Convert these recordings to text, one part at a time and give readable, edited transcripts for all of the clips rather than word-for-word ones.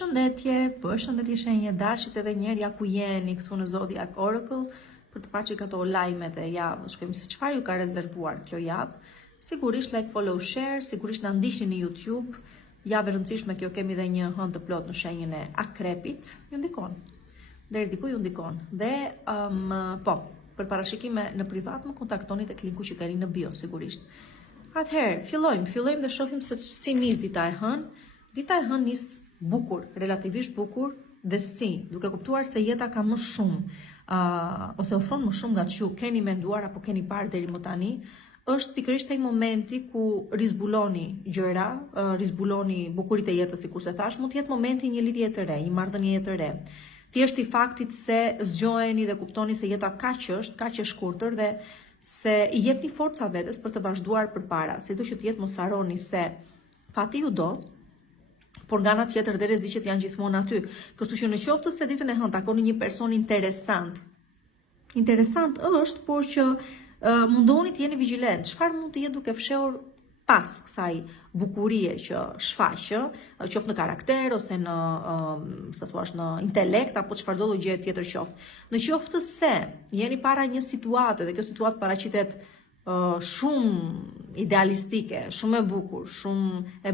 Përshëndetje shenje, dashit edhe njerja ku jeni këtu në Zodiac Oracle, për të parë që këto lajmet e javës, shkojmë se çfarë ju ka rezervuar kjo javë. Sigurisht like, follow, share, sigurisht na ndiqni në YouTube. Javë e rëndësishme kjo, kemi dhe një hënë të plot në shenjën e Akrepit. Ju ndikon. Deri diku ju ndikon. Dhe për parashikime në privat më kontaktoni tek linku që keni në bio, sigurisht. Atëherë, fillojmë dhe shohim se si nis dita e hënë. Dita e hënë nis bukur, relativisht bukur, dhe duke kuptuar se jeta ka më shumë, ose ofron më shumë nga që keni menduar apo keni parë deri më tani, është pikërisht ai momenti ku rizbuloni gjëra, rizbuloni bukurit e jetës, sikur se thash, mund të jetë momenti një lidhje të re, një marrëdhënie të re. Thjesht i faktit se zgjoheni dhe kuptoni se jeta kaq e shkurtër dhe se i jepni forca vetes për të vazhduar përpara, sidoqë të jetë mos harroni se fati ju do, por nga ana tjetër dhe rreziqet janë gjithmonë aty. Kështu që në qoftë se ditën e hënë takoni një person interesant është, por që mundoni të jeni vigjilent. Çfarë mund të jetë duke fshehur pas kësaj bukurie që shfaqë, qoftë në karakter ose në, në intelekt apo çfarëdo gjë tjetër qoftë. Në qoftë se jeni para një situate dhe kjo situatë paraqitet shumë idealistike, shumë e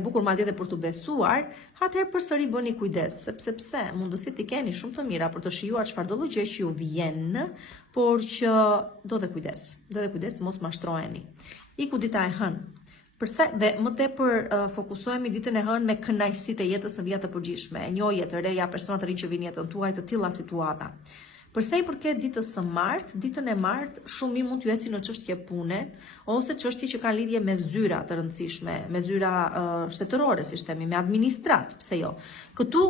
bukur madje edhe për të besuar, atëherë përsëri bëni kujdes, sepse mundësitë i keni shumë të mira për të shijuar çfarëdo gjë që ju vjen, por që do të kujdes, mos mashtroheni. Iku dita e hënë. Dhe më tepër fokusohemi ditën e hënë me kënaqësitë e jetës në vija të përgjithshme, njohje të reja, persona të rinj që vinë jetën tuaj, të tilla situata. Përsa i përket ditës së martë, ditën e martë shumë mirë mund t'ju eci në çështje pune ose çështje që kanë lidhje me zyra të rëndësishme, me zyra shtetërore, si themi, me administrat, pse jo. Këtu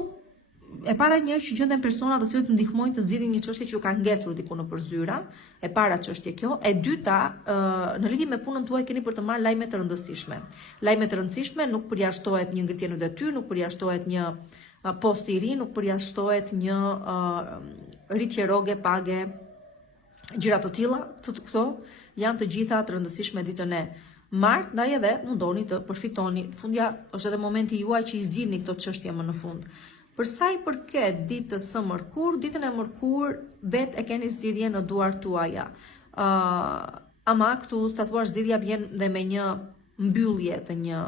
e para një që gjenden persona të cilët ndihmojnë të zgjidhin një çështje që ju ka ngecur diku nëpër zyra, e para çështje kjo, e dyta, në lidhje me punën tuaj keni për të marrë lajme të rëndësishme. Lajme të rëndësishme, nuk përjashtohet një ngritje në detyrë, nuk përjashtohet një post i ri, nuk përjashtohet një rritje rroge, page, gjëra të tilla, këto janë të gjitha të rëndësishme ditën e martë, ndaj edhe mundoni të përfitoni. Fundja është edhe momenti juaj që i zgjidhni këto çështje më në fund. Për sa i përket ditës së mërkurë, ditën e mërkurë vetë e keni zgjidhje në duart tuaja. Ama këtu statuar zgjidhja vjen dhe me një mbyllje të një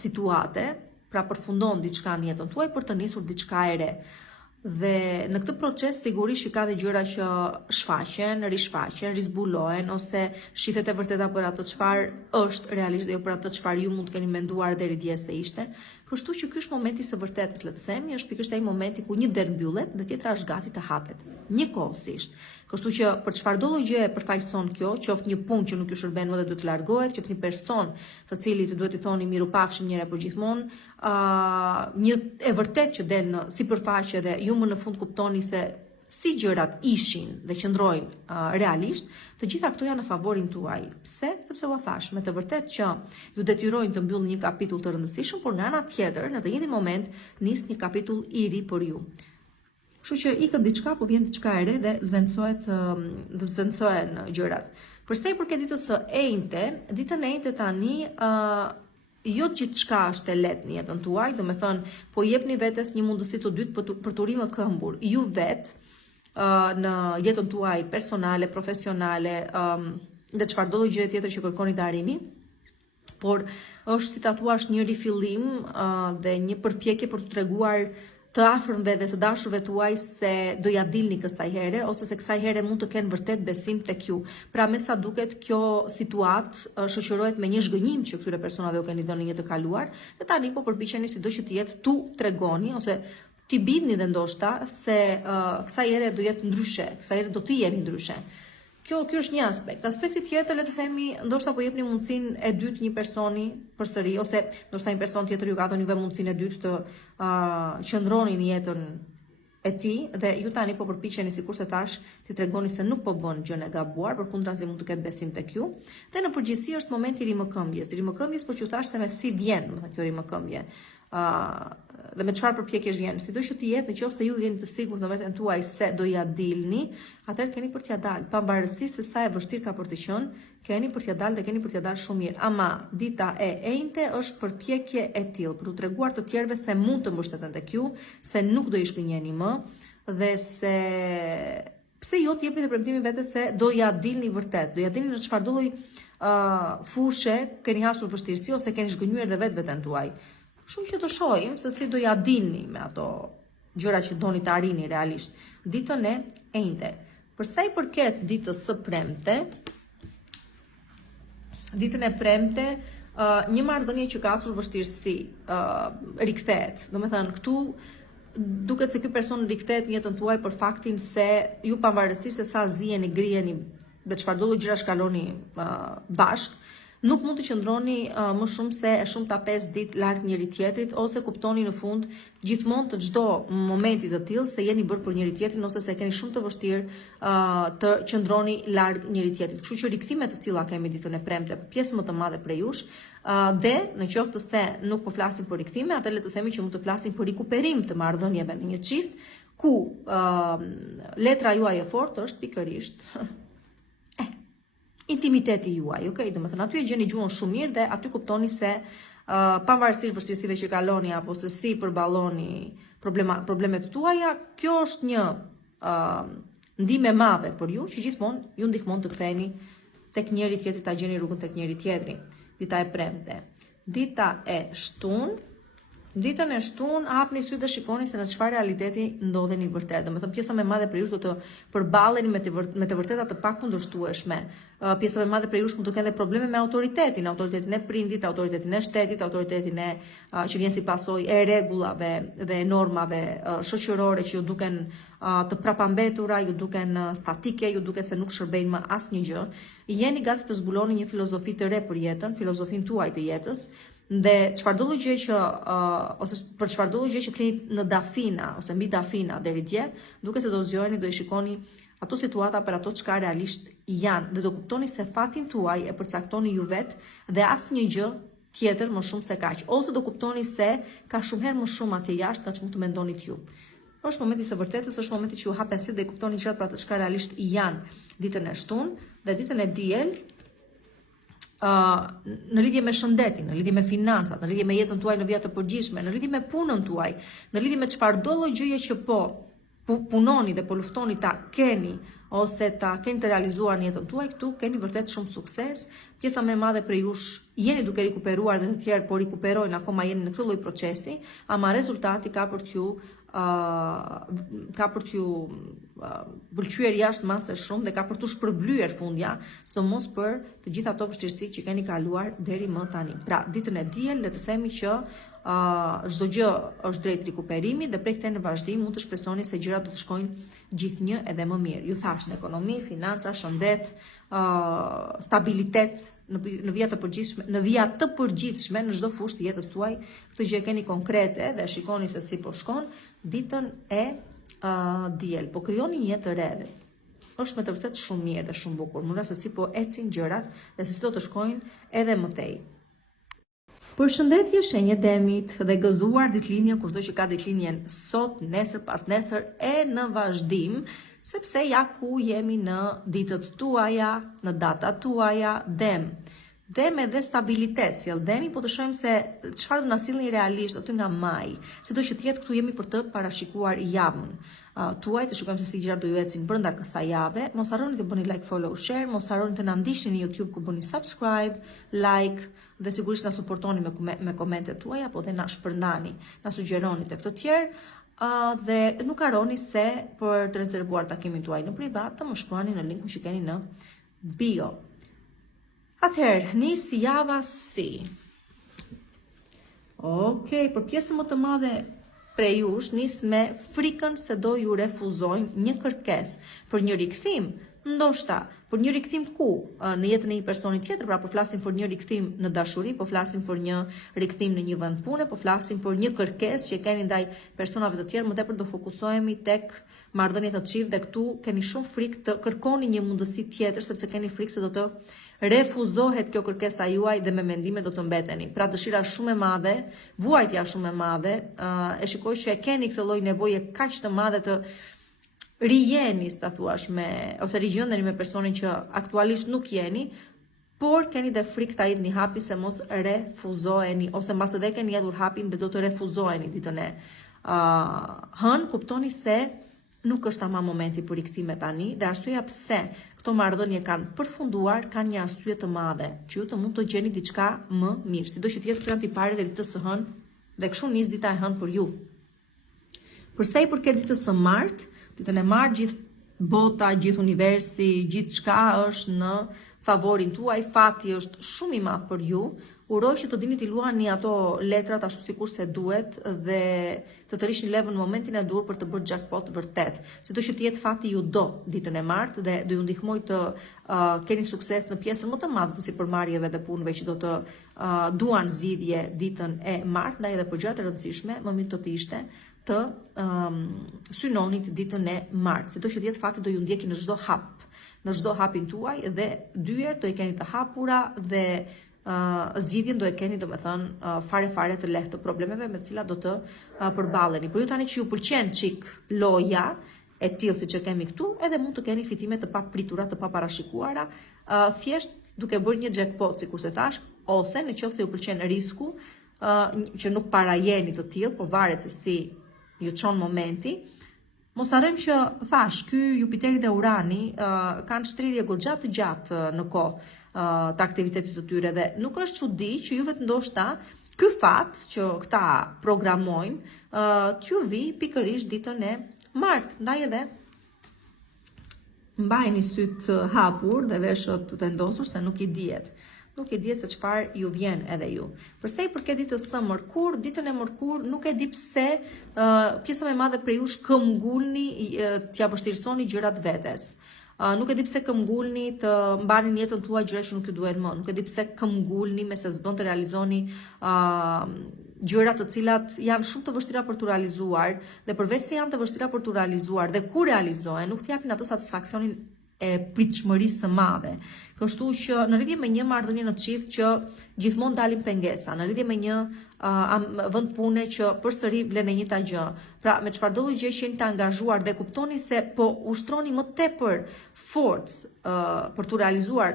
situate, pra përfundon diçka në jetën tuaj për të nisur diçka e re. Dhe në këtë proces sigurisht që ka dhe gjëra që shfaqen, rishfaqen, rizbulohen ose shifet e vërteta për atë çfarë është realisht dhe jo për atë çfarë ju mund të keni menduar deri dje se ishte. Kështu që ky është momenti së vërtetës, le të themi, është pikërisht ai momenti ku një derë mbyllet dhe tjetra është gati të hapet. Njëkohësisht. Kështu që për çfarëdo gjë e përfaqëson kjo, qoftë një punë që nuk ju shërben më dhe duhet të largohet, qoftë një person të cilit duhet i thoni mirupafshim një herë për gjithmonë, një e vërtet që del në sipërfaqe dhe ju më në fund kuptoni se si gjërat ishin dhe qëndrojnë realisht, të gjitha këto janë në favorin tuaj. Pse? Sepse u thash, me të vërtet që ju detyrojnë të mbyllni një kapitull të rëndësishëm, por nga ana tjetër, në të njëjtin moment, nis një kapitull i ri për ju. Kështu që ikët diçka, po vjen diçka e re dhe zvendësohen gjërat. Përsa i përket ditës së enjte, ditën e enjte tani jo gjithçka është e lehtë në jetën tuaj, do me thënë, po jepni vetes një mundësi të dytë për të rrimë këmbur. Ju vetë në jetën tuaj personale, profesionale, dhe çfarëdo gjë tjetër që kërkoni të arrini, por është si ta thuash një rifillim dhe një përpjekje për të treguar të afërmve dhe të dashurve tuaj se do ja dilni kësaj here, ose se kësaj here mund të kenë vërtet besim tek ju. Pra me sa duket kjo situatë shoqërohet me një zhgënjim që këtyre personave u keni dhënë një të kaluar, dhe tani po përpiqeni sido që të jetë tu tregoni ose t'i bindni dhe ndoshta se kësaj here do jetë ndryshe, kësaj here do të jeni ndryshe. Kjo është një aspekt. Aspekti tjetër, le të themi, ndoshta po jepni mundësinë e dytë një personi përsëri, ose ndoshta një person tjetër ju ka dhënë juve mundësinë e dytë të qëndroni në jetën e tij dhe ju tani po përpiqeni sikurse thash t'i tregoni se nuk po bën gjën e gabuar, përkundrazi mund të ketë besim tek ju. Dhe në përgjithësi është momenti i rimëkëmbjes. Rimëkëmbjes po që thash se me si vjen, domethënë kjo rimëkëmbje. dhe me çfarë përpjekjesh vjen. Sido që të jetë, nëse ju jeni të sigurt në veten tuaj se do ja dilni, atëherë keni për t'ja dalë. Pavarësisht se sa e vështirë ka për të qenë, keni për t'ja dalë dhe keni për t'ja dalë shumë mirë. Ama dita e enjte është përpjekje e tillë për t'u treguar të tjerëve se mund të mbështeten tek ju, se nuk do i shkënjeni më dhe se pse jo të jepni të premtimin vetes se do ja dilni vërtet, do ja dilni në çfarëdo lloj fushë keni hasur vështirësi ose keni zhgënjur edhe veten tuaj. Kështu që të shohim se si do ja dilni me ato gjëra që doni të arrini realisht ditën e enjte. Për sa i përket ditës së premte, ditën e premte, një marrëdhënie që ka pasur vështirësi rikthehet. Domethënë këtu duket se ky person rikthehet në jetën tuaj për faktin se ju pavarësisht se sa ziheni, griheni, me çfarëdo lloj gjëra shkaloni bashk, nuk mund të qëndroni më shumë se shumëta 5 ditë larg njëri tjetrit, ose kuptoni në fund gjithmonë të çdo momenti të tillë se jeni bërë për njëri tjetrin ose se keni shumë të vështirë të qëndroni larg njëri tjetrit. Kështu që rikthime të tilla kemi ditën e premte për pjesën më të madhe prej jush, dhe në qoftë se nuk po flasim për rikthime, atë le të themi që mund të flasim për rikuperim të marrëdhënieve në një çift, ku letra juaj e fortë është pikërisht intimiteti juaj, okay? Domethënë aty e gjeni gjuhën shumë mirë dhe aty kuptoni se pavarësisht vështirësive që kaloni apo se si përballoni problemet tuaja, kjo është një ndihmë e madhe për ju që gjithmonë ju ndihmon të ktheheni tek njëri tjetri, ta gjeni rrugën tek njëri tjetri. Dita e premte. Dita e shtunë. Ditën e shtunë hapni sy dhe shikoni se në çfarë realiteti ndodheni vërtet. Domethënë pjesa më e madhe prej jush do të përballeni me të vërteta të pakundërshtueshme. Pjesa më e madhe prej jush mund të kenë probleme me autoritetin e prindit, autoritetin e shtetit, autoritetin që vjen si pasojë e rregullave dhe normave shoqërore që ju duken të prapambetura, ju duken statike, ju duket se nuk shërbejnë më asnjë gjë. Jeni gati të zbuloni një filozofi të re për jetën, filozofinë tuaj të jetës. Dhe çfarëdo lloj gjë që ose për çfarëdo lloj gjë që flini në dafina ose mbi dafina deri dje, duke se do zgjoheni, do i shikoni ato situata për ato çka realisht janë dhe do kuptoni se fatin tuaj e përcaktoni ju vetë dhe asnjë gjë tjetër më shumë se kaq. Ose do kuptoni se ka shumë herë më shumë atje jashtë ka ç'mund të mendonit ju. Është momenti së vërtetës, është momenti që ju hapen sy dhe kuptoni gjërat për ato çka realisht janë ditën e shtunë dhe ditën e diel. Në lidhje me shëndetin, në lidhje me financat, në lidhje me jetën tuaj në vija të përgjithshme, në lidhje me punën tuaj, në lidhje me çfarëdo lloj gjëje që po punoni dhe po luftoni ta keni ose ta keni të realizuar në jetën tuaj, këtu keni vërtet shumë sukses. Pjesa më e madhe prej jush jeni duke rikuperuar dhe të tjerë po rikuperojnë, akoma jeni në këtë lloj procesi, ama rezultati ka për t'ju pëlqyer jashtë mase shumë dhe ka për t'u shpërblyer fundja, sidomos për të gjitha ato vështirësi që keni kaluar deri më tani. Pra, ditën e diel le të themi që çdo gjë është drejt rikuperimit dhe prej këtej në vazhdim mund të shpresoni se gjërat do të shkojnë gjithnjë edhe më mirë. Ju thash në ekonomi, financa, shëndet, stabilitet në vija të përgjithshme në çdo fushë të jetës tuaj, këtë gjë keni konkrete dhe shikoni se si po shkon ditën e diel. Po krijoni një jetë të re. Është me të vërtet shumë mirë dhe shumë bukur. Mund se si po ecin gjërat dhe se si do të shkojnë edhe më tej. Përshëndetje shenjë demit dhe gëzuar ditëlindjen kushdo që ka ditëlindjen sot, nesër, pas nesër e në vazhdim, sepse ja ku jemi në ditët tuaja, në datat tuaja, dem edhe stabilitet, sjell demi, po të shohim se çfarë do na sillni realisht aty nga maj. Sido që të jetë këtu jemi për të parashikuar javën tuaj, të shikojmë se si gjërat do ju ecin brenda kësaj jave. Mos harroni të bëni like, follow, share, mos harroni të na ndiqni në YouTube ku bëni subscribe, like dhe sigurisht na suportoni me komentet tuaja, apo dhe na shpërndani, na sugjeroni tek të tjerë. Dhe nuk harroni se për të rezervuar takimin tuaj në privat, të më shkruani në linkun që keni në bio. Atëherë, nisi java si. Okej, për pjesën më të madhe prej jush nis me frikën se do ju refuzojnë një kërkesë për një rikthim ndoshta për një rikthim ku në jetën e një personi tjetër, pra po flasim për një rikthim në dashuri, po flasim për një rikthim në një vend pune, po flasim për një kërkesë që keni ndaj personave të tjerë, më tepër do fokusohemi tek marrëdhëniet të çift dhe këtu keni shumë frikë të kërkoni një mundësi tjetër sepse keni frikë se do të refuzohet kjo kërkesa juaj dhe me mendime do të mbeteni. Pra dëshira shumë e madhe, vuajtja shumë e madhe, e shikoj që e keni këtë lloj nevoje kaq të madhe të rijenis, ta thuash, ose rigjendeni me personin që aktualisht nuk jeni, por keni dhe frikë ta jepni hapin se mos refuzoheni, ose mbas edhe keni hedhur hapin dhe do të refuzoheni ditën e hënë, kuptoni se nuk është ama momenti për rikthime tani, dhe arsyeja pse këto marrëdhënie kanë përfunduar, kanë një arsye të madhe, që ju të mund të gjeni diçka më mirë, sido që të jetë këto janë tiparet e ditës së hënë, dhe kështu nis dita e hënë për ju. Për sa i përket ditës së martë, ditën e martë gjithë bota, gjithë universi, gjithë shka është në favorin tuaj, fati është shumë i madh për ju. Uroj që të dini t'i luani ato letrat ashtu sikur se duhet dhe të rishni levën në momentin e dur për të bërë jackpot vërtet. Sido që të jetë fati ju do ditën e martë dhe do ju ndihmoj të keni sukses në pjesën më të madhe të sipërmarrjeve dhe punëve që do të duan zgjidhje ditën e martë, ndaj edhe për gjëra të rëndësishme, më mirë do të ishte të synonit ditën e martë. Sido që të jetë fati do ju ndjeki në çdo hap, në çdo hapin tuaj dhe dyert do i keni të hapura dhe zgjidhjen do e keni, do me thënë, fare të lehtë të problemeve me të cilat do të përballeni. Por ju tani që ju pëlqen çik loja e tillë siç e kemi këtu, edhe mund të keni fitime të papritura, të paparashikuara, thjesht duke bërë një jackpot, sikur se thash, ose nëse ju pëlqen risku, që nuk parajeni të tillë, por varet se si ju çon momenti. Mos harrojmë që thash, ky Jupiteri dhe Urani kanë shtrirje goxha të gjatë në kohë të aktivitetit të tyre dhe nuk është çudi që juve të ndoshta ky fat që këta programojnë t'ju vi pikërisht ditën e martë. Ndaj edhe mbajni syt hapur dhe veshët të vendosur se nuk i dihet. Nuk e dihet se çfarë ju vjen edhe ju. Përsa i përket ditës së mërkur, ditën e mërkur nuk e di pse pjesa më e madhe prej jush këmbgulni t'ja vështirësoni gjërat vetes. Nuk e di pse këmbgulni të mbani në jetën tuaj gjëra që nuk ju duhen më. Nuk e di pse këmbgulni me se s'don të realizoni gjëra të cilat janë shumë të vështira për të realizuar dhe përveç se janë të vështira për të realizuar dhe kur realizohen nuk t'japin atë satisfaksionin e pritshmërisë së madhe. Kështu që në lidhje me një marrëdhënie në çift që gjithmonë dalin pengesa, në lidhje me një vend pune që përsëri vlen e njëjta gjë. Pra, me çfarëdo lloj gjë që jeni të angazhuar dhe kuptoni se po ushtroni më tepër forcë për të realizuar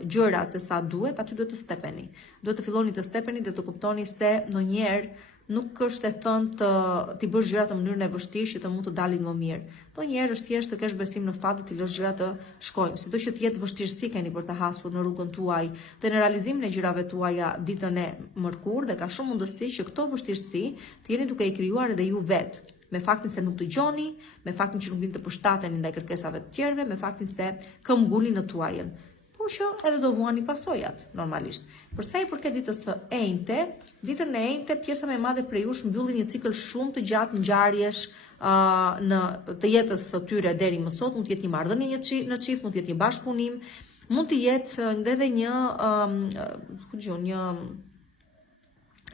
gjërat se sa duhet, aty duhet të stepeni. Duhet të filloni të stepeni dhe të kuptoni se ndonjëherë nuk është e thënë t'i bësh gjërat në mënyrën e vështirë që të mund të dalin më mirë. Ndonjëherë është thjesht të kesh besim në fat dhe t'i lësh gjërat të shkojnë. Sido që të jetë vështirësi keni për të hasur në rrugën tuaj dhe në realizimin e gjërave tuaja ditën e mërkur dhe ka shumë mundësi që këto vështirësi të jeni duke i krijuar edhe ju vetë. Me faktin se nuk dëgjoni, me faktin që nuk din të përshtateni ndaj kërkesave të tjerëve, me faktin se këmbgulni në tuajën. Por që edhe do vuani pasojat, normalisht. Përsa i përket ditës së enjte, ditën e enjte pjesa më e madhe prej jush mbyllin një cikël shumë të gjatë ngjarjesh në të jetës së tyre deri më sot, mund të jetë një marrëdhënie në çift, mund të jetë një bashkëpunim, mund të jetë edhe një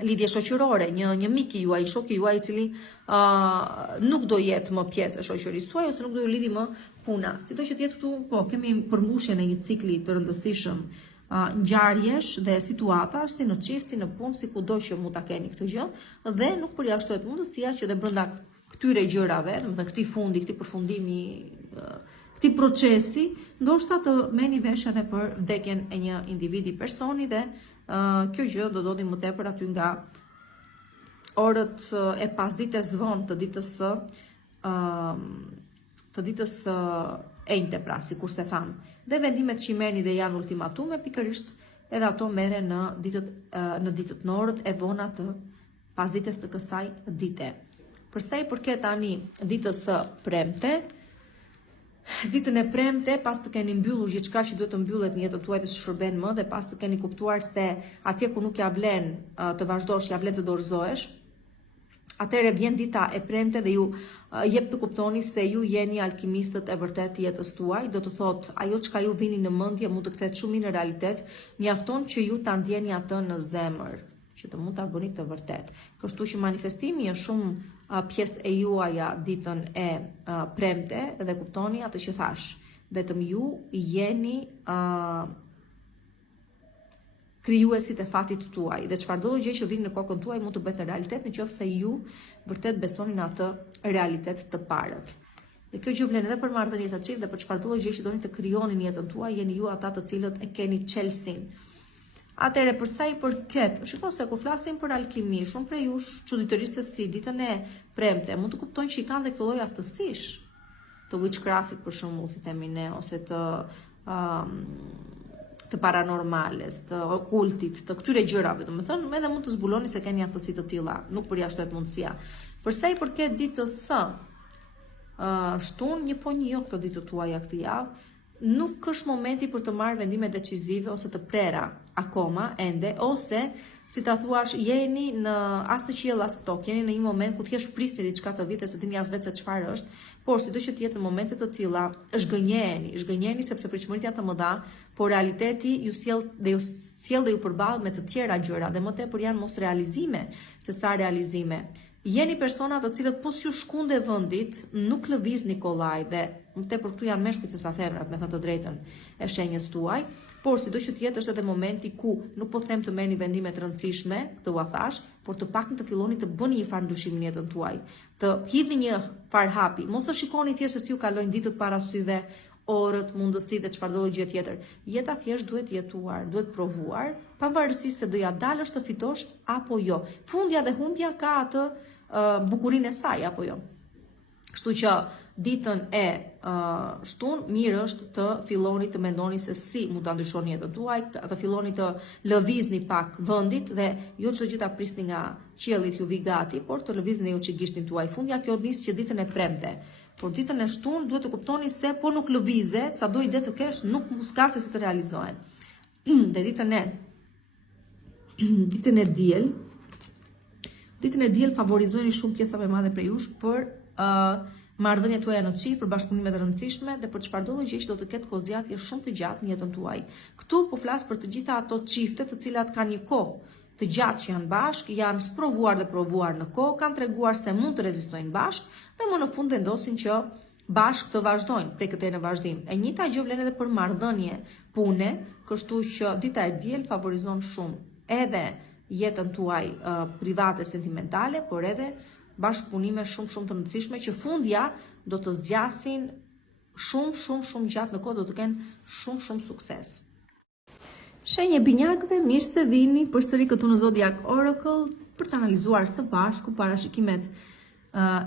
lidhje shoqërore, një mik i juaj, shok i juaj i cili nuk do jetë më pjesë e shoqërisë tuaj ose nuk do ju lidhi më puna. Sido që të jetë këtu, po kemi përmbushjen e një cikli të rëndësishëm ngjarjesh dhe situatash si në çift, si në punë, si kudo që mund ta keni këtë gjë dhe nuk përjashtohet mundësia që dhe brenda këtyre gjërave, domethënë këtij fundi, këtij përfundimi, këtij procesi, ndoshta të merrni vesh edhe për vdekjen e një individi, personi dhe kjo gjë do dodi më tepër aty nga orët e pasdites vonë të ditës së enjte, pra, sikur se tham. Dhe vendimet që i merrni dhe janë ultimatume, pikërisht edhe ato merren në orët e vona të pasdites të kësaj dite. Përsa i përket tani ditës së premte, ditën e premte, pas të keni mbyllur gjithçka që duhet të mbyllet në jetën tuaj dhe shërben më dhe pas të keni kuptuar se atje ku nuk ja vlen të vazhdosh, ja vlen të dorëzohesh, Atëherë vjen dita e premte dhe ju jep të kuptoni se ju jeni alkimistët e vërtet të jetës tuaj, do të thotë ajo çka ju vini në mendje mund të kthehet shumë në realitet, mjafton që ju ta ndjeni atë në zemër, që të mund ta bëni të vërtet. Kështu që manifestimi është shumë pjesë e juaja ditën e premte dhe kuptoni atë që thash. Vetëm ju jeni krijuesit e fatit tuaj dhe çfarëdo gjë që vjen në kokën tuaj mund të bëhet në realitet nëse ju vërtet besoni në atë realitet të parët. Dhe kjo gjë vlen edhe për marrëdhëniet të çift dhe për çfarëdo gjë që doni të krijoni në jetën tuaj, jeni ju ata të cilët e keni çelsin. Atëherë për sa i përket, shikoj se kur flasim për alkimi, shumë prej jush çuditërisht se si ditën e premte mund të kuptojnë që i kanë dhe këtë lloj aftësish të witchcraftit për shembull, si themi ne, ose të paranormales, të okultit, të këtyre gjërave, domethënë, edhe mund të zbuloni se keni aftësi të tilla, nuk përjashtohet mundësia. Për sa i përket ditës së shtunë, një jo këto ditë tuaja këtë javë, nuk është momenti për të marrë vendime decizive ose të prera akoma ende, ose si ta thuash, jeni në as të qiell as tok, jeni në një moment ku thjesht prisni diçka të vite se dini as vetë se çfarë është, por sido që të jetë në momente të tilla, zhgënjeni sepse pritshmëritë janë të mëdha, por realiteti ju sjell dhe ju përball me të tjera gjëra dhe më tepër janë mos realizime se sa realizime. Jeni persona të cilët po s'ju shkunde vendit, nuk lëviz Nikolaj dhe më tepër këtu janë meshkujt se sa femrat, me thënë të drejtën e shenjës tuaj, por sido që të jetë është edhe momenti ku nuk po them të merrni vendime të rëndësishme, këtë ua thash, por të paktën të filloni të bëni një farë ndryshimi në jetën tuaj, të hidhni një farë hapi, mos të shikoni thjesht se si ju kalojnë ditët para syve, orët, mundësi dhe çfarëdo gjë tjetër. Jeta thjesht duhet jetuar, duhet provuar, pavarësisht se do ja dalësh të fitosh apo jo. Fundja dhe humbja ka atë bukurinë e saj apo jo. Kështu që ditën e shtunë mirë është të filloni të mendoni se si mund ta ndryshoni jetën tuaj, të filloni të lëvizni pak vendit dhe jo çdo gjë ta prisni nga qiellit ju vi gati, por të lëvizni ju që gishtin tuaj. Fundja kjo nis që ditën e premte. Por ditën e shtunë duhet të kuptoni se po nuk lëvizet, sado ide të kesh nuk s'ka se si të realizohen. Dhe ditën e diel favorizojeni shumë pjesa më e madhe prej jush për marrëdhëniet tuaja në çift, për bashkëpunime të rëndësishme dhe për çfarëdo gjë që do të ketë kozgjatje shumë të gjatë në jetën tuaj. Këtu po flas për të gjitha ato çifte të cilat kanë një kohë të gjatë që janë bashkë, janë sprovuar dhe provuar në kohë, kanë treguar se mund të rezistojnë bashkë dhe më në fund vendosin që bashkë të vazhdojnë prej këtej në vazhdim. E njëjta gjë vlen edhe për marrëdhënie pune, kështu që dita e diel favorizon shumë edhe jetën tuaj private sentimentale, por edhe bashkëpunime shumë të rëndësishme që fundja do të zgjasin shumë gjatë në kohë, do të kenë shumë sukses. Shenjë binjakëve, mirë se vini përsëri këtu në Zodiac Oracle për të analizuar së bashku parashikimet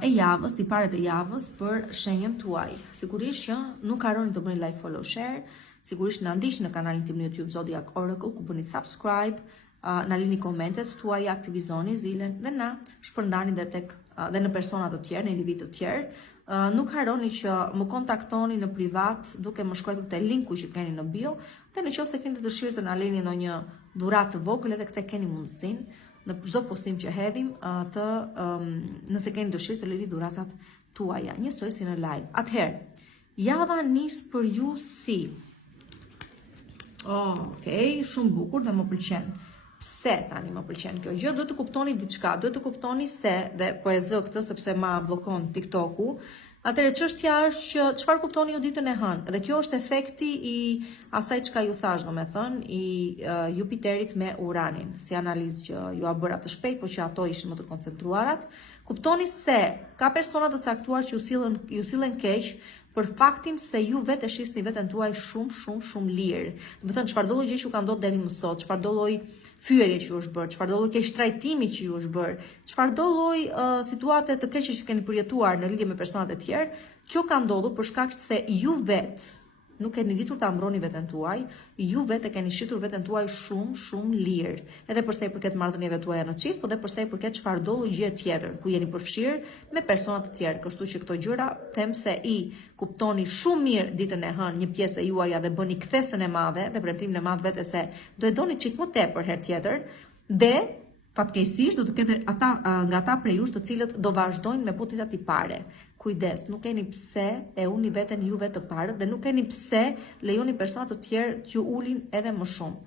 e javës, tiparet e javës për shenjën tuaj. Sigurisht që nuk harroni të bëni like, follow, share, sigurisht na ndiqni në kanalin tim në YouTube Zodiac Oracle, ku bëni subscribe, na lini komentet tuaj, aktivizoni zilen dhe na shpërndani dhe në persona të tjerë, në individ të tjerë. Nuk harroni që më kontaktoni në privat duke më shkruar te linku që keni në bio, dhe nëse keni dëshirë të na lini ndonjë dhuratë të vogël, edhe këtë keni mundësinë në çdo postim që hedhim nëse keni dëshirë të lini dhuratat tuaja, njësoj si në live. Atëherë, java nis për ju si. Okej, shumë bukur dhe më pëlqen. Pse tani më pëlqen kjo gjë? Duhet të kuptoni diçka, duhet të kuptoni se, dhe po e zë këtë sepse ma bllokon TikToku. Atëherë çështja është që çfarë kuptoni ju ditën e hënë? Dhe kjo është efekti i asaj çka ju thash, domethënë, i Jupiterit me Uranin, si analizë që ju a bëra të shpejt, por që ato ishin më të koncentruarat. Kuptoni se ka persona të caktuar që ju sillen keq për faktin se ju vetë e shisni veten tuaj shumë lirë. Domethënë çfarëdo gjë që ju ka ndodhur deri më sot, çfarëdo lloj fyerje që ju është bërë, çfarëdo lloj keq trajtimi që ju është bërë, çfarëdo lloj situate të keqe që keni përjetuar në lidhje me personat e tjerë, kjo ka ndodhur për shkak se ju vetë nuk keni ditur ta mbroni veten tuaj, ju vetë keni shitur veten tuaj shumë lirë. Edhe për sa i përket marrëdhënieve tuaja në çift, por edhe për sa i përket çfarëdo gjë tjetër ku jeni përfshirë me persona të tjerë. Kështu që këto gjëra them se i kuptoni shumë mirë ditën e hënë një pjesë e juaja dhe bëni kthesën e madhe dhe premtimin e madh vetes se do e doni çik më tepër herë tjetër dhe fatkeqësisht do të ketë nga ata prej jush të cilët do vazhdojnë me puthita tipare. Kujdes, nuk keni pse e uni veten juve të parët dhe nuk keni pse lejoni persona të tjerë që ulin edhe më shumë.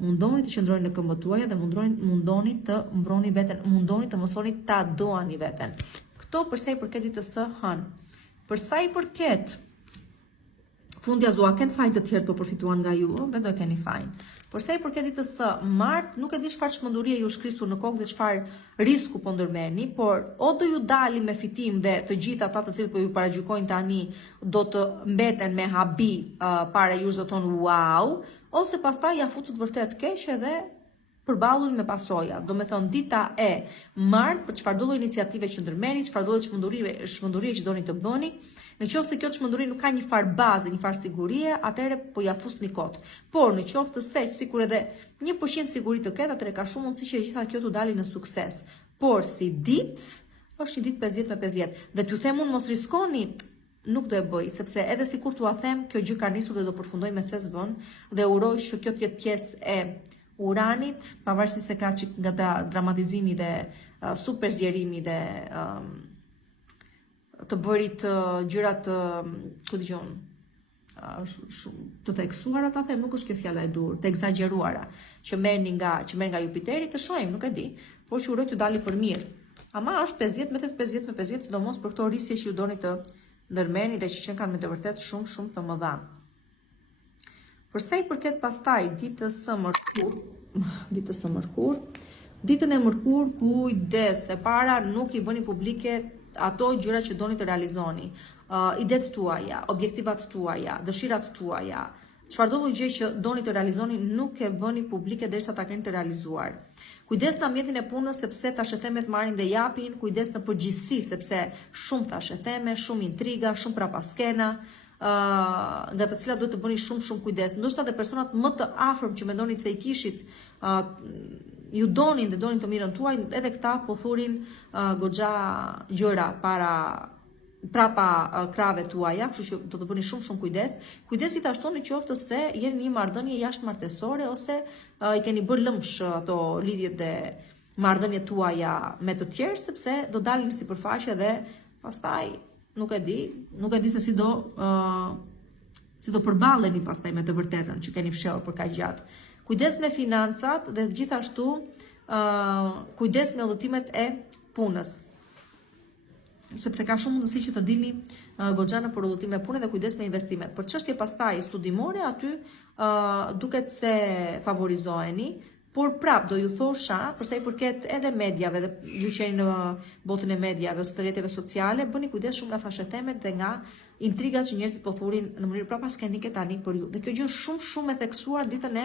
Mundoni të qëndroni në këmbët tuaja dhe mundoni të mbroni veten, mundoni të mësoni ta doani veten. Këto për sa i përket ditës së hënë. Për sa i përket fundjavës do a kenë fajin të tjerë të përfituan nga ju, vetë do keni fajin. Por sa i përket ditës së martë, nuk e di çfarë çmendurie ju shkrisur në kokë dhe çfarë risku po ndërmerrni, por o do ju dali me fitim dhe të gjithë ata të cilët po ju paragjykojnë tani do të mbeten me habi para jush do thonë wow, ose pastaj ja futët vërtet keq edhe përballur me pasoja. Do me thënë dita e martë për çfarëdo lloj iniciative që ndërmerrni, çfarëdo lloj çmendurie që doni të bëni. Në qoftë se kjo çmenduri nuk ka një farë bazë, një farë sigurie, atëherë po ja fusni kot. Por në qoftë se sikur edhe 1% siguri të ketë, atëherë ka shumë mundësi që gjitha kjo të dalë në sukses. Por si ditë, është një ditë 50/50. Dhe t'ju them unë mos riskoni, nuk do e bëj, sepse edhe sikur t'ua them, kjo gjë ka nisur dhe do përfundoj me sezon dhe uroj që kjo të jetë pjesë e Uranit, pavarësisht se ka çik nga dramatizimi dhe super zjerimi dhe të bërit gjërat ku dëgjon shumë të theksuara ta them, nuk është kjo fjala e dur, të egzageruara, që merrni nga Jupiteri, të shohim, nuk e di, por që uroj të dali për mirë. Ama është 50/50, sidomos për këto rrisje që ju doni të ndërmerrni dhe që kanë me të vërtet shumë të mëdha. Për sa i përket pastaj ditës së mërkur, ditën e mërkur, kujdes, e para nuk i bëni publike ato gjëra që doni të realizoni, idetë tuaja, objektivat tuaja, dëshirat tuaja, çfarëdo lloj gjë që doni të realizoni nuk e bëni publike derisa ta keni të realizuar. Kujdes në ambientin e punës sepse tashethemet marrin dhe japin, kujdes në përgjithësi sepse shumë tashetheme, shumë intriga, shumë prapaskena, nga të cilat duhet të bëni shumë kujdes. Ndoshta edhe personat më të afërm që mendoni se i kishit ju donin dhe donin të mirën tuaj, edhe këta po thurin goxha gjëra prapa krave tuaja, kështu që do të bëni shumë kujdes. Kujdes gjithashtu në qoftë se jeni në një marrëdhënie jashtëmartesore ose i keni bërë lëmsh ato lidhjet dhe marrëdhëniet tuaja me të tjerë, sepse do dalin sipërfaqe dhe pastaj nuk e di se si do përballeni pastaj me të vërtetën që keni fshehur për kaq gjatë. Kujdes me financat dhe gjithashtu kujdes me udhëtimet e punës. Sepse ka shumë mundësi që të dilni goxha në për udhëtime pune dhe kujdes me investimet. Për çështje pastaj studimore, aty duket se favorizoheni, por prap do ju thosha, përsa i përket edhe medjave dhe ju që jeni në botën e medjave ose të rrjeteve sociale, bëni kujdes shumë nga fashethemet dhe nga intrigat që njerëzit po thurin në mënyrë prapaskenike tani për ju. Dhe kjo gjë është shumë e theksuar ditën e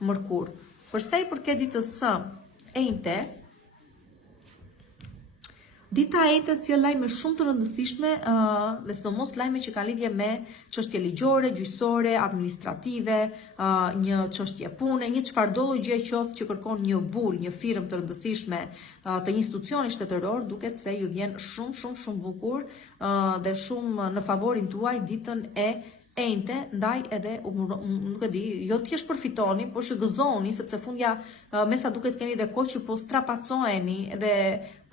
mërkur. Përsa i përket ditës së enjte, dita e enjte sjell lajme shumë të rëndësishme dhe sidomos lajme që kanë lidhje me çështje ligjore, gjyqësore, administrative, një çështje pune, një çfarëdo lloj gjë qoftë që kërkon një vul, një firmë të rëndësishme të një institucioni shtetëror, duket se ju vjen shumë bukur dhe shumë në favorin tuaj ditën e enjte, ndaj edhe, nuk e di, jo thjesht përfitoni, por që gëzoni, sepse fundja me sa duket keni dhe kohë që po strapacoheni dhe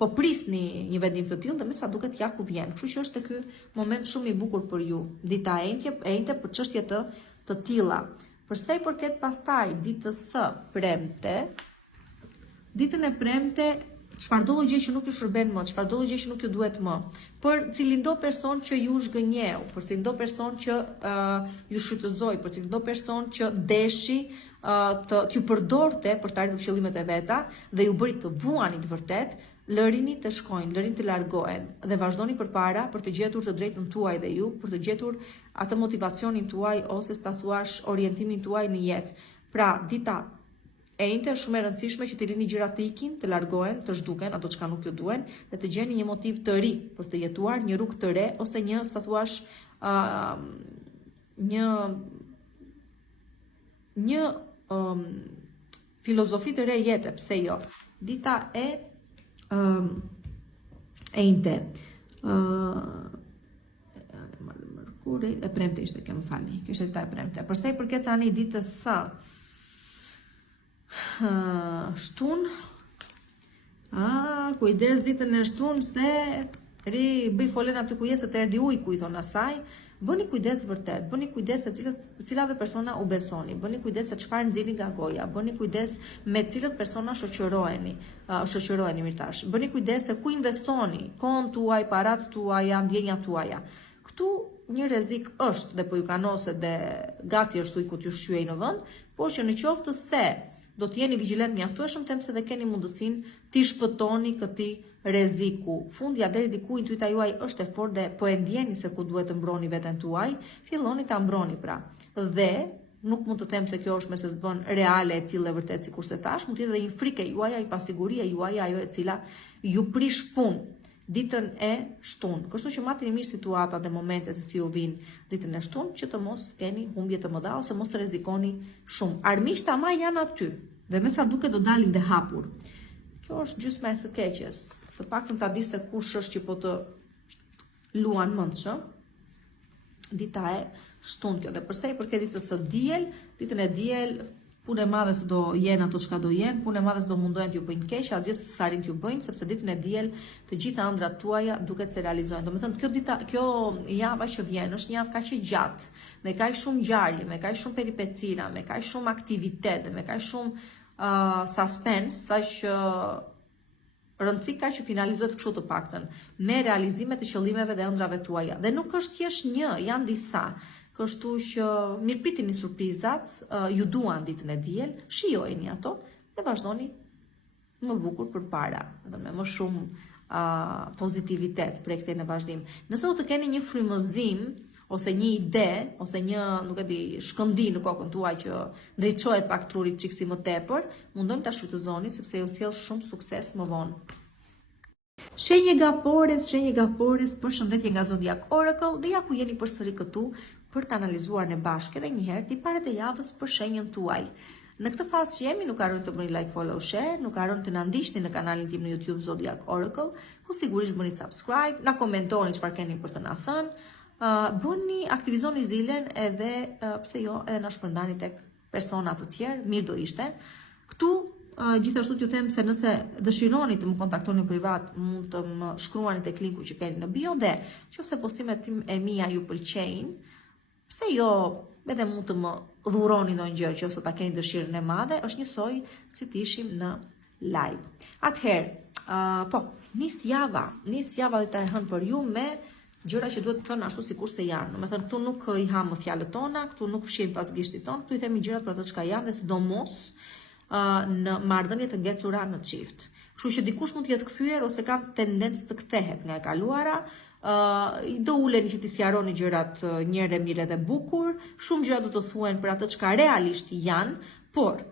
po prisni një vendim të tillë dhe me sa duket ja ku vjen. Kështu që është ky moment shumë i bukur për ju. Dita e enjte për çështje të tilla. Përsa i përket pastaj ditës së premte, ditën e premte, çfarëdo lloj gjë që nuk ju shërben më, çfarëdo lloj gjë që nuk ju duhet më, për cilindo person që ju zhgënjeu, për cilindo person që ju shfrytëzoi, për cilindo person që deshi t'ju përdorte për të arritur qëllimet e veta dhe ju bëri të vuani të vërtet, lërini të shkojnë, lërini të largohen dhe vazhdoni përpara për të gjetur të drejtën tuaj dhe ju, për të gjetur atë motivacionin tuaj ose sta thuash orientimin tuaj në jetë. Pra, dita e enjte është shumë e rëndësishme që të lini gjërat të ikin, të largohen, të zhduken ato çka nuk ju duhen dhe të gjeni një motiv të ri për të jetuar, një rrugë të re ose një, sta thuash, një filozofi të re jete, pse jo. Dita e enjte. E premte ishte kjo, më falni. Kjo ishte dita e premte. Përsa i përket tani ditës së shtunë, Kujdes ditën e shtunë se bëj folen aty ku je se të erdi ujku, i thonë asaj. Bëni kujdes vërtet, bëni kujdes se cilave persona u besoni, bëni kujdes se çfarë nxjini nga goja, bëni kujdes me cilët persona shoqëroheni mirtash. Bëni kujdes se ku investoni, kohën tuaj, parat tuaja, ndjenjat tuaja. Këtu një rrezik është dhe po ju kanose dhe gati është ujku t'ju shqyej në vend, por që në qoftë se do të jeni vigjilent mjaftueshëm, them se dhe keni mundësinë t'i shpëtoni këtij rreziku. Fundja deri diku intuita juaj është e fortë dhe po e ndjeni se ku duhet të mbroni veten tuaj, filloni ta mbroni pra. Dhe nuk mund të them se kjo është me se s'bën reale e tillë e vërtet sikurse tash, mund të jetë edhe një frikë juaja, një pasigurie juaja, ajo e cila ju prish punë ditën e shtunë. Kështu që matini mirë situata dhe momente se si u vinë ditën e shtunë, që të mos keni humbje të mëdha ose mos të rrezikoni shumë. Armiqt ama janë aty dhe me sa duket do dalin dhe hapur. Kjo është gjysma e së keqes. Të paktën ta dish se kush është që po të luan mendshëm. Dita e shtunë kjo. Dhe përsa i përket ditës së diel, ditën e diel punë e madhe se do jenë ato çka do jenë, punë e madhe se do mundohen t'ju bëjnë keq, asgjë s'sa rin t'ju bëjnë, sepse ditën e diel të gjitha ëndrat tuaja duket se realizohen. Domethënë kjo java që vjen është një javë kaq e gjatë, me kaq shumë ngjarje, me kaq shumë peripecira, me kaq shumë aktivitet, me kaq shumë suspense, saqë rëndësi ka që finalizohet kështu të paktën, me realizimet e qëllimeve dhe ëndrave tuaja. Dhe nuk është thjesht një, janë disa. Kështu që mirëpritini surprizat, ju duan ditën e diel, shijojeni ato dhe vazhdoni më bukur përpara, edhe me më shumë pozitivitet për këtej në vazhdim. Nëse do të keni një frymëzim ose një ide ose një, nuk e di, shkëndi në kokën tuaj që drejtohet pak trurit çiksi më tepër, mundoni ta shfrytëzoni sepse ju sjell shumë sukses më vonë. Shenjë gafores, përshëndetje nga Zodiac Oracle, dhe ja ku jeni përsëri këtu për të analizuar në bashkë edhe një herë tiparet e javës për shenjën tuaj. Në këtë fazë që jemi, nuk harroni të bëni like, follow, share, nuk harroni të na ndiqni në kanalin tim në YouTube Zodiac Oracle, ku sigurisht bëni subscribe, na komentoni çfarë keni për të na thënë, bëni, aktivizoni zilen edhe pse jo, edhe na shpërndani tek persona të tjerë, mirë do ishte. Këtu gjithashtu t'ju them se nëse dëshironi të më kontaktoni privat, mund të më shkruani tek linku që keni në bio dhe nëse postimet e mia ju pëlqejnë, pse jo, edhe mund të më dhuroni ndonjë gjë që ose ta keni dëshirën e madhe, është njësoj si të ishim në live. Atëherë, nis java dhe ta e hënë për ju me gjëra që duhet të thënë ashtu sikur se janë. Domethënë këtu nuk i ha më fjalët tona, këtu nuk fshijmë pas gishtit ton, këtu i themi gjërat për ato çka janë dhe sidomos në marrëdhënie të ngecura në çift. Kështu që dikush mund të jetë kthyer ose ka tendencë të kthehet nga e kaluara, do uleni që t'i sqaroni gjërat njëherë mirë dhe bukur, shumë gjëra do të thuhen për atë çka realisht janë, por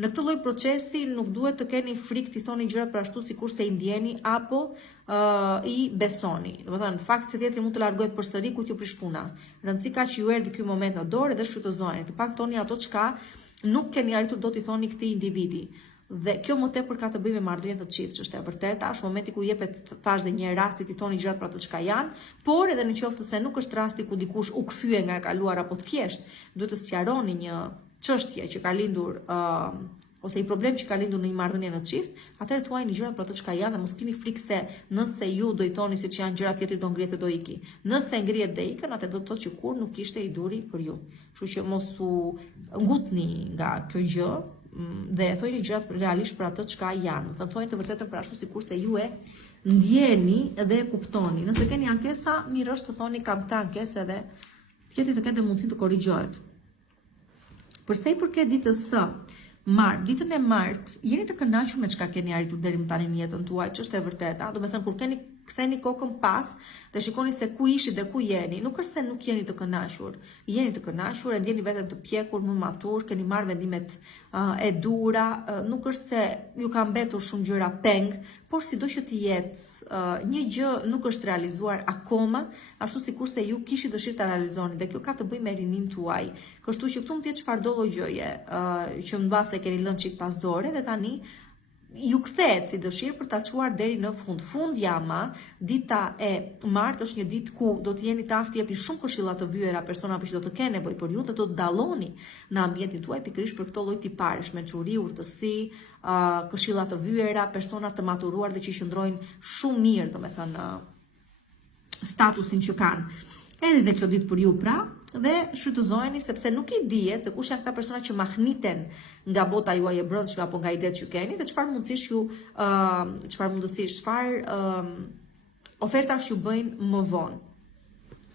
në këtë lloj procesi nuk duhet të keni frikë t'i thoni gjërat për ashtu sikur se i ndjeni apo i besoni. Domethënë, fakti se tjetri mund të largohet përsëri ku t'ju prish puna. Rëndësi ka që ju erdhi ky moment në dorë dhe shfrytëzoni. Të paktoni ato çka nuk keni arritur do t'i thoni këtij individi. Dhe kjo më tepër ka të bëjë me marrëdhënien të çift, që është e vërteta, është momenti ku jepet thash dhe një rasti t'i thoni gjërat për ato çka janë, por edhe nëse se nuk është rasti ku dikush u kthye nga e kaluara, apo thjesht duhet të sqaroni një çështje që ka lindur ose një problem që ka lindur në një marrëdhënie në çift, atëherë thuajini gjërat për ato çka janë dhe mos keni frikë se nëse ju do i thoni siç janë gjërat tjetri do ngrihet do iki. Nëse ngrihet dhe ikën, atë do të thotë që kur nuk kishte i duri për ju. Kështu që mos u ngutni nga kjo gjë dhe thojini gjërat realisht për ato çka janë. Do të thoni të vërtetën për ashtu sikur se ju e ndjeni dhe e kuptoni. Nëse keni ankesa, mirë është të thoni kam këtë ankesë dhe tjetri të ketë mundësinë të korrigjohet. Përsa i përket ditës së martë, ditën e martë, jeni të kënaqur me çka keni arritur deri më tani në jetën tuaj, që është e vërteta. Do të thënë kur ktheni kokën pas dhe shikoni se ku ishi dhe ku jeni, nuk është se nuk jeni të kënaqur. Jeni të kënaqur, e ndjeni veten të pjekur, më matur, keni marrë vendimet e dura, nuk është se ju ka mbetur shumë gjëra peng, por sido që të jetë, një gjë nuk është realizuar akoma, ashtu sikurse ju kishit dëshirë ta realizoni dhe kjo ka të bëjë me rinin tuaj. Kështu që këtu mund të jetë çfarëdo gjëje që mbase keni lënë çik pas dore dhe tani ju kthehet si dëshirë për ta çuar deri në fund. Fundjama, dita e martë është një ditë ku do të jeni të aftë të jepni shumë këshilla të vyera personave që do të kenë nevojë për ju dhe do të dalloni në ambientin tuaj pikërisht për këto lloj tiparesh, mençuri, urtësi, këshilla të vyera, persona të maturuar dhe që qëndrojnë shumë mirë, domethënë statusin që kanë. Erdhi dhe kjo ditë për ju pra, dhe shfrytëzojeni sepse nuk i dihet se kush janë këta persona që mahniten nga bota juaj e brendshme apo nga idetë që keni dhe çfarë mundësish ju çfarë ofertash ju bëjnë më vonë.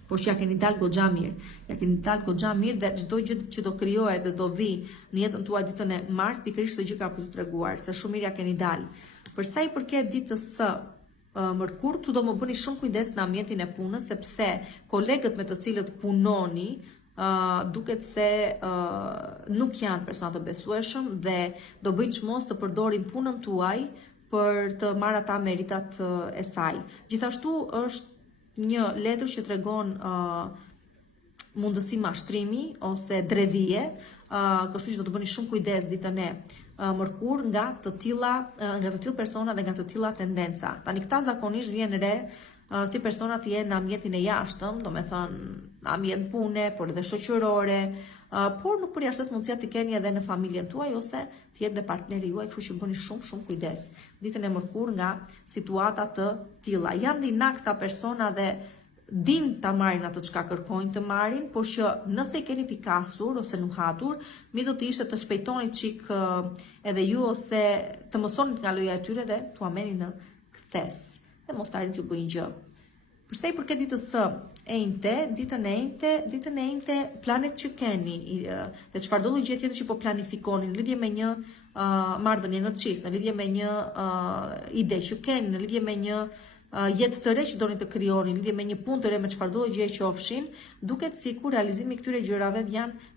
Por që ja keni dalë goxha mirë. Ja keni dalë goxha mirë dhe çdo gjë që do krijohet dhe do vi në jetën tuaj ditën e martë, pikërisht këtë gjë ka për t'ju treguar se shumë mirë ja keni dalë. Për sa i përket ditës së Mërkur, tu do më bëni shumë kujdes në ambientin e punës, sepse kolegët me të cilët punoni duket se nuk janë persona të besueshëm dhe do bëjnë çmos të përdorin punën tuaj për të marrë ata meritat e saj. Gjithashtu është një letër që tregon mundësi mashtrimi ose dredhije, kështu që do të bëni shumë kujdes ditën e Mërkur nga të tillë persona dhe nga të tilla tendenca. Tani këta zakonisht vjen re si persona të jenë në ambientin e jashtëm, domethënë në ambient pune, por edhe shoqërore, por nuk përjashtohet mundësia të keni edhe në familjen tuaj ose të jetë dhe partneri juaj, kështu që bëni shumë kujdes ditën e Mërkur nga situata të tilla. Janë dina këta persona dhe din ta marrin atë çka kërkojnë të marrin, por që nëse i keni pikasur ose nuhatur, mi do të ishte të shpejtoni çik edhe ju ose të mësoni nga loja e tyre dhe t'u ameni në kthes dhe mos të arrin t'ju bëjnë gjë. Përsa i përket ditës së enjte, ditën e enjte planet që keni dhe çfarëdo lloj gjë tjetër që po planifikoni në lidhje me një marrëdhënie në çift, në lidhje me një ide që keni, në lidhje me një jetë të re që doni të krijoni, lidhje me një punë të re me çfarëdo lloj gjëje qofshin, duket sikur realizimi i këtyre gjërave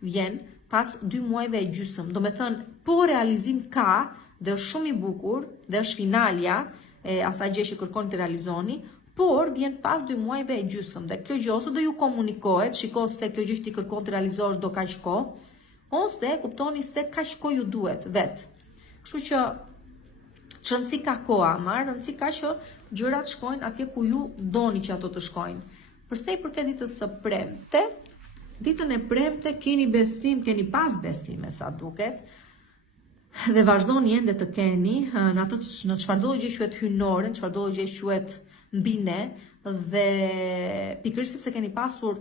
vjen pas 2 muajve e gjysmë. Domethënë, po realizim ka dhe është shumë i bukur dhe është finalja e asaj gjë që kërkoni të realizoni, por vjen pas 2 muajve e gjysmë dhe kjo gjë ose do ju komunikohet, shiko se kjo gjë që ti kërkon të realizosh do kaq kohë, ose kuptoni se kaq kohë ju duhet vet. Kështu që rëndësi ka koha, ma rëndësi ka që gjërat shkojnë atje ku ju doni që ato të shkojnë. Përsa i përket ditës së premte, ditën e premte keni besim, keni pas besime sa duket, dhe vazhdoni ende të keni në çfarëdo gjë quhet hynore, në çfarëdo gjë quhet mbi ne, dhe pikërisht sepse keni pasur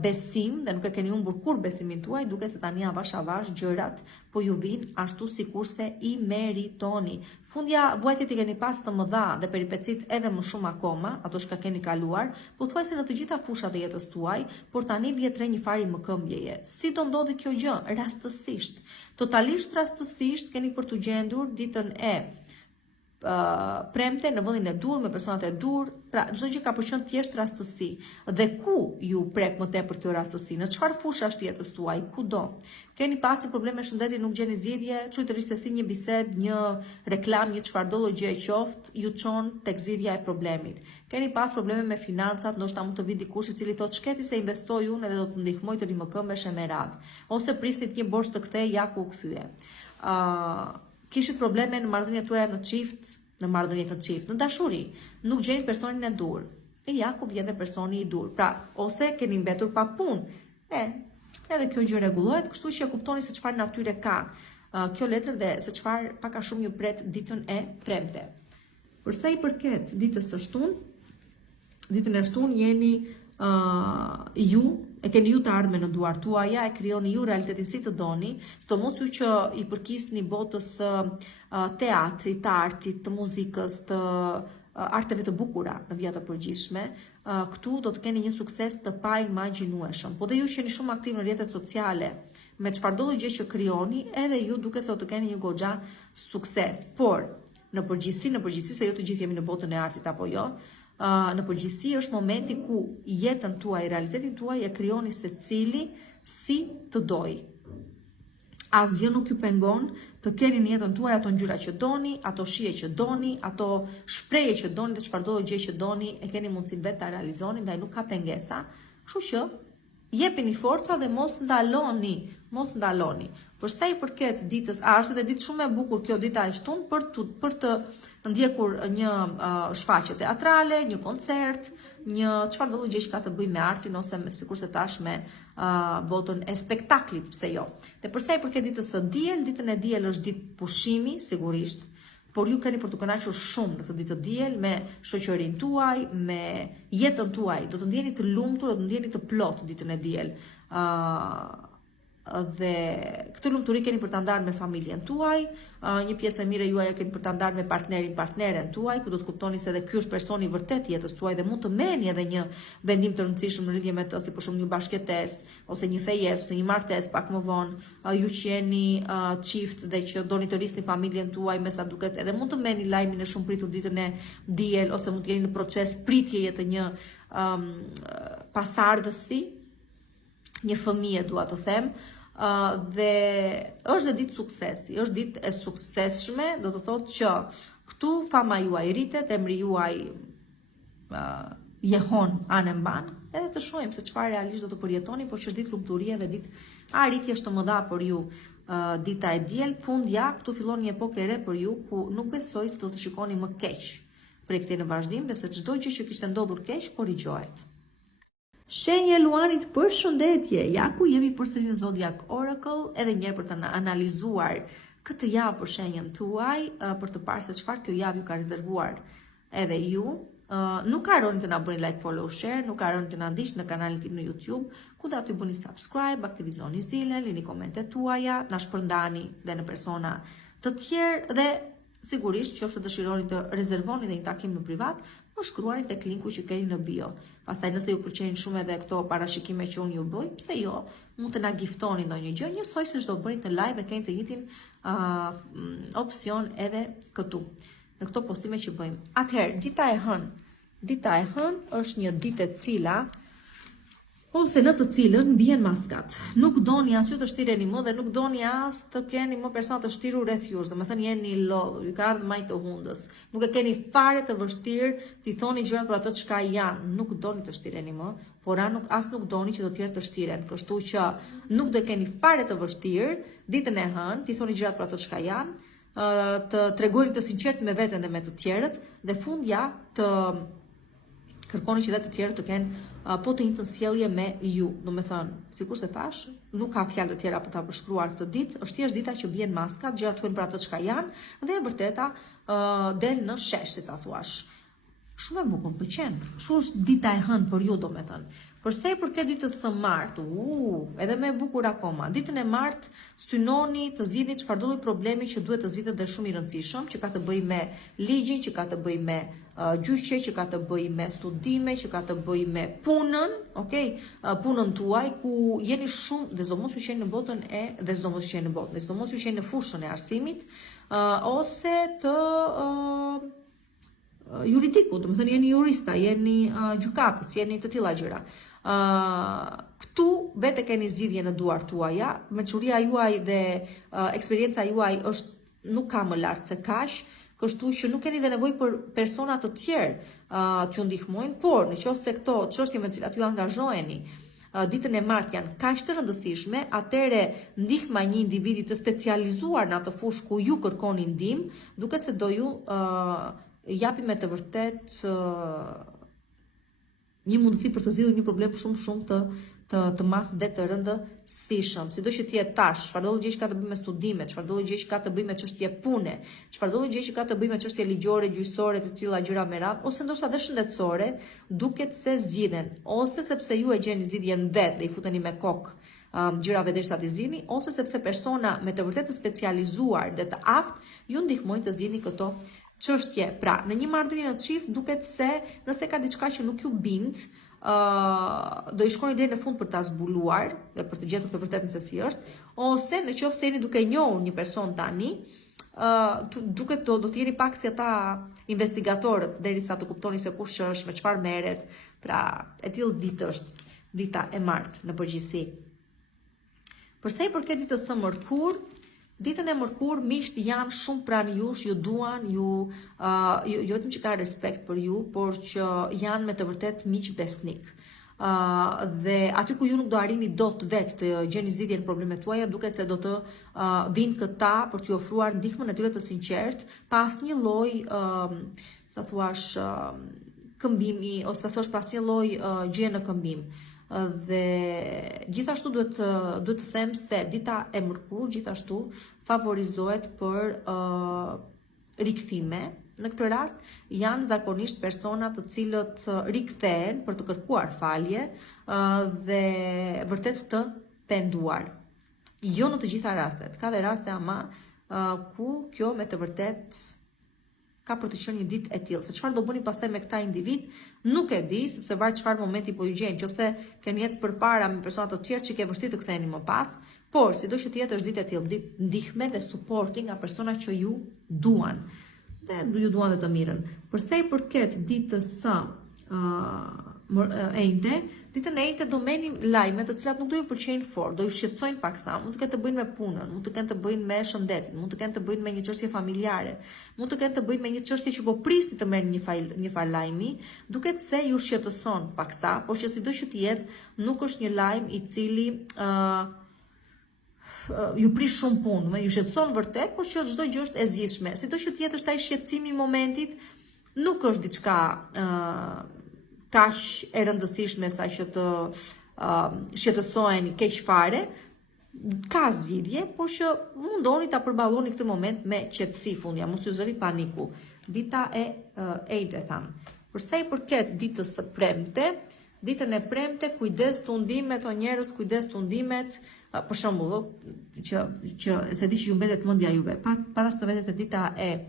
besim dhe nuk e keni humbur kur besimin tuaj, duket se tani avash gjërat po ju vijnë ashtu sikurse i meritoni. Fundja vuajtjet i keni pas të mëdha dhe peripecit edhe më shumë akoma, ato që keni kaluar, pothuajse në të gjitha fushat e jetës tuaj, por tani vjet re një fari mëkëmbjeje. Si do ndodhi kjo gjë? Rastësisht. Totalisht rastësisht keni për t'u gjendur ditën e premte në vendin e dur me personat e dur, pra çdo gjë ka përqen thjesht rastësi. Dhe ku ju prek më tepër kjo rastësi? Në çfarë fushash të jetës tuaj? Kudo? Keni pasur probleme shëndetje, nuk gjeni zgjidhje, çujtërisht se si një bisedë, një reklam, një çfarëdo lloj gjë qoftë, ju çon tek zgjidhja e problemit. Keni pas probleme me financat, ndoshta mund të vi dikush i cili thotë shketi se investoj unë dhe do të ndihmoj të rimëkëmbesh me radhë. Ose prisnit një borxh të kthej, ja ku u kthye. Kishit probleme në marrëdhëniet tuaja në çift, në dashuri, nuk gjenit personin e dur. E ja ku vjen dhe personi i dur. Pra, ose keni mbetur pa punë. Edhe kjo gjë rregullohet, kështu që kuptoni se çfarë natyre ka kjo letër dhe se çfarë pak a shumë ju pret ditën e premte. Përsa i përket ditës së shtunë, ditën e shtunë jeni e keni ju të ardhme në duart tuaja, e krijoni ju realitetin si të doni, sidomos ju që i përkisni botës teatrit, të artit, të muzikës, të arteve të bukura në vija të përgjithshme, këtu do të keni një sukses të paimagjinueshëm. Po dhe ju që jeni shumë aktiv në rrjetet sociale, me çfarëdo gjë që krijoni, edhe ju duket se do të keni një goxha sukses. Por në përgjithësi se jo të gjithë jemi në botën e artit apo jo, në përgjithësi është momenti ku jetën tuaj, realitetin tuaj e krijoni secili si të doj. Asgjë nuk ju pengon të keni në jetën tuaj ato ngjyra që doni, ato shije që doni, ato shprehje që doni dhe çfarëdo gjë që doni, e keni mundësinë vetë ta realizoni, ndaj nuk ka pengesa. Kështu që jepini forca dhe mos ndaloni mos ndaloni. Për sa i përket ditës, është edhe ditë shumë e bukur kjo dita e shtunë për të ndjekur një shfaqje teatrale, një koncert, një çfarëdo lloj gjë që ka të bëjë me artin ose me sikurse tash me botën e spektaklit, pse jo. Dhe për sa i përket ditës së diel, ditën e diel është ditë pushimi, sigurisht, por ju keni për të kënaqur shumë në këtë ditë të diel me shoqërinë tuaj, me jetën tuaj. Do të ndjeni të lumtur, do të ndjeni të plotë ditën e diel. Dhe këtë lumturi keni për ta ndarë me familjen tuaj, një pjesë e mirë juaj keni për ta ndarë me partneren tuaj, ku do të kuptoni se edhe ky është personi i vërtet i jetës tuaj dhe mund të merrni edhe një vendim të rëndësishëm në lidhje me të, si për shembull një bashkëtesë ose një fejesë ose një martesë pak më vonë, ju që jeni çift dhe që doni të rrisni familjen tuaj, me sa duket edhe mund të merrni lajmin e shumë pritur ditën e diel ose mund të jeni në proces pritjeje të një pasardhësi, një fëmijë dua të them. Dhe është dhe ditë suksesi, është ditë e suksesshme, do të thotë që këtu fama juaj rritet, emri juaj jehon anë mban, edhe të shohim se çfarë realisht do të përjetoni, por që është ditë lumturie dhe ditë arritjesh të mëdha për ju. Dita e diel, fundja, këtu fillon një epokë e re për ju, ku nuk besoj se do të shikoni më keq prej këtij në vazhdim, dhe se çdo gjë që kishte ndodhur keq korrigjohet. Shenja e luanit, përshëndetje, ja ku jemi përsëri në Zodiac Oracle, edhe njerë për të analizuar këtë javë për shenjën tuaj, për të parë se çfarë kjo javë ju ka rezervuar edhe ju. Nuk harroni të na bëni like, follow, share, nuk harroni të na ndiqni në kanalin tim në YouTube, ku do t'ju bëni subscribe, aktivizoni zilën, lini komentet tuaja, na shpërndani dhe në persona të tjerë dhe sigurisht qoftë të dëshironi të rezervoni dhe një takim në privat, më shkruani tek linku që keni në bio. Pastaj nëse ju pëlqejnë shumë edhe këto parashikime që unë ju bëj, pse jo, mund të na giftoni ndonjë gjë, njësoj se çdo bëni të live e keni të njëjtin opsion edhe këtu, në këto postime që bëjmë. Atëherë, dita e hënë është një ditë e cila ose në të cilën mbien maskat. Nuk doni as ju të shtireni më dhe nuk doni as të keni më persona të shtirur rreth jush. Domethënë jeni lodhur, ju ka ardhur maj të hundës. Nuk e keni fare të vështirë t'i thoni gjërat për ato çka janë. Nuk doni të shtireni më, por as nuk doni që të tjerë të shtiren. Kështu që nuk do keni fare të vështirë ditën e hënë t'i thoni gjërat për ato çka janë, të tregoni të sinqertë me veten dhe me të tjerët dhe fundja të kërkoni që dhe të tjerë të kenë po të njëjtën sjellje me ju. Domethënë, sikurse thash, nuk ka fjalë të tjera për ta përshkruar këtë ditë, është thjesht dita që bien maskat, gjërat thuhen për ato çka janë dhe e vërteta del në shesh, si ta thuash. Shumë e bukur, më pëlqen. Kështu është dita e hënë për ju, domethënë. Përsa i përket ditës së martë, edhe më e bukur akoma. Ditën e martë synoni të zgjidhni çfarëdo lloj problemi që duhet të zgjidhet dhe shumë i rëndësishëm, që ka të bëjë me ligjin, që ka të bëjë me gjyqje, që ka të bëjë me studime, që ka të bëjë me punën, okay? Punën tuaj ku jeni shumë, dhe sidomos ju jeni në botën e, dhe sidomos ju jeni në botën, dhe sidomos ju jeni në fushën e arsimit, ose të juridiku, do të thënë jeni jurista, jeni gjykatës, jeni të tilla gjëra. Këtu vetë keni zgjidhje në duart tuaja, mençuria juaj dhe eksperienca juaj është nuk ka më lart se kaq, kështu që nuk keni dhe nevojë për persona të tjerë t'ju ndihmojnë, por nëse këto çështje me të cilat ju angazhoheni ditën e martë janë kaq të rëndësishme, atëre ndihma një individi të specializuar në atë fushë ku ju kërkoni ndihmë, duket se do ju japi me të vërtet një mundësi për të zgjidhur një problem shumë të madh dhe të rëndësishëm. Sidoqë që ti je tash, çfarëdo gjë që ka të bëjë me studime, çfarëdo gjë që ka të bëjë me çështje pune, çfarëdo gjë që ka të bëjë me çështje ligjore, gjyqësore, të tilla gjëra me radhë, ose ndoshta edhe shëndetësore, duket se zgjidhen, ose sepse ju e gjeni zgjidhjen vetë dhe i futeni me kokë gjërave derisa t'i zgjidhni, ose sepse persona me të vërtetë të specializuar dhe të aftë ju ndihmojnë të zgjidhni këto çështje. Pra, në një marrëdhënie në çift duket se nëse ka diçka që nuk ju bind, do i shkoni deri në fund për ta zbuluar dhe për të gjetur të vërtetën se si është, ose nëse jeni duke njohur një person tani, duket do të jeni pak si ata investigatorët derisa të kuptoni se kush është, me çfarë merret. Pra, e tillë ditë është dita e martë në përgjithësi. Përsa i përket ditës së mërkur, ditën e mërkur miqt janë shumë pranë jush, ju duan, ju vetëm që ka respekt për ju, por që janë me të vërtet miq besnik. Dhe aty ku ju nuk do arrini dot vetë të gjeni zgjidhje në problemet tuaja, duket se do të vinë këta për t'ju ofruar ndihmën e tyre të sinqert, pa asnjë lloj, sa thuash, këmbimi ose sa thosh pas një lloj gjë në këmbim. Dhe gjithashtu duhet të them se dita e mërkurë gjithashtu favorizohet për rikthime. Në këtë rast janë zakonisht persona të cilët rikthehen për të kërkuar falje dhe vërtet të penduar. Jo në të gjitha rastet, ka dhe raste ama ku kjo me të vërtet ka për të qenë një ditë e tillë. Se çfarë do bëni pastaj me këta individ, nuk e di, sepse varet çfarë momenti po ju gjeni. Nëse keni ecë përpara me persona të tjerë që ke vështirë të ktheheni më pas, por sidoqë që të jetë është ditë e tillë, ditë ndihme dhe suporti nga persona që ju duan. Dhe ju duan dhe të mirën. Përsa i përket ditës së enjte, ditën e enjte do merrni lajme të cilat nuk do ju pëlqejnë fort, do ju shqetësojnë paksa, mund të kenë të bëjnë me punën, mund të kenë të bëjnë me shëndetin, mund të kenë të bëjnë me një çështje familjare, mund të kenë të bëjnë me një çështje që po prisni të merrni një far lajmi, duket se ju shqetëson paksa, por që sidoqë të jetë, nuk është një lajm i cili ju prish shumë punë, ju shqetëson vërtet, por që çdo gjë është e zgjidhshme. Sidoqë të jetë është ai shqetësimi i momentit, nuk është diçka kaq e rëndësishme sa që të shqetësoheni keq fare. Ka zgjidhje, por që mundoni ta përballoni këtë moment me qetësi fundja, mos ju zëri paniku. Dita e enjte tham. Përsa i përket ditës së premte, ditën e premte, kujdes tundimet, o njerëz, kujdes tundimet. Për shembull, që se di që ju mbetet mendja juve, para se të vetet e dita e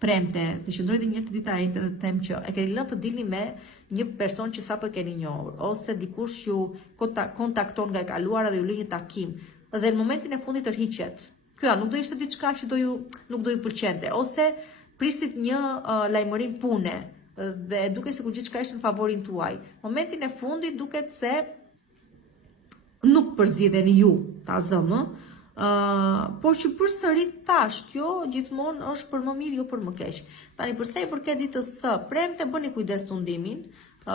premte, të qëndroj dhe njërë të dita e enjte dhe të them që e keni lënë të dilni me një person që sapo e keni njohur, ose dikush ju kontakton nga e kaluara dhe ju lë një takim, dhe në momentin e fundit tërhiqet. Kjo nuk do ishte diçka që nuk do ju pëlqente, ose pristit një lajmërim pune dhe duket se kur gjithçka ishte në favorin tuaj. Momentin e fundit duket se nuk përzgjidheni ju ta zëmë, por që përsëri tash kjo gjithmonë është për më mirë, jo për më keq. Tani përsa i përket ditës së premte, bëni kujdes tundimin.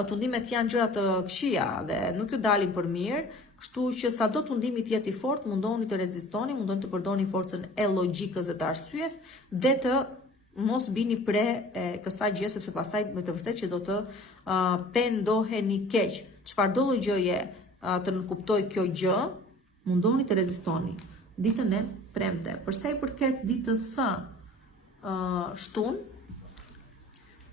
Tundimet janë gjëra të këqija dhe nuk ju dalin për mirë, kështu që sado tundimi të jetë i fortë, mundoni të rezistoni, mundoni të përdorni forcën e logjikës dhe të arsyes dhe të mos bini pre kësaj gjë, sepse pastaj me të vërtetë që do të pendoheni keq. Çfarëdo lloj gjëje të nënkuptoj kjo gjë, mundoni të rezistoni. Ditën e premte. Përsa i përket ditës së shtunë,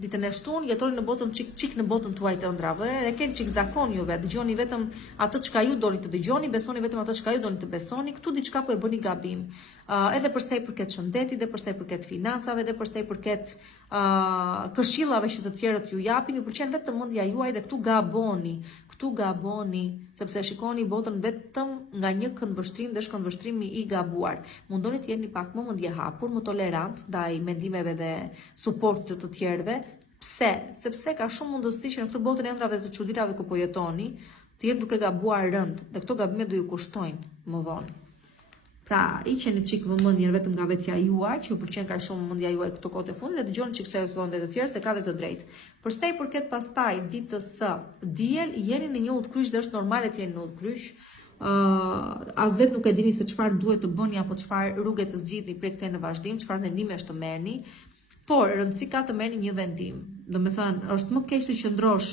ditën e shtunë jetoni në botën çik në botën tuaj të ëndrave, dhe keni çik zakon juve, dëgjoni vetëm atë çka ju doni të dëgjoni, besoni vetëm atë çka ju doni të besoni, këtu diçka po e bëni gabim. Edhe përsa i përket shëndetit, dhe përsa i përket financave, dhe përsa i përket këshillave që të tjerët ju japin, ju pëlqen vetëm mendja juaj dhe këtu gaboni, sepse shikoni botën vetëm nga një këndvështrim dhe është këndvështrimi i gabuar. Mundoni të jeni pak më mendje hapur, më tolerant ndaj mendimeve dhe suportit të tjerëve. Pse? Sepse ka shumë mundësi që në këtë botën e ëndrave dhe të çuditërave ku po jetoni, të jeni duke gabuar rënd dhe këto gabime do ju kushtojnë më vonë. Pra, i qeni çik vëmendjen vetëm nga vetja juaj, që ju pëlqen ka shumë mendja juaj këto kohë të fundit dhe dëgjoni çik se thonë të tjerë se ka dhe të drejtë. Përsa i përket pastaj ditës së diel, jeni në një udhkryq dhe është normale të jeni në udhkryq. As vetë nuk e dini se çfarë duhet të bëni apo çfarë rrugë të zgjidhni prej këtij në vazhdim, çfarë vendime është të merrni. Por rëndësi ka të merrni një vendim. Domethënë, është më keq të qëndrosh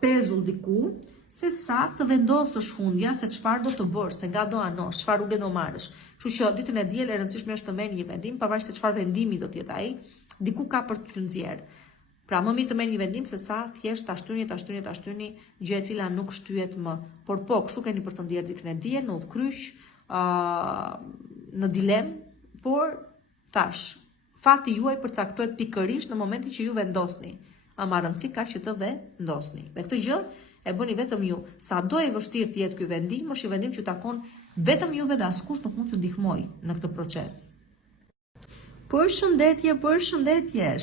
pezull diku, se sa të vendosësh fundja se çfarë do të bësh, se nga do anosh, çfarë rrugë do marrësh. Kështu që ditën e diel e rëndësishme është të merrni një vendim, pavarësisht se çfarë vendimi do të jetë ai, diku ka për të nxjerr. Pra më mirë të merrni një vendim se sa thjesht ta shtyni gjë e cila nuk shtyhet më. Por po, kështu keni për të ndjerë ditën e diel në udhkryq, në dilemë, por tash fati juaj përcaktohet pikërisht në momentin që ju vendosni. Ama rëndësi ka që të vendosni. Dhe këtë gjë e bëni vetëm ju. Sa do e vështirë të jetë ky vendim, është një vendim që takon vetëm juve dhe askush nuk mund t'ju ndihmojë në këtë proces. Përshëndetje,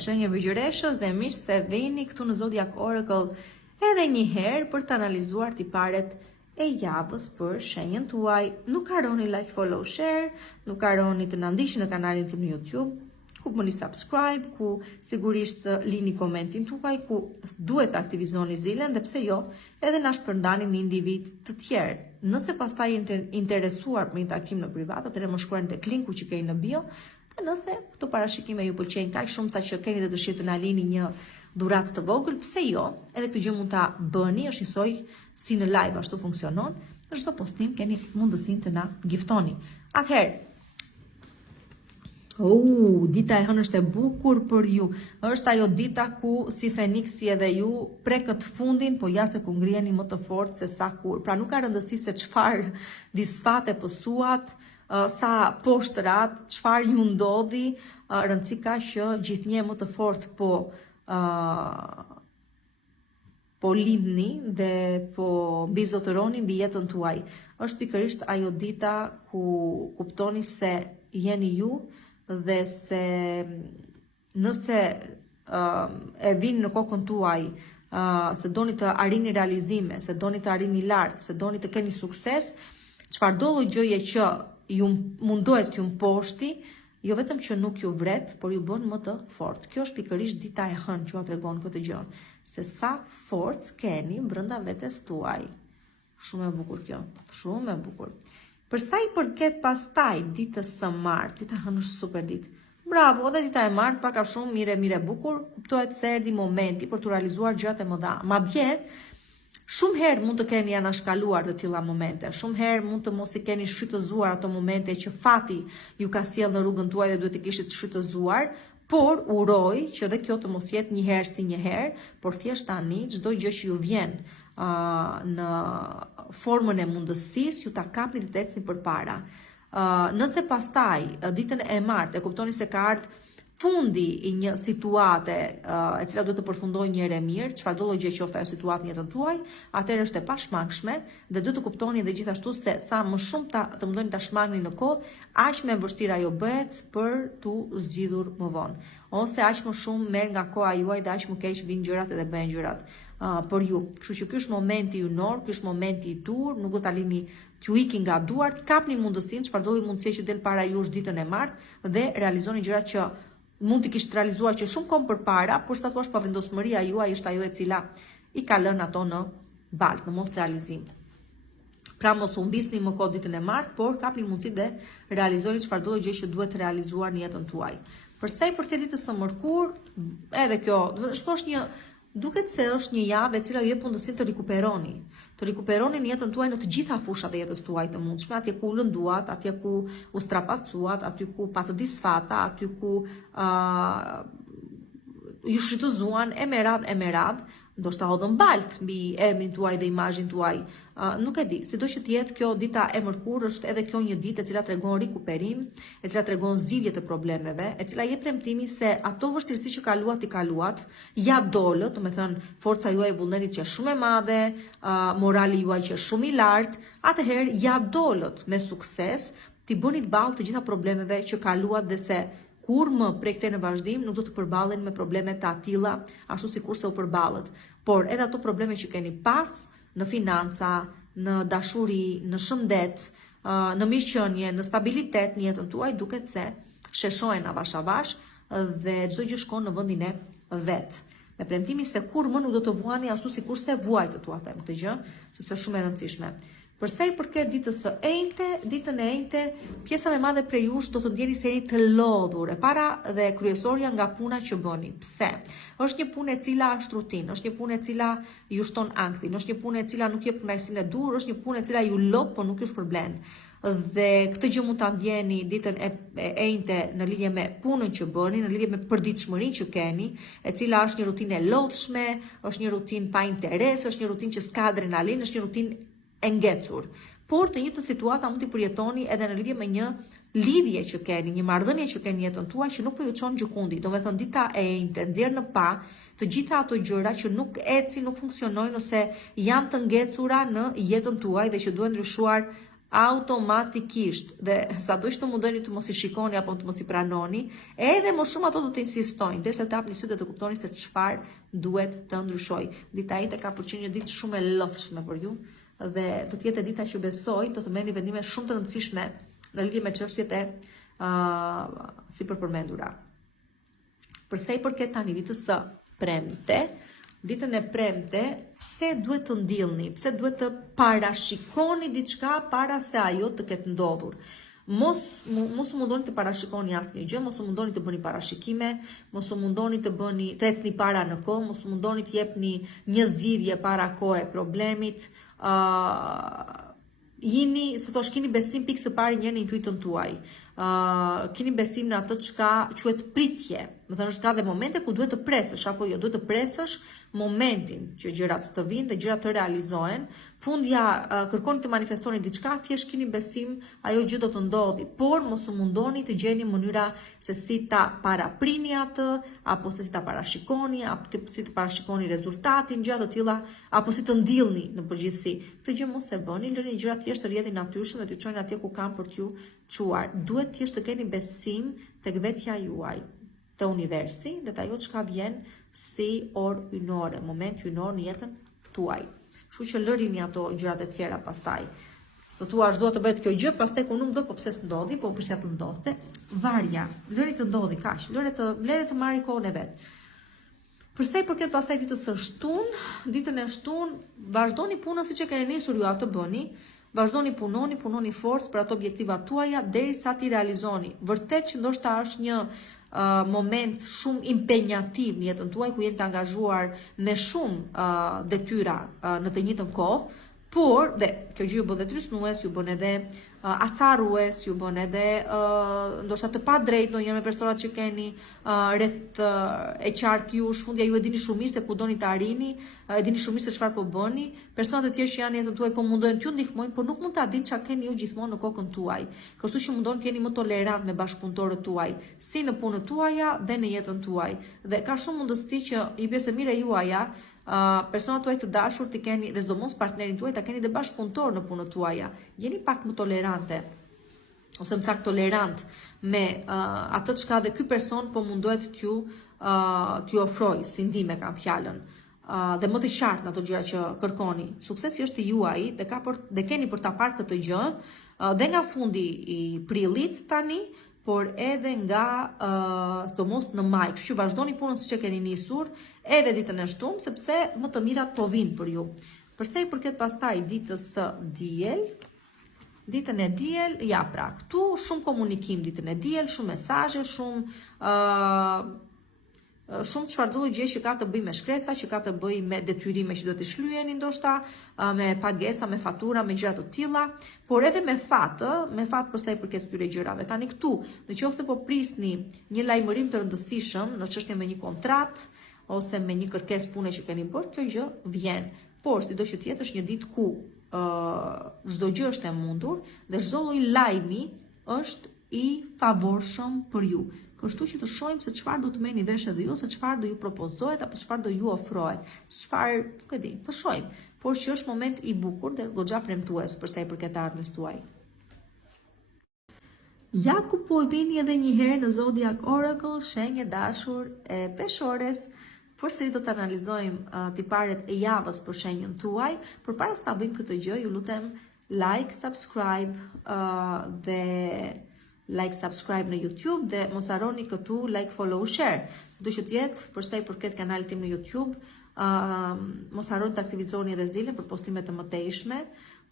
shenjë vëgjëreshës dhe mish se vini këtu në Zodiac Oracle edhe një herë për të analizuar tiparet e javës për shenjën tuaj. Nuk harroni like, follow, share, nuk harroni të na ndiqni në kanalin tim në YouTube. ku bëni subscribe, ku sigurisht lini komentin tuaj, ku duhet të aktivizoni zilen, dhe pse jo, edhe na shpërndani një individ të tjerë. Nëse pastaj interesuar për një takim në privat, atëherë më shkruani tek linku që keni në bio, dhe nëse këto parashikime ju pëlqejnë kaq shumë sa që keni të dëshirë të na lini një dhuratë të vogël, pse jo? Edhe këtë gjë mund ta bëni, është njësoj si në live ashtu funksionon. Në çdo postim keni mundësinë të na giftoni. Atëherë, dita e hënë është e bukur për ju. Është ajo dita ku si Feniksi edhe ju prekët fundin, po ja se ku ngriheni më të fortë se sa kur. Pra nuk ka rëndësi se çfarë disfate pësuat, sa poshtrat, çfarë ju ndodhi, rëndësi ka që gjithnjë më të fortë po lindni dhe po mbizotëroni mbi jetën tuaj. Është pikërisht ajo dita ku kuptoni se jeni ju dhe se nëse e vinë në kokën tuaj, se doni të arrini realizime, se doni të arrini lart, se doni të keni sukses, çfarëdo lloj gjëje që ju mundohet t'ju mposhti, jo vetëm që nuk ju vret, por ju bën më të fortë. Kjo është pikërisht dita e hënë që tregon këtë gjë, se sa forcë keni brenda vetes tuaj. Shumë e bukur kjo, shumë e bukur. Për sa i përket pastaj ditës së martë, dita e hënë është super ditë. Bravo, edhe dita e martë pak a shumë mire bukur, kuptohet se erdhi momenti për të realizuar gjërat e mëdha. Madje shumë herë mund të keni anashkaluar të tilla momente, shumë herë mund të mos i keni shfrytëzuar ato momente që fati ju ka sjellë në rrugën tuaj dhe duhet të kishit shfrytëzuar, por uroj që edhe kjo të mos jetë një herë si një herë, por thjesht tani çdo gjë që ju vjen në formën e mundësisë ju ta kapni dhe të ecni përpara. Nëse pastaj ditën e martë e kuptoni se ka ardhur fundi i një situate e cila duhet të përfundojë një herë mirë, çfarëdo lloj gjë qoftë ajo situatë në jetën tuaj, atëherë është e pashmangshme dhe duhet të kuptoni edhe gjithashtu se sa më shumë të mundoni ta shmangni në kohë, aq më e vështirë ajo bëhet për tu zgjidhur më vonë. Ose aq më shumë merr nga koha juaj dhe aq më keq vinë gjërat edhe bëhen gjërat për ju. Kështu që ky është momenti ynor, ky është momenti i dur, nuk do ta lini t'ju iki nga duart, kapni mundësinë, çfarëdo lloj mundësie që del para jush ditën e martë dhe realizoni gjërat që mund të kishte realizuar që shumë kohë përpara, por sa thua pavendosmëria juaj është ajo e cila i ka lënë ato në balkë, në mos realizim. Pra mos u mbisni më kohë ditën e martë, por kapni mundësi dhe realizoni çfarëdo gjë që duhet të realizuar në jetën tuaj. Për sa i përket ditës së mërkurë, edhe kjo, është një duket se është një javë e cila ju jep mundësinë të rikuperoni. Të rikuperoni në jetën tuaj në të gjitha fushat e jetës tuaj të mundshme, atje ku lënduat, atje ku u strapacuat, aty ku patë disfata, aty ku ju shfrytëzuan e me radh, ndoshta hodhën balt mbi emrin tuaj dhe imazhin tuaj. Nuk e di, sido që të jetë kjo dita e mërkurë është edhe kjo një ditë e cila tregon rikuperim, e cila tregon zgjidhje të problemeve, e cila jep premtimin se ato vështirësi që kaluat, ja dolët, do të thënë forca juaj e vullnetit që është shumë e madhe, morali juaj që është shumë i lartë, atëherë ja dolët me sukses, ti bëni ballë të gjitha problemeve që kaluat dhe se kur më prej këtej në vazhdim nuk do të përballen me probleme të atilla ashtu sikurse u përballët, por edhe ato probleme që keni pas në financa, në dashuri, në shëndet, në mirëqenie, në stabilitet në jetën tuaj duket se sheshohen avash avash dhe çdo gjë shkon në vendin e vet. Me premtimin se kur më nuk do të vuani ashtu sikurse vuajtë tua them këtë gjë, sepse është shumë e rëndësishme. Për sa i përket ditën e enjte, pjesa më e madhe prej jush do të ndjeni se jeni të lodhur, e para dhe kryesorja nga puna që bëni. Pse? Është një punë e cila është rutinë, është një punë e cila ju shton anktin, është një punë e cila nuk jep kënaqësinë e dur, është një punë e cila ju lodh, por nuk ju shpërblen. Dhe këtë gjë mund ta ndjeni ditën e enjte në lidhje me punën që bëni, në lidhje me përditshmërinë që keni, e cila është një rutinë e lodhshme, është një rutinë pa interes, është një rutinë që s'ka adrenalin, është një rutinë e ngecur. Por të njëjtën situatë mund t'i përjetoni edhe në lidhje me një lidhje që keni, një marrëdhënie që keni në jetën tuaj që nuk po ju çon gjikundi. Domethënë dita e enjte nxjerr në pa të gjitha ato gjëra që nuk ecin, nuk funksionojnë ose janë të ngecura në jetën tuaj dhe që duhen ndryshuar automatikisht. Dhe sado që të mundoni të mos i shikoni apo të mos i pranoni, edhe më shumë ato do të insistojnë, derisa të hapni sytë dhe të kuptoni se çfarë duhet të ndryshojë. Dita e enjte ka për qenë një ditë shumë e lodhshme për ju. Dhe do të jetë dita që besoj do të merrni vendime shumë të rëndësishme në lidhje me çështjet e sipërpërmendura. Përsa i përket tani ditës së premte, ditën e premte, pse duhet të ndillni, pse duhet të parashikoni diçka para se ajo të ketë ndodhur. Mos u mundoni të parashikoni asnjë gjë, mos u mundoni të bëni parashikime, mos u mundoni të ecni para në kohë, mos u mundoni të jepni një zgjidhje para kohë e problemit. Keni besim pikë së pari një në intuitën tuaj. Keni besim në atë çka quhet pritje. Do të thënë ka dhe momente ku duhet të presësh apo jo, duhet të presësh momentin që gjërat të vinë dhe gjërat të realizohen. Fundja kërkoni të manifestoni diçka, thjesht keni besim ajo gjë do të ndodhi, por mos u mundoni të gjeni mënyra se si ta paraprini atë, apo se si ta parashikoni, apo si të parashikoni rezultatin, gjëra të tilla, apo si të ndillni në përgjithësi. Këtë gjë mos e bëni, lërini gjërat thjesht të rrjedhin natyrshëm dhe t'ju çojnë atje ku kanë për t'ju çuar. Duhet thjesht të keni besim tek vetja juaj, te universi dhe te ajo çka vjen si orë hyjnore, moment hyjnor në jetën tuaj. Kështu që lërini ato gjërat e tjera pastaj. Të thua do të bëhet kjo gjë, pastaj ku nuk do, po pse s'ndodhi, po përse të ndodhte. Varja, lëri të ndodhi kaq, lëre të marrë kohën e vet. Përsa i përket pastaj ditës së shtunë, ditën e shtunë, vazhdoni punën siç e keni nisur ju atë bëni. Vazhdoni punoni forcë për ato objektivat tuaja derisa ti realizoni. Vërtet që ndoshta është një moment shumë impenjativ në jetën tuaj ku jeni të angazhuar me shumë detyra në të njëjtën kohë, por dhe kjo gjë ju bën dhe trysnues, ju bën edhe acarues, ju bën edhe ndoshta të padrejtë ndonjëherë me personat që keni rreth e qartë jush, fundja ju e dini shumë mirë se ku doni të arrini, e dini shumë mirë se çfarë po bëni. Personat e tjerë që janë në jetën tuaj po mundohen t'ju ndihmojnë, por nuk mund ta dinë çka keni ju gjithmonë në kokën tuaj. Kështu që mundoni të jeni më tolerant me bashkëpunëtorët tuaj, si në punën tuaja dhe në jetën tuaj. Dhe ka shumë mundësi që i pjesë mirë juaja personat tuaj të dashur të keni dhe sidomos partnerin tuaj ta keni dhe bashkëpunëtor në punën tuaja. Jeni pak më tolerante ose më saktë tolerant me atë çka dhe ky person po mundohet t'ju ofrojë si ndihmë kam fjalën. Dhe më të qartë në ato gjëra që kërkoni. Suksesi është i juaj dhe keni për ta parë këtë gjë dhe nga fundi i prillit tani, por edhe nga sidomos në maj. Kështu që vazhdoni punën siç e keni nisur edhe ditën e shtunë, sepse më të mirat po vinë për ju. Përsa i përket pastaj ditës së diel, ditën e diel, ja pra, këtu shumë komunikim ditën e diel, shumë mesazhe, shumë çfarëdo gjë që ka të bëjë me shkresa, që ka të bëjë me detyrime që do të shlyheni ndoshta, me pagesa, me fatura, me gjëra të tilla, por edhe me fat përsa i përket këtyre gjërave. Tani këtu, nëse po prisni një lajmërim të rëndësishëm në çështje me një kontratë ose me një kërkesë pune që keni bërë, kjo gjë vjen. Por sido që tjetë është një ditë ku çdo gjë është e mundur dhe çdo lloj lajmi është i favorshëm për ju. Kështu që të shohim se çfarë do të merrni vesh edhe ju, se çfarë do ju propozohet apo çfarë do ju ofrohet. Çfarë, nuk e di, të shohim. Por që është moment i bukur dhe goxha premtues përsa i përket ardhmës tuaj. Ja ku po vini edhe një herë në Zodiac Oracle, shenjë dashur e peshores. Përsëri do të analizojmë tiparet e javës për shenjën tuaj. Përpara se ta bëjmë këtë gjë, ju lutem like, subscribe në YouTube dhe mos harroni këtu like, follow, share. Sido që tjetë, përsa i përket kanalit tim në YouTube, mos harroni të aktivizoni edhe zilën për postimet të mëtejshme,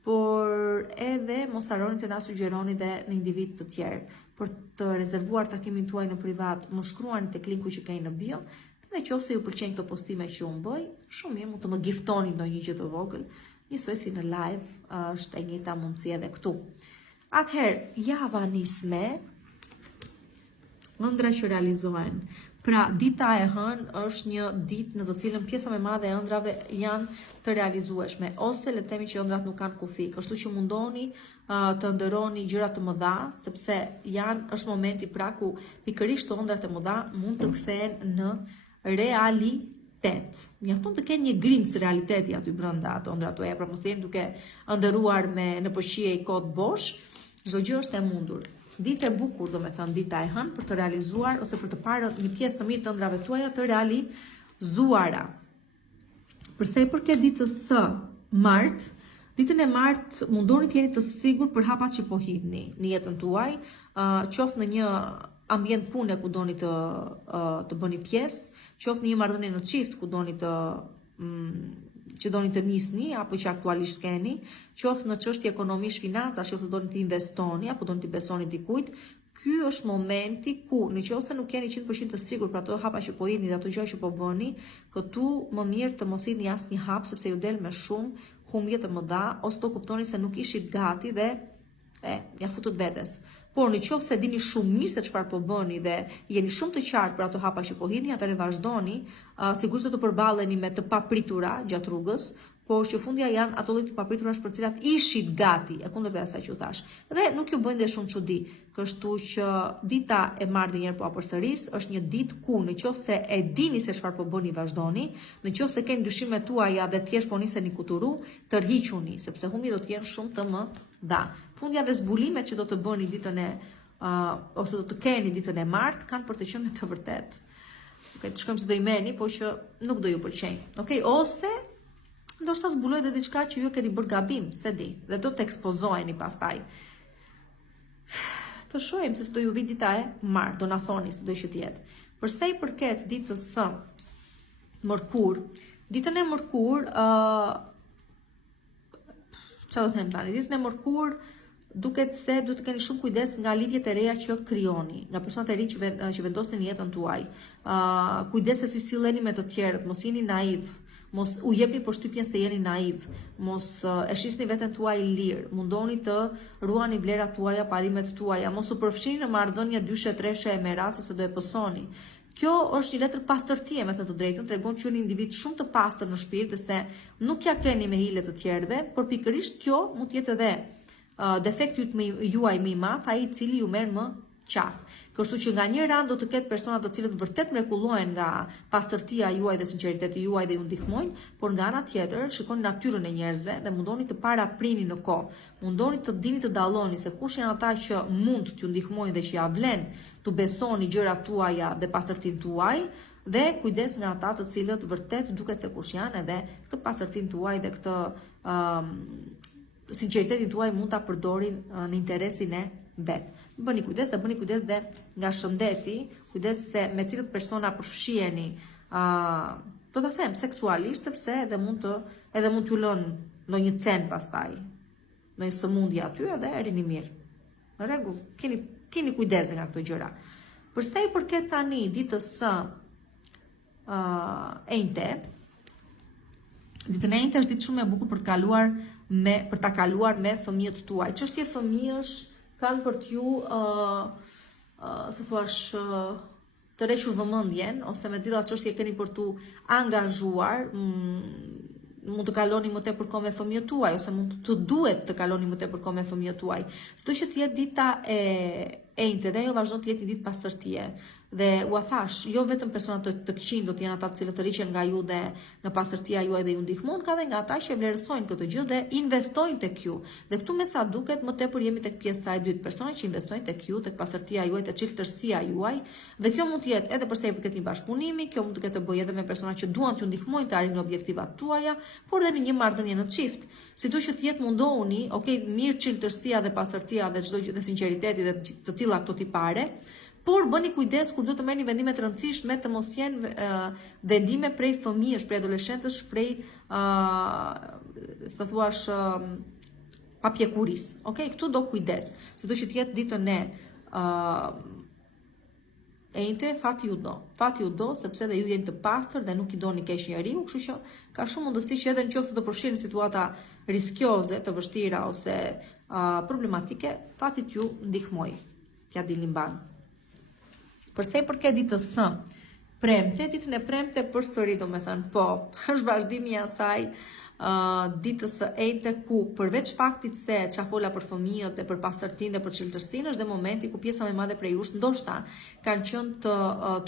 por edhe mos harroni të na sugjeroni dhe në individ të tjerë. Për të rezervuar takimin tuaj në privat, më shkruani tek linku që keni në bio. Në qoftë se ju pëlqejnë këto postime që unë bëj, shumë mirë mund të më giftoni ndonjë gjë të vogël, njësoj si në live, është e njëjta mundësi edhe këtu. Atëherë, java nis me ëndra që realizohen. Pra, dita e hënë është një ditë në të cilën pjesa më e madhe e ëndrave janë të realizueshme, ose le të themi që ëndrat nuk kanë kufi. Kështu që mundoni të ndëroni gjëra të mëdha, sepse është momenti pra ku pikërisht ëndrat e mëdha mund të kthehen në realitet. Mjafton të kenë një grimcë realiteti aty brenda ato ëndra tuaja, pra mos jeni duke ëndëruar në përqie i kod bosh, çdo gjë është e mundur. Ditë e bukur, do me thënë dita e hënë, për të realizuar ose për të parë një pjesë të mirë të ëndrave tuaja të realizuara. Përsa i përket ditës së martë, ditën e martë mundoni të jeni të sigurt për hapat që po hidhni në jetën tuaj, qoftë në një ambient pune ku doni të bëni pjesë, qoftë në një marrëdhënie në çift ku doni që doni të nisni apo që aktualisht keni, qoftë në çështje ekonomish, financa, qoftë doni të investoni apo doni të besoni dikujt, ky është momenti ku nëse nuk jeni 100% të sigurt për ato hapa që po jeni dhe ato gjëra që po bëni, këtu më mirë të mos idhni asnjë hap sepse ju del me shumë humbje të mëdha ose do kuptoni se nuk ishit gati dhe ja futët vetes. Por nëse dini shumë mirë se çfarë po bëni dhe jeni shumë të qartë për ato hapa që po hidhni, atëherë vazhdoni, sigurisht do të përballeni me të papritura gjatë rrugës, por që fundja janë ato lloj të papriturash për cilat ishit gati, e kundërta e asaj që u thash. Dhe nuk ju bëjnë dhe shumë çudi, kështu që dita e marrë një herë po përsëris është një ditë ku nëse e dini se çfarë po bëni, vazhdoni, nëse keni dyshimet tuaja dhe thjesht po niseni kuturu, tërhiquni, sepse humbjet do të jenë shumë të mëdha. Fundja dhe zbulimet që do të bëni ditën ose do të keni ditën e martë kanë për të qenë me të vërtetë. Okej, të shkojmë se do i merrni, po që nuk do ju pëlqejnë. Okej, ose ndoshta zbuloj dhe diçka që ju keni bërë gabim, se di, dhe do të ekspozoheni pastaj. Të shohim se do ju vi dita e martë, do na thoni se do që të jetë. Për sa i përket ditës së mërkur, ditën e mërkur, çfarë do të them tani? Ditën e mërkur duket se duhet të keni shumë kujdes nga lidhjet e reja që krijoni, nga personat e rinj që vendosin në jetën tuaj. Kujdes se si silleni me të tjerët, mos jeni naiv. Mos u jepni përshtypjen se jeni naiv, mos e shisni veten tuaj lirë, mundoni të ruani vlerat tuaja, parimet tuaja, mos u përfshini në marrëdhënie dyshe, treshe e mera sepse do e pësoni. Kjo është një letër pastërtie, me thënë të drejtën, tregon që jeni individ shumë të pastër në shpirt dhe se nuk ja keni me hile të tjerëve, por pikërisht kjo mund të jetë edhe defekti juaj më i madh, ai i cili ju merr më qafë. Kështu që nga një ran do të ketë persona të cilët vërtet mrekullohen nga pastërtia juaj dhe sinqeriteti juaj dhe ju ndihmojnë, por nga ana tjetër shikoni natyrën e njerëzve dhe mundoni të paraprini në kohë. Mundoni të dini të dalloni se kush janë ata që mund t'ju ndihmojnë dhe që ja vlen të besoni gjërat tuaja dhe pastërtinë tuaj, dhe kujdes nga ata të cilët vërtet duket se kush janë edhe këtë pastërtinë tuaj dhe këtë sinqeritetin tuaj mund ta përdorin në interesin e vet. Bëni kujdes dhe nga shëndeti, kujdes se me cilët persona përfshiheni, do ta them seksualisht, sepse edhe mund t'ju lënë ndonjë cen pastaj, ndonjë sëmundje aty edhe rini mirë. Në rregull, keni kujdes nga këto gjëra. Për sa i përket tani ditës së enjte, ditën e enjte është ditë shumë e bukur për ta kaluar me fëmijët tuaj. Çështje fëmijësh kanë për t'ju, se thuash, të rrequr vëmendjen, ose me disa çështje keni për t'u angazhuar, mund të kaloni më tepër kohë me fëmijët tuaj, ose mund të duhet të kaloni më tepër kohë me fëmijët tuaj. Sido që të jetë dita e enjte dhe ajo vazhdon të jetë një ditë pastërtie. Dhe ua thash, jo vetëm personat të këqij do të jenë ata të cilët të rriqen nga ju dhe nga pastërtia juaj dhe ju ndihmon, ka dhe nga ata që vlerësojnë këtë gjë dhe investojnë tek ju. Dhe këtu me sa duket më tepër jemi tek pjesa e dytë, personat që investojnë tek ju, tek pastërtia juaj, tek çiftësia juaj, dhe kjo mund të jetë edhe përsa i përket një bashkëpunimi, kjo mund të ketë të bëjë edhe me personat që duan t'ju ndihmojnë të arrini objektivat tuaja, por edhe në një marrëdhënie në çift. Sido që të jetë mundohuni, okay, mirë çiftësia dhe pastërtia dhe çdo gjë dhe sinqeriteti dhe të tilla këto tipare, por bëni kujdes kur do të merrni vendime të rëndësishme të mos jenë vendime prej fëmijësh, prej adoleshentësh, prej sa thuash papjekuris. Okej, këtu do kujdes. Sido që të jetë ditën e enjte, fati ju do, sepse dhe ju jeni të pastër dhe nuk i doni keq njeriu, kështu që ka shumë mundësi që edhe nëse do përfshiheni në situata riskioze, të vështira ose problematike, fati t'ju ndihmoj. T'ja dilni mban. Përse i përket ditës së premte, ditën e premte përsëri domethënë, po, është vazhdimi i asaj ditës së enjte ku përveç faktit se çfarë fola për fëmijët dhe për pastërtinë dhe për çeltërsinë, është dhe momenti ku pjesa më e madhe prej jush ndoshta kanë qenë të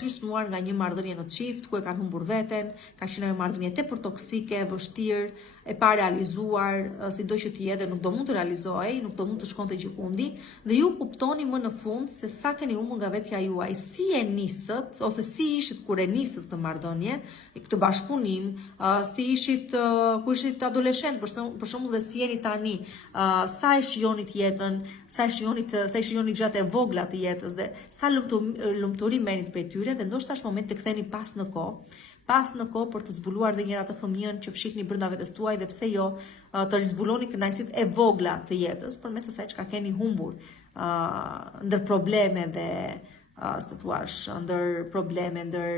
trysnuar nga një marrëdhënie në çift, ku e kanë humbur veten, ka qenë një marrëdhënie tepër toksike, vështirë, e pa realizuar, sido që të jetë, nuk do mund të realizohej, nuk do mund të shkonte gjikundi, dhe ju kuptoni më në fund se sa keni humbur nga vetja juaj, si e nisët, ose si ishit kur e nisët këtë marrëdhënie, këtë bashkëpunim, si ishit kur ishit adoleshent, për shembull, dhe si jeni tani, sa e shijonit jetën, sa e shijonit gjatë e vogla të jetës, dhe sa lumturi merrit prej tyre, dhe ndoshta është moment të ktheni pas në kohë për të zbuluar dhe njëra të fëmijën që fshihni brenda vetes tuaj, dhe pse jo të rizbuloni kënaqësitë e vogla të jetës përmes asaj çka keni humbur ndër probleme dhe së thuash, ndër probleme, ndër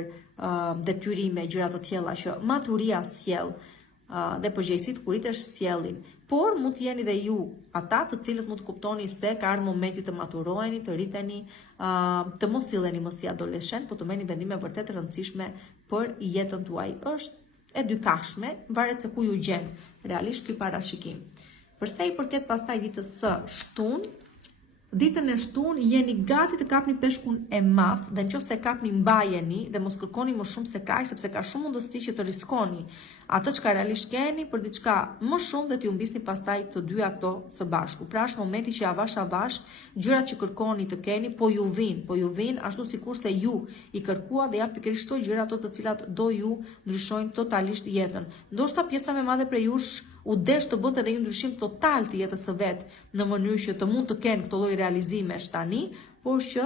detyrime, gjëra të tjera që maturia sjell dhe përgjegjësitë kur rritesh sjellin. Por mund të jeni dhe ju ata të cilët mund të kuptoni se ka ardhur momenti të maturoheni, të rriteni, të mos silleni më si adoleshent, por të merrni vendime vërtet të rëndësishme për jetën tuaj. Është e dykashme, varet se ku ju gjen realisht ky parashikim. Përsa i përket pastaj ditës së shtunë, ditën e shtunë jeni gati të kapni peshkun e madh, dhe nëse kapni mbajeni dhe mos kërkoni më shumë se kaq, sepse ka shumë mundësi që të riskoni atë çka realisht keni për diçka më shumë dhe t'ju humbisni pastaj të dyja këto së bashku. Pra është momenti që avash gjërat që kërkoni të keni po ju vinë ashtu sikurse ju i kërkua dhe janë pikërisht ato gjëra ato të cilat do ju ndryshojnë totalisht jetën. Ndoshta pjesa më e madhe prej jush u desh të bënte edhe një ndryshim total të jetës së vet në mënyrë që të mund të kenë këtë lloj realizimesh tani, por që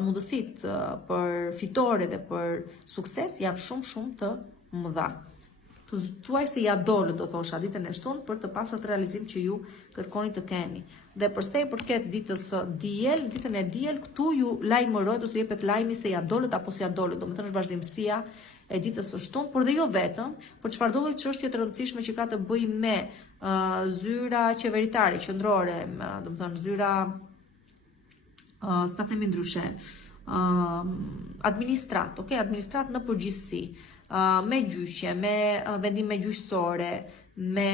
mundësitë për fitore dhe për sukses janë shumë të mëdha. Thuaj se ja dolën, do thosha, ditën e shtunë për të pasur atë realizim që ju kërkoni të keni. Dhe përsa i përket ditën e diel, këtu ju lajmërohet ose ju jepet lajmi se ja dolët apo si ja dolët, domethënë është vazhdimësia e ditës së shtunë, por dhe jo vetëm, por çfarë do lloj çështje të rëndësishme që ka të bëjë me zyra qeveritare, qendrore, domethënë zyra, s'ta themi ndryshe, administrat në përgjithësi, me gjyqje, me vendime gjyqësore, me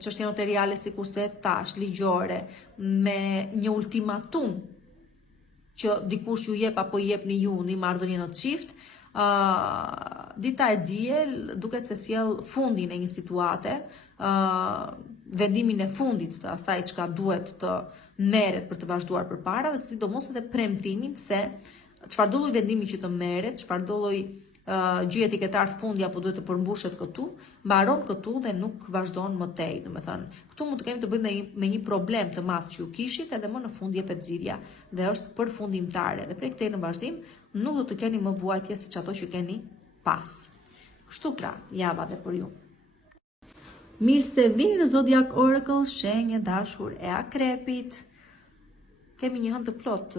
çështje notariale sikurse tash ligjore, me një ultimatum që dikush ju jep apo jepni ju në marrëdhënie në çift, dita e diel duket se sjell fundin e një situate, vendimin e fundit të asaj çka duhet të merret për të vazhduar përpara, dhe sidomos edhe premtimin se çfarë do lloj vendimi që të merret, çfarë do lloj gjyje etiketar fundi apo duhet të përmbushet këtu, mbaron këtu dhe nuk vazhdon më tej. Domethënë, këtu mund të kemi të bëjmë me një problem të madh që ju kishit, edhe më në fund jepet zgjidhja dhe është përfundimtare. Dhe prej këtej në vazhdim nuk do të keni më vuajtje siç ato që keni pas. Kështu pra, java dhe për ju. Mirë se vini në Zodiac Oracle, shenjë dashur e Akrepit. Kemi një hënë të plot,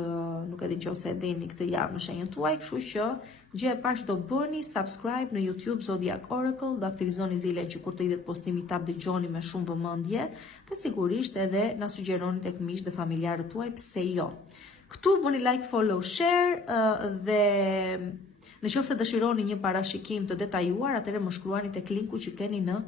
nuk e di nëse e dini këtë javë në shenjën tuaj, kështu që gjë e parë që do bëni, subscribe në YouTube Zodiac Oracle, do aktivizoni zilen që kur të idhet postimi ta dëgjoni me shumë vëmendje, dhe sigurisht edhe na sugjeroni tek miqtë dhe familjarët tuaj, pse jo. Këtu bëni like, follow, share dhe nëse dëshironi një parashikim të detajuar, atëherë më shkruani tek linku që keni në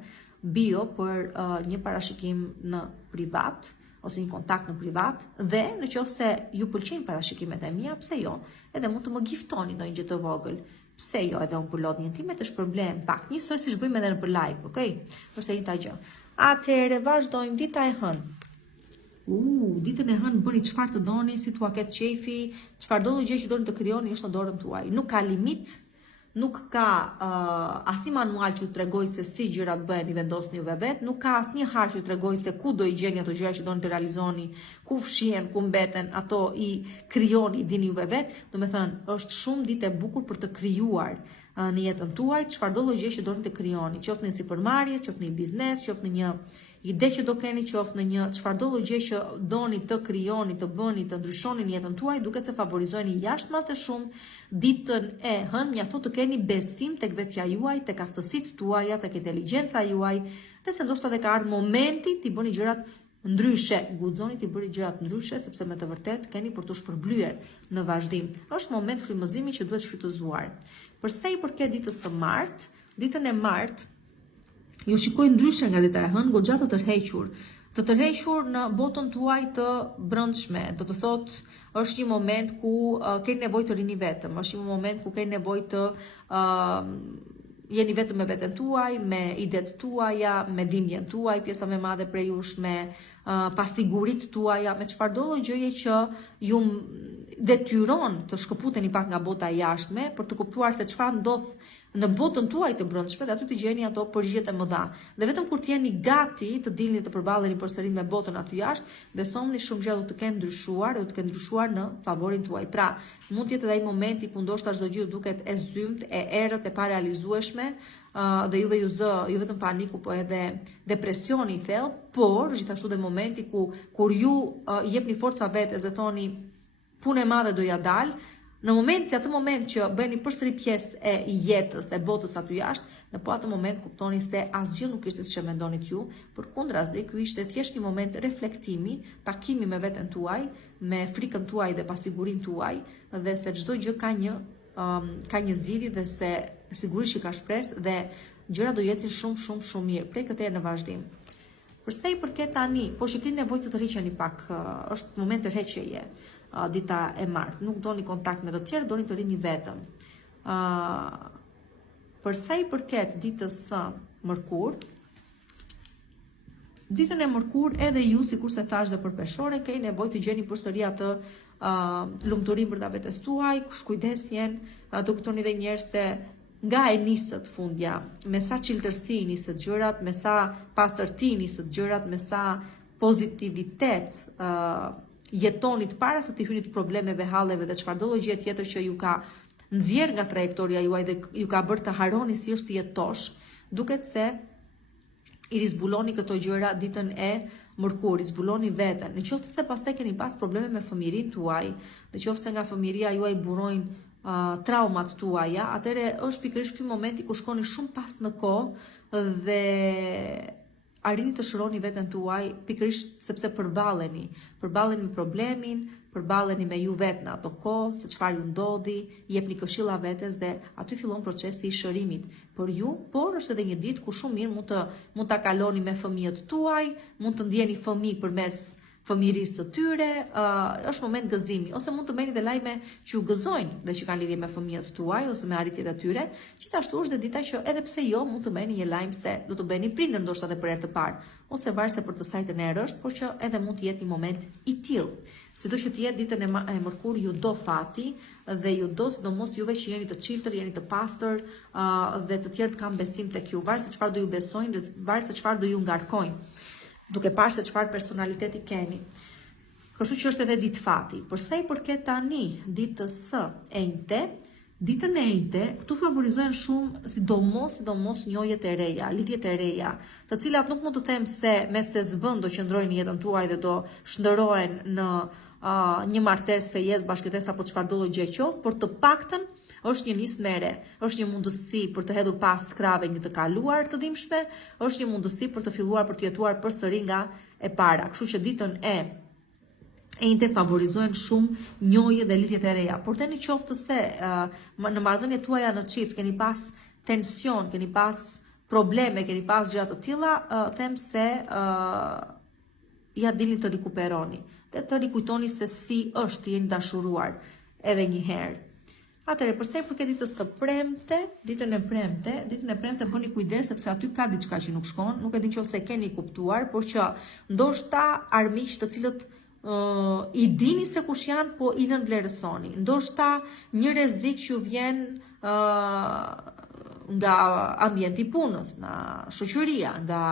bio për një parashikim në privat ose një kontakt në privat, dhe nëse ju pëlqejnë parashikimet e mia, pse jo, edhe mund të më giftoni ndonjë gjë të vogël. Pse jo, edhe unë për lodhjen time të shpërblen pak, njësoj siç bëjmë edhe në për live, okay? Është njëjta gjë. Atëherë vazhdojmë dita e hënë. Ditën e hënë bëni çfarë të doni, si t'ua ketë qefi, çfarë do gjë që doni të krijoni është në dorën tuaj. Nuk ka limit, nuk ka asnjë manual që t'ju tregoj se si gjërat bëhen, i vendosni juve vet, nuk ka asnjë harë që t'ju tregoj se ku do i gjeni ato gjëra që doni të realizoni, ku fshihen, ku mbeten, ato i krijoni, i dini juve vet. Domethënë, është shumë ditë e bukur për të krijuar në jetën tuaj çfarëdo gjë që doni të krijoni, qoftë në sipërmarrje, qoftë në biznes, qoftë në një ide që do keni, qoftë në një çfarëdo gjë që doni të krijoni, të bëni, të ndryshoni në jetën tuaj, duket se favorizojeni jashtëmas e shumë ditën e hënë. Mjafton të keni besim tek vetja juaj, tek aftësitë tuaja, tek inteligjenca juaj, dhe se ndoshta dhe ka ardhur momenti t'i bëni gjërat ndryshe. Guxoni t'i bëni gjërat ndryshe, sepse me të vërtet keni për të shpërblyer në vazhdim. Është moment frymëzimi që duhet shfrytëzuar. Përsa i përket ditës së martë, ditën e martë ju shikoj ndryshe nga dita e hënë, goxha të tërhequr në botën tuaj të brendshme. Do të thotë, është një moment ku keni nevojë të rini vetëm, është një moment ku keni nevojë të jeni vetëm me veten tuaj, me idet tuaja, me dhimbjen tuaj, pjesa më e madhe prej jush me pasigurit tuaja, me çfarëdo lloj gjëje që ju detyron të shkëputeni pak nga bota e jashtme për të kuptuar se çfarë ndodh në botën tuaj të brendshme dhe aty të gjeni ato përgjigjet e mëdha. Dhe vetëm kur të jeni gati të dilni të përballeni përsëri me botën aty jashtë, besoni shumë gjëra do të kenë ndryshuar, do të kenë ndryshuar në favorin tuaj. Pra, mund të jetë edhe ai momenti ku ndoshta çdo gjë duket e zymt, e errët, e parealizueshme, dhe juve ju zë, jo vetëm paniku, po edhe depresioni i thellë, por gjithashtu dhe momenti kur ju jepni forca vetes dhe thoni punë e madhe do ja dal, në atë moment që bëni përsëri pjesë e jetës, e botës aty jashtë, në po atë moment kuptoni se asgjë nuk ishte siç e mendonit ju, përkundrazi, ky ishte thjesht një moment reflektimi, takimi me veten tuaj, me frikën tuaj dhe pasigurinë tuaj, dhe se çdo gjë ka një zgjidhje dhe se sigurisht që ka shpresë dhe gjërat do ecin shumë mirë. Prej këtej në vazhdim. Përsa i përket tani, po që keni nevojë të tërhiqeni pak, është moment tërheqjeje, dita e martë. Nuk doni kontakt me të tjerë, doni të rini vetëm. Përsa i përket ditës së mërkur, ditën e mërkur edhe ju, sikur se thash dhe për peshore, keni nevojë të gjeni përsëri atë lumturim për ta vetes tuaj, shkujdesjen, do kuptoni edhe një herë se nga e nisët fundja, me sa çiltërsi nisët gjërat, me sa pastërti nisët gjërat, me sa pozitivitet jetonit para se të hynit problemeve, halleve dhe çfarëdo gjë tjetër që ju ka nxjerr nga trajektoria juaj dhe ju ka bërë të harroni si është jetosh, duket se i rizbuloni këto gjëra ditën e mërkur, zbuloni veten. Në qoftë se pastaj keni pas probleme me fëmijërinë tuaj, në qoftë se nga fëmijëria juaj burojnë traumat tuaja, atëre është pikërisht ky momenti ku shkoni shumë pas në kohë dhe arrini të shëroni veten tuaj pikërisht sepse përballeni me problemin, përballeni me ju vetë në ato kohë, se çfarë ju ndodhi, jepni këshilla vetes dhe aty fillon procesi i shërimit për ju, por është edhe një ditë ku shumë mirë mund ta kaloni me fëmijët tuaj, mund të ndjeni fëmijë përmes fëmijërisë së tyre, është moment gëzimi, ose mund të merrni dhe lajme që ju gëzojnë dhe që kanë lidhje me fëmijët tuaj ose me arritjet e tyre. Gjithashtu është dhe dita që edhe pse jo mund të merrni një lajm se do të bëni prindër ndoshta edhe për herë të parë, ose varse për të sajtën e errësht, por që edhe mund të jetë një moment i tillë. Sido që të jetë ditën e mërkur ju do fati dhe ju do sidomos juve që jeni të çiltër, jeni të pastër dhe të tjerët kanë besim tek ju, varse çfarë do ju besojnë dhe varse çfarë do ju ngarkojnë, duke parë se çfarë personaliteti keni. Kështu që është edhe ditë fati. Përsa i përket tani ditës së enjte, ditën e enjte, këtu favorizojnë shumë sidomos njohjet e reja, lidhjet e reja, të cilat nuk mund të them se me se zvën do qëndrojnë në jetën tuaj dhe do shndërrohen në një martesë, fejesë, bashkëtesë apo çfarëdo lloj gjë qoftë, por të paktën është një nismë e re, është një mundësi për të hedhur pas krave një të kaluar të dhimbshme, është një mundësi për të filluar për të jetuar përsëri nga e para. Kështu që ditën e enjte favorizojnë shumë njohje dhe lidhjet e reja. Por tani qoftë se në marrëdhëniet tuaja në çift keni pas tension, keni pas probleme, keni pas gjëra të tilla, them se ja dilni të rikuperoni dhe të rikujtoni se si është të jeni dashuruar edhe një herë. Atëherë, përsa i përket ditës së premte, ditën e premte bëni kujdes sepse aty ka diçka që nuk shkon, nuk e di nëse e keni kuptuar, por që ndoshta armiq të cilët i dini se kush janë, po i nënvlerësoni. Ndoshta një rrezik që ju vjen nga ambienti i punës, nga shoqëria, nga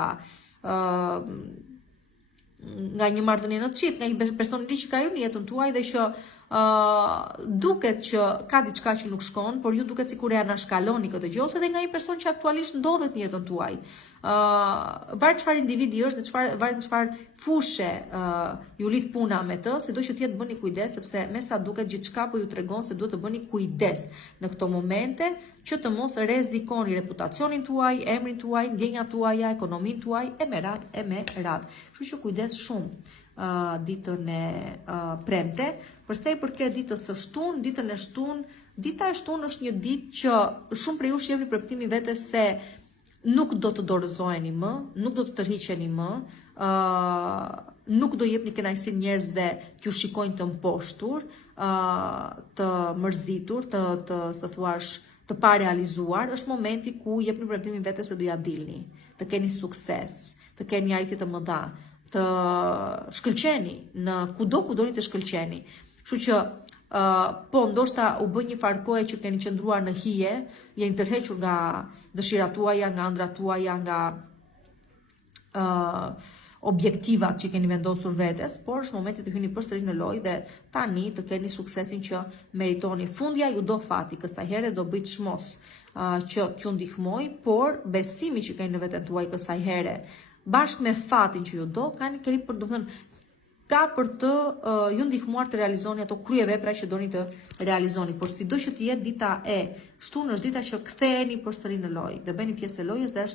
një marrëdhënie në çift, nga një person që ka hyrë në jetën tuaj dhe që duket që ka diçka që nuk shkon, por ju duket sikur e anashkaloni këtë gjë, ose edhe nga një person që aktualisht ndodhet në jetën tuaj. Varet çfarë individi është dhe varet çfarë fushe ju lidh puna me të, sido që të jetë bëni kujdes sepse me sa duket gjithçka po ju tregon se duhet të bëni kujdes në këto momente që të mos rrezikoni reputacionin tuaj, emrin tuaj, ndjenjat tuaja, ekonominë tuaj e me radhë. Kështu që kujdes shumë ditën e premte. Përsa i përket ditës së shtunë, dita e shtunë është një ditë që shumë prej jush jepni premtimin vetes se nuk do të dorëzoheni më, nuk do të tërhiqeni më, nuk do jepni kënaqësi njerëzve që shikojnë të mposhtur, të mërzitur, të thuash të pa realizuar, është momenti ku jepni premtimin vetes se do ja dilni, të keni sukses, të keni arritje të mëdha, të shkëlqeni në kudo doni të shkëlqeni. Kështu që po ndoshta u bë një farkoje që keni qëndruar në hije, jeni tërhequr nga dëshirat tuaja, nga ëndrat tuaja, nga objektivat që keni vendosur vetes, por është momenti të hyni përsëri në lojë dhe tani të keni suksesin që meritoni. Fundja ju do fati, kësaj here do bëj çmos që t'ju ndihmoj, por besimi që keni në veten tuaj kësaj here, bashkë me fatin që ju do, keni për, domethënë, ka për të ju ndihmuar të realizoni ato kryevepra që doni të realizoni. Por sido që të jetë dita e shtunë, është dita që ktheheni përsëri në lojë dhe bëni pjesë e lojës dhe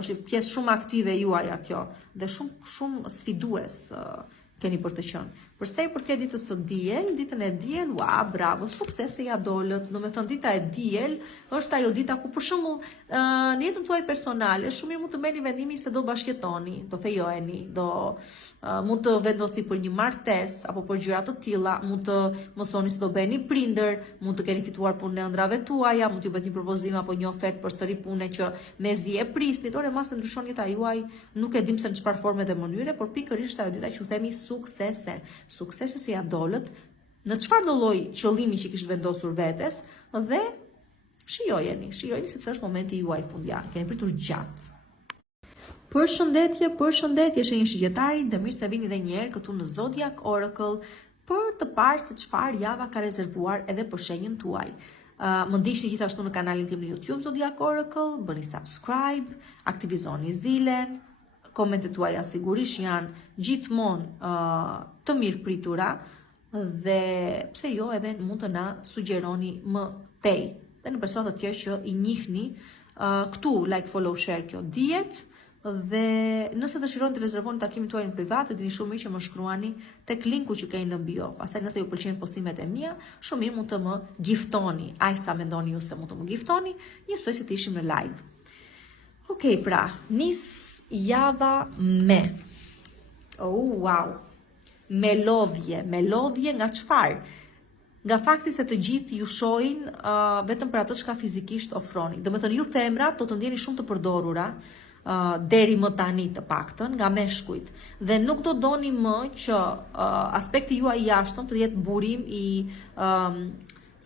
është pjesë shumë aktive juaja kjo dhe shumë sfidues keni për të qenë. Përsa i përket ditës së diel, ditën e diel, bravo, suksese ja dolët. Domethënë dita e diel është ajo dita ku për shembull në jetën tuaj personale shumë mirë mund të merrni vendimin se do bashkëjetoni, do fejoheni, mund të vendosni për një martesë apo për gjëra të tilla, mund të mësoni se do bëheni prindër, mund të keni fituar punën e ëndrave tuaja, mund t'ju bëhet një propozim apo një ofertë përsëri pune që mezi e prisnit. Ore masë ndryshon jeta juaj, nuk e dim se në çfarë forme dhe mënyre, por pikërisht ajo dita që u themi suksese. Suksese si ja dolët, në çfarë do lloj qëllimi që kishte vendosur vetes dhe shijojeni sepse është momenti juaj fundjavë. Keni pritur gjatë. Përshëndetje, shenjë shigjetari, dhe mirë se vini edhe një herë këtu në Zodiac Oracle për të parë se çfarë java ka rezervuar edhe për shenjën tuaj. Më ndiqni gjithashtu në kanalin tim në YouTube Zodiac Oracle, bëni subscribe, aktivizoni zilen, komentet tuaja sigurisht janë gjithmonë të mirë pritura dhe pse jo edhe mund të na sugjeroni më tej dhe në persona të tjerë që i njihni këtu like, follow, share kjo diet dhe nëse dëshironi të rezervoni takimin tuaj në privat, dini shumë mirë që më shkruani tek linku që keni në bio. Pastaj nëse ju pëlqejnë postimet e mia, shumë mirë mund të më giftoni. Ai sa mendoni ju se mund të më giftoni, njësoj se të ishim në live. Okej, pra, nis java me. Oh, wow. Me lodhje nga çfarë? Nga fakti se të gjithë ju shohin vetëm për atë çka fizikisht ofroni. Domethënë ju femrat do të ndjeni shumë të përdorura deri më tani të paktën nga meshkujt dhe nuk do doni më që aspekti juaj i jashtëm të jetë burim i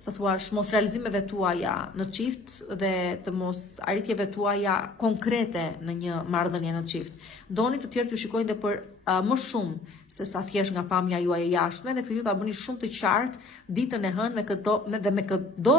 të thuash mos realizimeve tuaja në çift dhe të mos arritjeve tuaja konkrete në një marrëdhënie në çift. Doni të tjerë t'ju shikojnë dhe për më shumë se sa thjesht nga pamja juaj e jashtme dhe këtë ju ta bëni shumë të qartë ditën e hënë me këto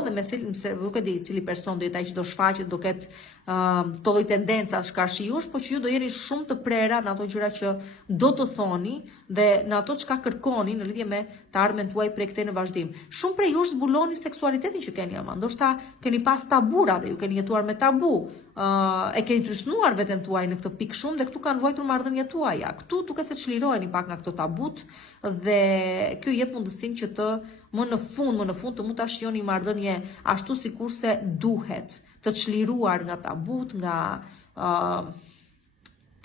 dhe me se nuk e di cili person do jetë ai që do shfaqet, do ketë të lloj tendencash karshi jush, por që ju do jeni shumë të prera në ato gjëra që do të thoni dhe në ato çka kërkoni në lidhje me të ardhmen tuaj prej këtej në vazhdim. Shumë prej jush zbuloni seksualitetin që keni ama, ndoshta keni pas tabura dhe ju keni jetuar me tabu. E keni trysnuar veten tuaj në këtë pikë shumë dhe këtu kanë vuajtur marrëdhëniet tuaja. Këtu duket se çliroheni pak nga këto tabut dhe kjo jep mundësinë që të më në fund të mund ta shijoni marrëdhënie ashtu sikurse duhet, të çliruar nga tabut, nga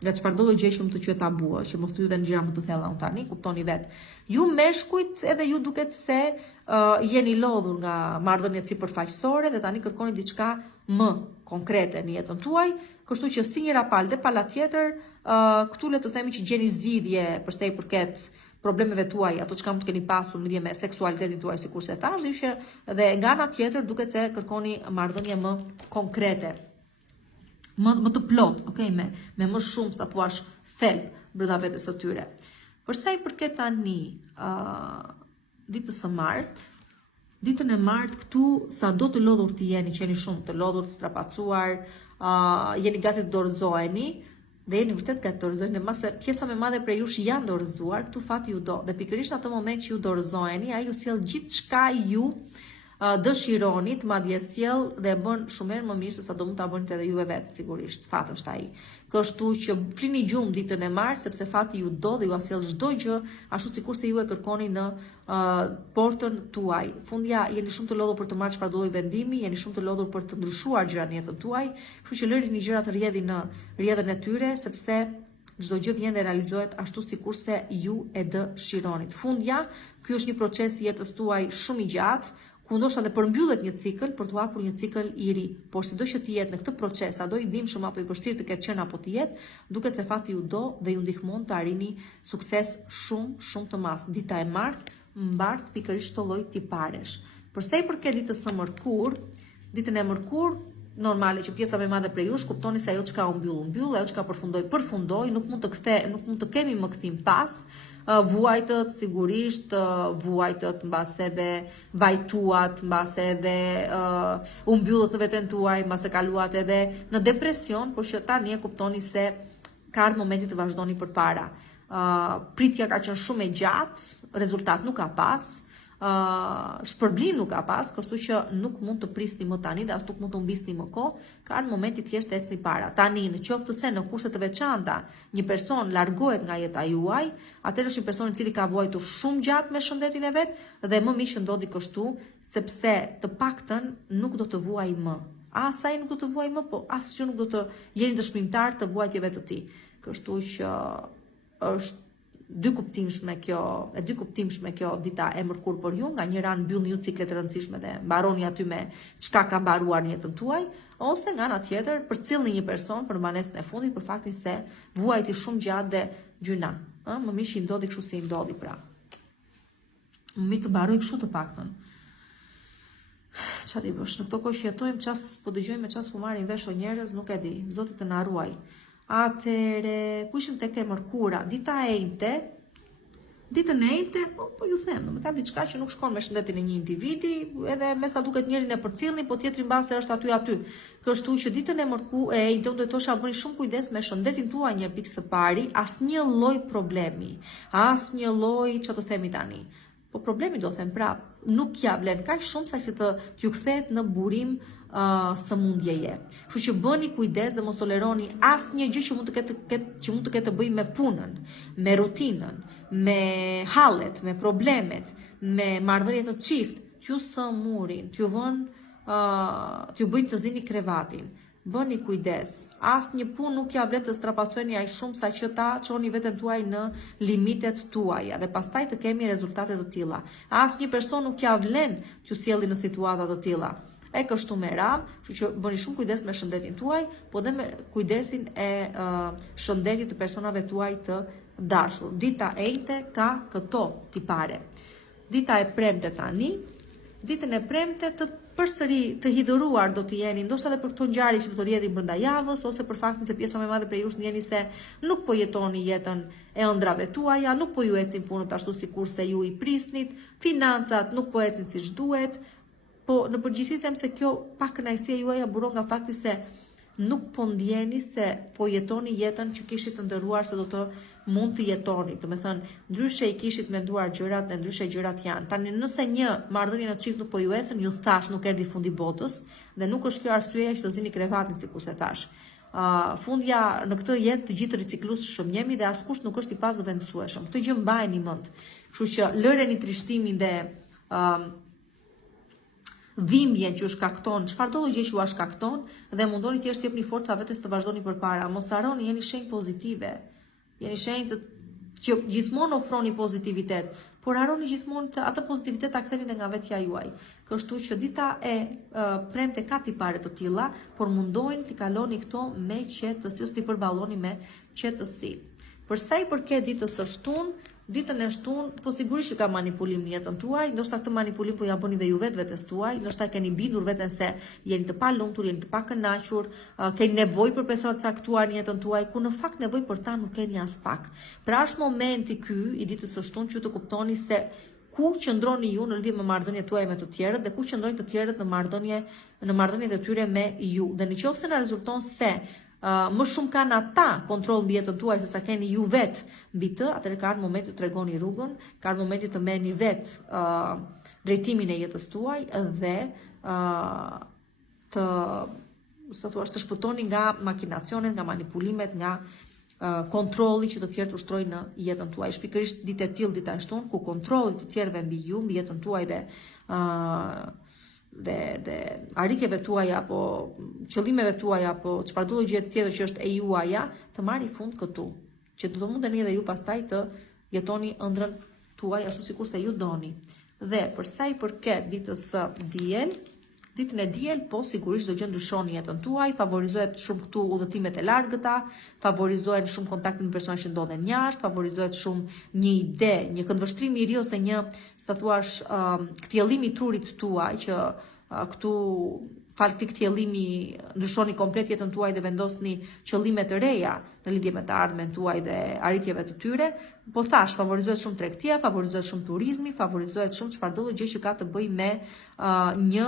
çfarë do gjë që më të quhet tabu, që mos të juten gjëra më të thella unë tani, kuptoni vet. Ju meshkujt edhe ju duket se jeni lodhur nga marrëdhëniet sipërfaqësore dhe tani kërkoni diçka më konkrete në jetën tuaj, kështu që si një rapal dhe pala tjetër, këtu le të themi që gjeni zgjidhje përsa i përket problemeve tuaj, ato çka mund të keni pasur në lidhje me seksualitetin tuaj sikurse thash, dhe nga ana tjetër duket se kërkoni marrëdhënie më konkrete. Më të plot, okay, me më shumë sa thuash thelb brenda vetes së tyre. Përsa i përket tani ditës së martë, ditën e martë këtu sa do të lodhur të jeni, që jeni shumë të lodhur, të strapacuar, jeni gati të dorëzoheni, dhe jeni vërtet gati të dorëzoheni, dhe mase pjesa më e madhe prej jush janë dorëzuar, këtu fati ju do. Dhe pikërisht në atë moment që ju dorëzoheni, ai ju sjell gjithçka ju dëshironit, madje sjell dhe e bën shumë herë më mirë se sa do mund ta bënit edhe juve vetë, sigurisht. Fati është ai. Kështu që flini gjumë ditën e martë, sepse fati ju do dhe ju sjell çdo gjë ashtu sikurse ju e kërkoni në portën tuaj. Fundja jeni shumë të lodhur për të marrë çfarë do lloj vendimi, jeni shumë të lodhur për të ndryshuar gjëra në jetën tuaj, kështu që lërini gjërat të rrjedhin në rrjedhën e tyre, sepse çdo gjë vjen dhe realizohet ashtu sikurse ju e dëshironit. Fundja, ky është një proces i jetës tuaj shumë i gjatë, ku ndoshta dhe përmbyllet një cikël për të hapur një cikël i ri. Por sido që të jetë në këtë proces, sado i dhimbshëm apo i vështirë të ketë qenë apo të jetë, duket se fati ju do dhe ju ndihmon të arrini sukses shumë të madh. Dita e martë mbart pikërisht të lloj tiparesh. Për sa i përket ditës së mërkur, ditën e mërkur, normale që pjesa më e madhe prej jush kuptoni se ajo çka u mbyll, ajo çka përfundoi, nuk mund të kemi më kthim pas. Vuajtët sigurisht, vuajtët mbase edhe vajtuat, mbase edhe u mbyllët në veten tuaj, mbase kaluat edhe në depresion, por që tani e kuptoni se ka ardhur momenti të vazhdoni përpara. Pritja ka qenë shumë e gjatë, rezultat nuk ka pas. Shpërblim nuk ka pas, kështu që nuk mund të prisni më tani dhe as nuk mund të humbisni më kohë, ka në momenti thjesht të ecni para. Tani në qoftë se në kushte të veçanta një person largohet nga jeta juaj, atëherë është një person i cili ka vuajtur shumë gjatë me shëndetin e vet dhe më miq ndodhi kështu, sepse të paktën nuk do të vuaj më. As ai nuk do të vuaj më, po as ju nuk do të jeni dëshmimtar të vuajtjeve të tij. Kështu që është dy kuptimshme kjo dita e mërkur për ju, nga njëra mbyllni ju ciklet të rëndësishme dhe mbaroni aty me çka ka mbaruar në jetën tuaj, ose nga ana tjetër përcjellni një person për banesën e fundit për faktin se vuajti shumë gjatë dhe gjyna. Më mish i ndodhi kështu si i ndodhi pra. Më mi të mbaroj kështu të paktën. Çfarë di bësh? Në këto kohë që jetojmë, ças po dëgjojmë, ças po marrin vesh o njerëz, nuk e di. Zoti të na ruaj. Atëre, ku ishim tek e mërkura, ditën e enjte, po ju them, më ka diçka që nuk shkon me shëndetin e një individi, edhe me sa duket njërin e përcjellni, po tjetri mbase është aty. Kështu që ditën e enjte unë do të thosha bëni shumë kujdes me shëndetin tuaj një pikë së pari, asnjë lloj problemi, asnjë lloj, çfarë të themi tani. Po problemi do them prap, nuk ja vlen kaq shumë sa që t'ju kthehet në burim sëmundjeje. Kështu që bëni kujdes dhe mos toleroni asnjë gjë që mund të ketë të bëjë me punën, me rutinën, me hallet, me problemet, me marrëdhënie të çift, t'ju sëmurin, t'ju bëjnë të zini krevatin. Bëni kujdes. Asnjë punë nuk ja vlet të strapacojeni aq shumë sa që ta çoni veten tuaj në limitet tuaja dhe pastaj të kemi rezultate të tilla. Asnjë person nuk ja vlen t'ju sjellë në situata të tilla. E kështu me radhë, kështu që bëni shumë kujdes me shëndetin tuaj, po dhe me kujdesin e shëndetit të personave tuaj të dashur. Dita e enjte ka këto tipare. Dita e premte tani, ditën e premte përsëri të hidhuruar do të jeni, ndoshta edhe për këto ngjarje që do të rrjedhin brenda javës, ose për faktin se pjesa më e madhe prej jush ndjeni se nuk po jetoni jetën e ëndrave tuaja, nuk po ju ecin punët ashtu sikurse ju i prisnit, financat nuk po ecin siç duhet. Po në përgjithësi them se kjo pak kënaqësia juaja buron nga fakti se nuk po ndjeni se po jetoni jetën që kishit të ndëruar se do të mund të jetoni. Do me thënë, ndryshe i kishit menduar gjërat dhe ndryshe gjërat janë. Tani nëse një marrëdhënie në çift nuk po ju ecën, ju thash nuk erdhi fundi botës dhe nuk është kjo arsyeja që të zini krevatin sikur se thash. Fundja në këtë jetë të gjithë riciklueshëm jemi dhe askush nuk është i pazëvendësueshëm. Këtë gjë mbajeni mend. Kështu që lëreni trishtimin dhe dhimbjen që u shkakton, çfarëdo gjë që u shkakton dhe mundoni thjesht të jepni forca vetes të vazhdoni përpara. Mos harroni, jeni shenjë pozitive. Jeni shenjë që gjithmonë ofroni pozitivitet, por harroni gjithmonë atë pozitivitet ta ktheni nga vetja juaj. Kështu që dita e premte ka tipare të tilla, por mundojeni të kaloni këto me qetësi ose të përballoni me qetësi. Për sa i përket ditës së shtunë, ditën e shtunë, po sigurisht që ka manipulim në jetën tuaj, ndoshta këtë manipulim po ja bëni dhe ju vetes tuaj, ndoshta keni bindur veten se jeni të palumtur, jeni të pakënaqur, keni nevojë për persona të caktuar në jetën tuaj, ku në fakt nevojë për ta nuk keni as pak. Pra është momenti ky i ditës së shtunë që të kuptoni se ku qëndroni ju në lidhje me marrëdhëniet tuaja me të tjerët dhe ku qëndrojnë të tjerët në marrëdhëniet e tyre me ju. Dhe nëse na rezulton se më shumë kanë ata kontroll mbi jetën tuaj se sa keni ju vetë mbi të, atëherë ka ardhur momenti të tregoni rrugën, ka ardhur momenti të merrni vetë drejtimin e jetës tuaj dhe të shpëtoni nga makinacionet, nga manipulimet, nga kontrolli që të tjerët ushtrojnë në jetën tuaj. Shpikërisht ditë e tillë, dita e shtunë, ku kontrolli të tjerëve mbi ju, mbi jetën tuaj dhe arritjeve tuaja apo qëllimeve tuaja apo çfarëdo gjë tjetër që është e juaja të marrë fund këtu, që do të mundeni edhe ju pastaj të jetoni ëndrrën tuaj ashtu sikurse ju doni. Dhe për sa i përket ditës së diel, ditën e diel, po sigurisht do gjë ndryshon në jetën tuaj, favorizohet shumë këtu udhëtimet e largëta, favorizohen shumë kontaktet me persona që ndodhen jashtë, favorizohet shumë një ide, një këndvështrim i ri ose një, sa thuash, ktjellimi i trurit tuaj që këtu fal këtij ktjellimi ndryshoni komplet jetën tuaj dhe vendosni qëllime të reja në lidhje me të ardhmen tuaj dhe arritjeve të tyre. Po thash, favorizohet shumë tregtia, favorizohet shumë turizmi, favorizohet shumë çfarëdo gjë që ka të bëjë me një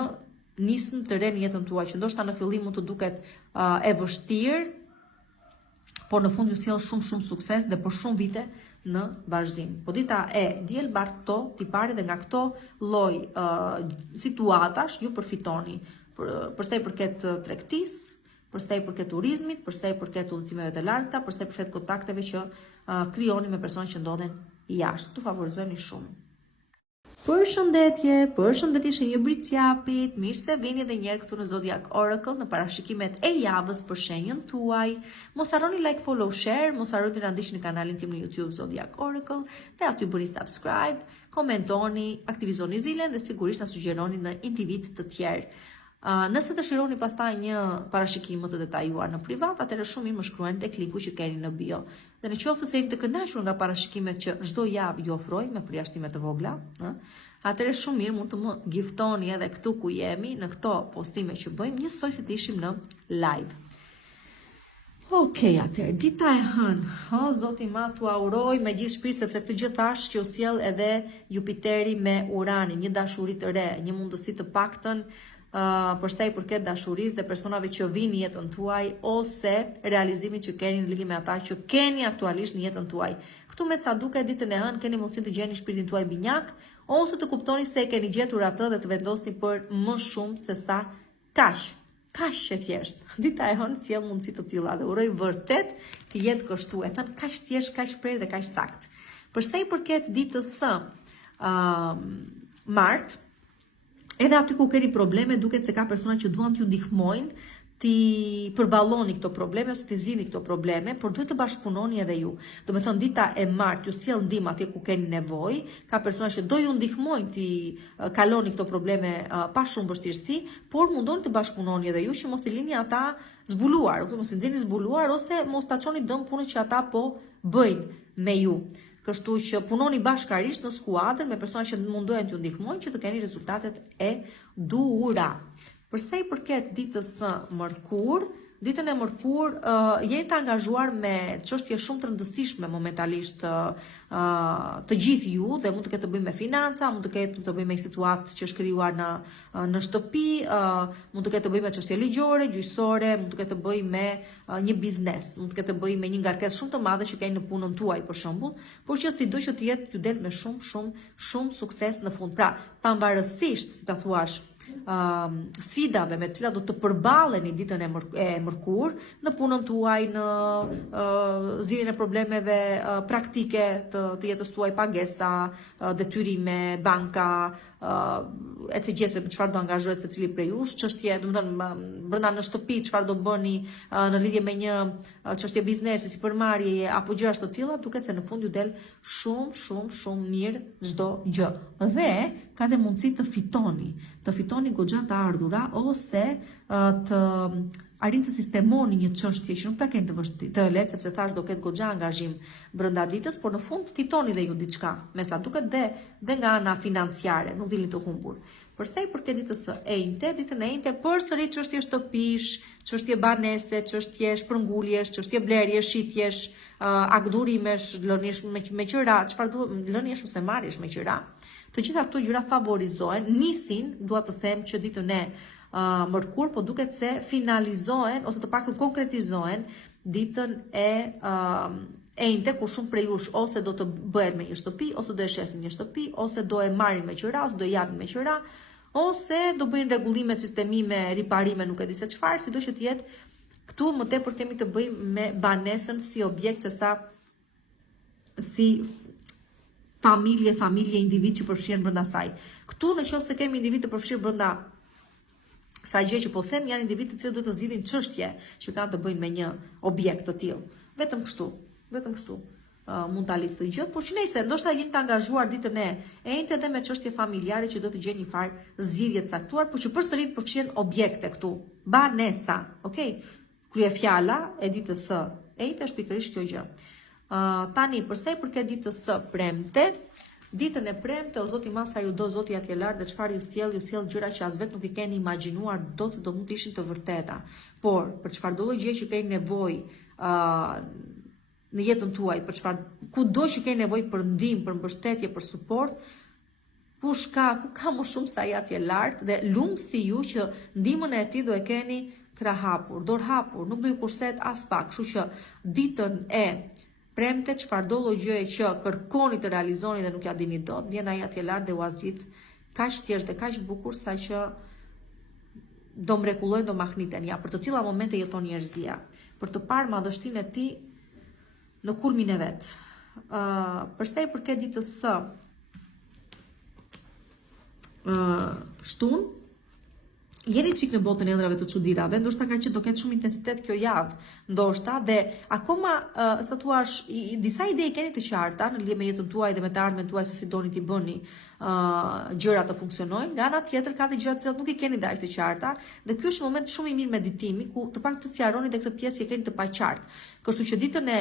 nismë të re në jetën tuaj, që ndoshta në fillim mund të duket e vështirë, por në fund ju sjell shumë sukses dhe për shumë vite në vazhdim. Po dita e diel bart këto tipare dhe nga këto lloj situatash ju përfitoni. Për sa i përket tregtisë, për sa i përket turizmit, për sa i përket udhëtimeve të largëta, për sa i përket kontakteve që krijoni me persona që ndodhen jashtë, tu favorizojeni shumë. Përshëndetje Shënjëbrit Japit, mirë se vini edhe një herë këtu në Zodiac Oracle në parashikimet e javës për shenjën tuaj. Mos harroni like, follow, share, mos harroni të na ndiqni në kanalin tim në YouTube Zodiac Oracle dhe aty bëni subscribe, komentoni, aktivizoni zilen dhe sigurisht na sugjeroni në individ të tjerë. Nëse dëshironi pastaj një parashikim më të detajuar në privat, atëherë shumë mirë më shkruani tek linku që keni në bio. Dhe në qoftë se jeni të kënaqur nga parashikimet që çdo javë ju ofroj me përjashtime të vogla, atëherë shumë mirë mund të më giftoni edhe këtu ku jemi në këto postime që bëjmë, njësoj si të ishim në live. Okej, atëherë, dita e hënë. O, Zoti i Madh t'u uroj me gjithë shpirt sepse këtë gjë thash që u sjell edhe Jupiteri me Uranin, një dashuri të re, një mundësi të paktën për sa i përket dashurisë dhe personave që vinë në jetën tuaj ose realizimit që keni në lidhje me ata që keni aktualisht në jetën tuaj. Këtu me sa duket ditën e hënë keni mundësinë të gjeni shpirtin tuaj binjak ose të kuptoni se e keni gjetur atë dhe të vendosni për më shumë se sa kaq. Kaq e thjesht. Dita e hënë sjell mundësi të tilla dhe uroj vërtet të jetë kështu. E thënë kaq thjesht, kaq prerë dhe kaq sakt. Për sa i përket ditës së martë, edhe aty ku keni probleme, duket se ka persona që duan t'ju ndihmojnë, ti përballoni këto probleme ose ti zgjidhni këto probleme, por duhet të bashkëpunoni edhe ju. Do të thonë dita e martë ju sjell ndihmë atje ku keni nevojë, ka persona që do ju ndihmojnë ti kaloni këto probleme pa shumë vështirësi, por mundoni të bashkëpunoni edhe ju që mos i lini ata zbuluar, mos i nxjeni zbuluar ose mos ta çoni dëm punën që ata po bëjnë me ju. Kështu që punoni bashkarisht në skuadër me persona që mundohen t'ju ndihmojnë që të keni rezultatet e duhura. Për sa i përket ditës së mërkur, ditën e mërkur jeni të angazhuar me çështje shumë të rëndësishme momentalisht të gjithë ju dhe mund të ketë të bëjë me financa, mund të ketë të bëjë me situatë që është krijuar në shtëpi, mund të ketë të bëjë me çështje ligjore, gjyqësore, mund të ketë të bëjë me një biznes, mund të ketë të bëjë me një ngarkesë shumë të madhe që keni në punën tuaj për shembull, por që sido që të jetë ju del me shumë sukses në fund. Pra, pavarësisht, si ta thuash, sfidave me të cilat do të përballeni ditën e mërkur në punën tuaj, në zgjidhjen e problemeve praktike të jetës tuaj, pagesa, detyrime, banka, etc. me çfarë do angazhohet secili prej jush, çështje, domethënë brenda në shtëpi çfarë do bëni në lidhje me një çështje biznesi, sipërmarrjeje apo gjëra të tilla, duket se në fund ju del shumë mirë çdo gjë. Dhe ka dhe mundësi të fitoni goxha të ardhura ose të arrin të sistemoni një çështje që nuk ta keni të lehtë, sepse thash do ketë goxha angazhim brenda ditës, por në fund fitoni dhe ju diçka, me sa duket dhe nga ana financiare, nuk dilni të humbur. Për sa i përket ditës së enjte, ditën e enjte përsëri çështje shtëpish, çështje banese, çështje shpërnguljesh, çështje blerjesh, shitjesh, akdurimesh, lëniesh me qira, çfarë lëniesh ose marrjesh me qira. Të gjitha këto gjëra favorizohen, nisin, dua të them që ditën e mërkur, po duket se finalizohen ose të paktën konkretizohen ditën e enjte, ku shumë prej jush ose do të bëhen me një shtëpi, ose do e shesin një shtëpi, ose do e marrin me qira, ose do e japin me qira, ose do bëjnë rregullime, sistemime, riparime, nuk e di se çfarë, sido që të jetë këtu më tepër kemi të bëjmë me banesën si objekt sesa si familje, individ që përfshihen brenda saj. Këtu në qoftë se kemi individ të përfshirë brenda sa gjë që po them, janë individ të cilët duhet të zgjidhin çështje që kanë të bëjnë me një objekt të tillë. Vetëm kështu. mund ta lidh këtë gjë, por që nëse ndoshta jeni të angazhuar ditën e njëjtë edhe me çështje familjare që do të gjeni një farë zgjidhje të caktuar, por që përsëri përfshin objekte këtu. Banesa, okay? Kryefjala e ditës së njëjtë është pikërisht kjo gjë. Tani përsa i përket ditës së premte, ditën e premte, o Zoti masa ju do, Zoti atje lart, dhe çfarë ju sjell gjëra që as vetë nuk i keni imagjinuar dot se do mund të ishin të vërteta. Por për çfarë do lloj gjë që keni nevojë në jetën tuaj, për çfarë kudo që keni nevojë për ndihmë, për mbështetje, për suport, ku ka më shumë se ai atje lart dhe lumt si ju që ndihmën e tij do e keni krah hapur, dorë hapur, nuk do ju kurset as pak. Kështu që ditën e premte, çfarë do lloj gjëje që kërkoni të realizoni dhe nuk ja dini dot, vjen ai atje lart dhe u azit kaq thjesht dhe kaq bukur sa që do mrekullojnë, do mahniten. Ja, për të tilla momente jeton njerëzia, për të parë madhështinë e tij në kulmin e vet. Përsa i përket ditës së shtunë, jeni çik në botën e ëndrave të çuditërave, ndoshta ka që do ketë shumë intensitet kjo javë, ndoshta, dhe akoma sa thuash disa ide keni të qarta në lidhje me jetën tuaj dhe me të ardhmen tuaj se si doni t'i bëni gjërat të funksionojnë. Nga ana tjetër ka të gjëra që nuk i keni dash të qarta, dhe ky është moment shumë i mirë meditimi ku të paktën të sqaroni dhe këtë pjesë që keni të paqartë. Kështu që ditën e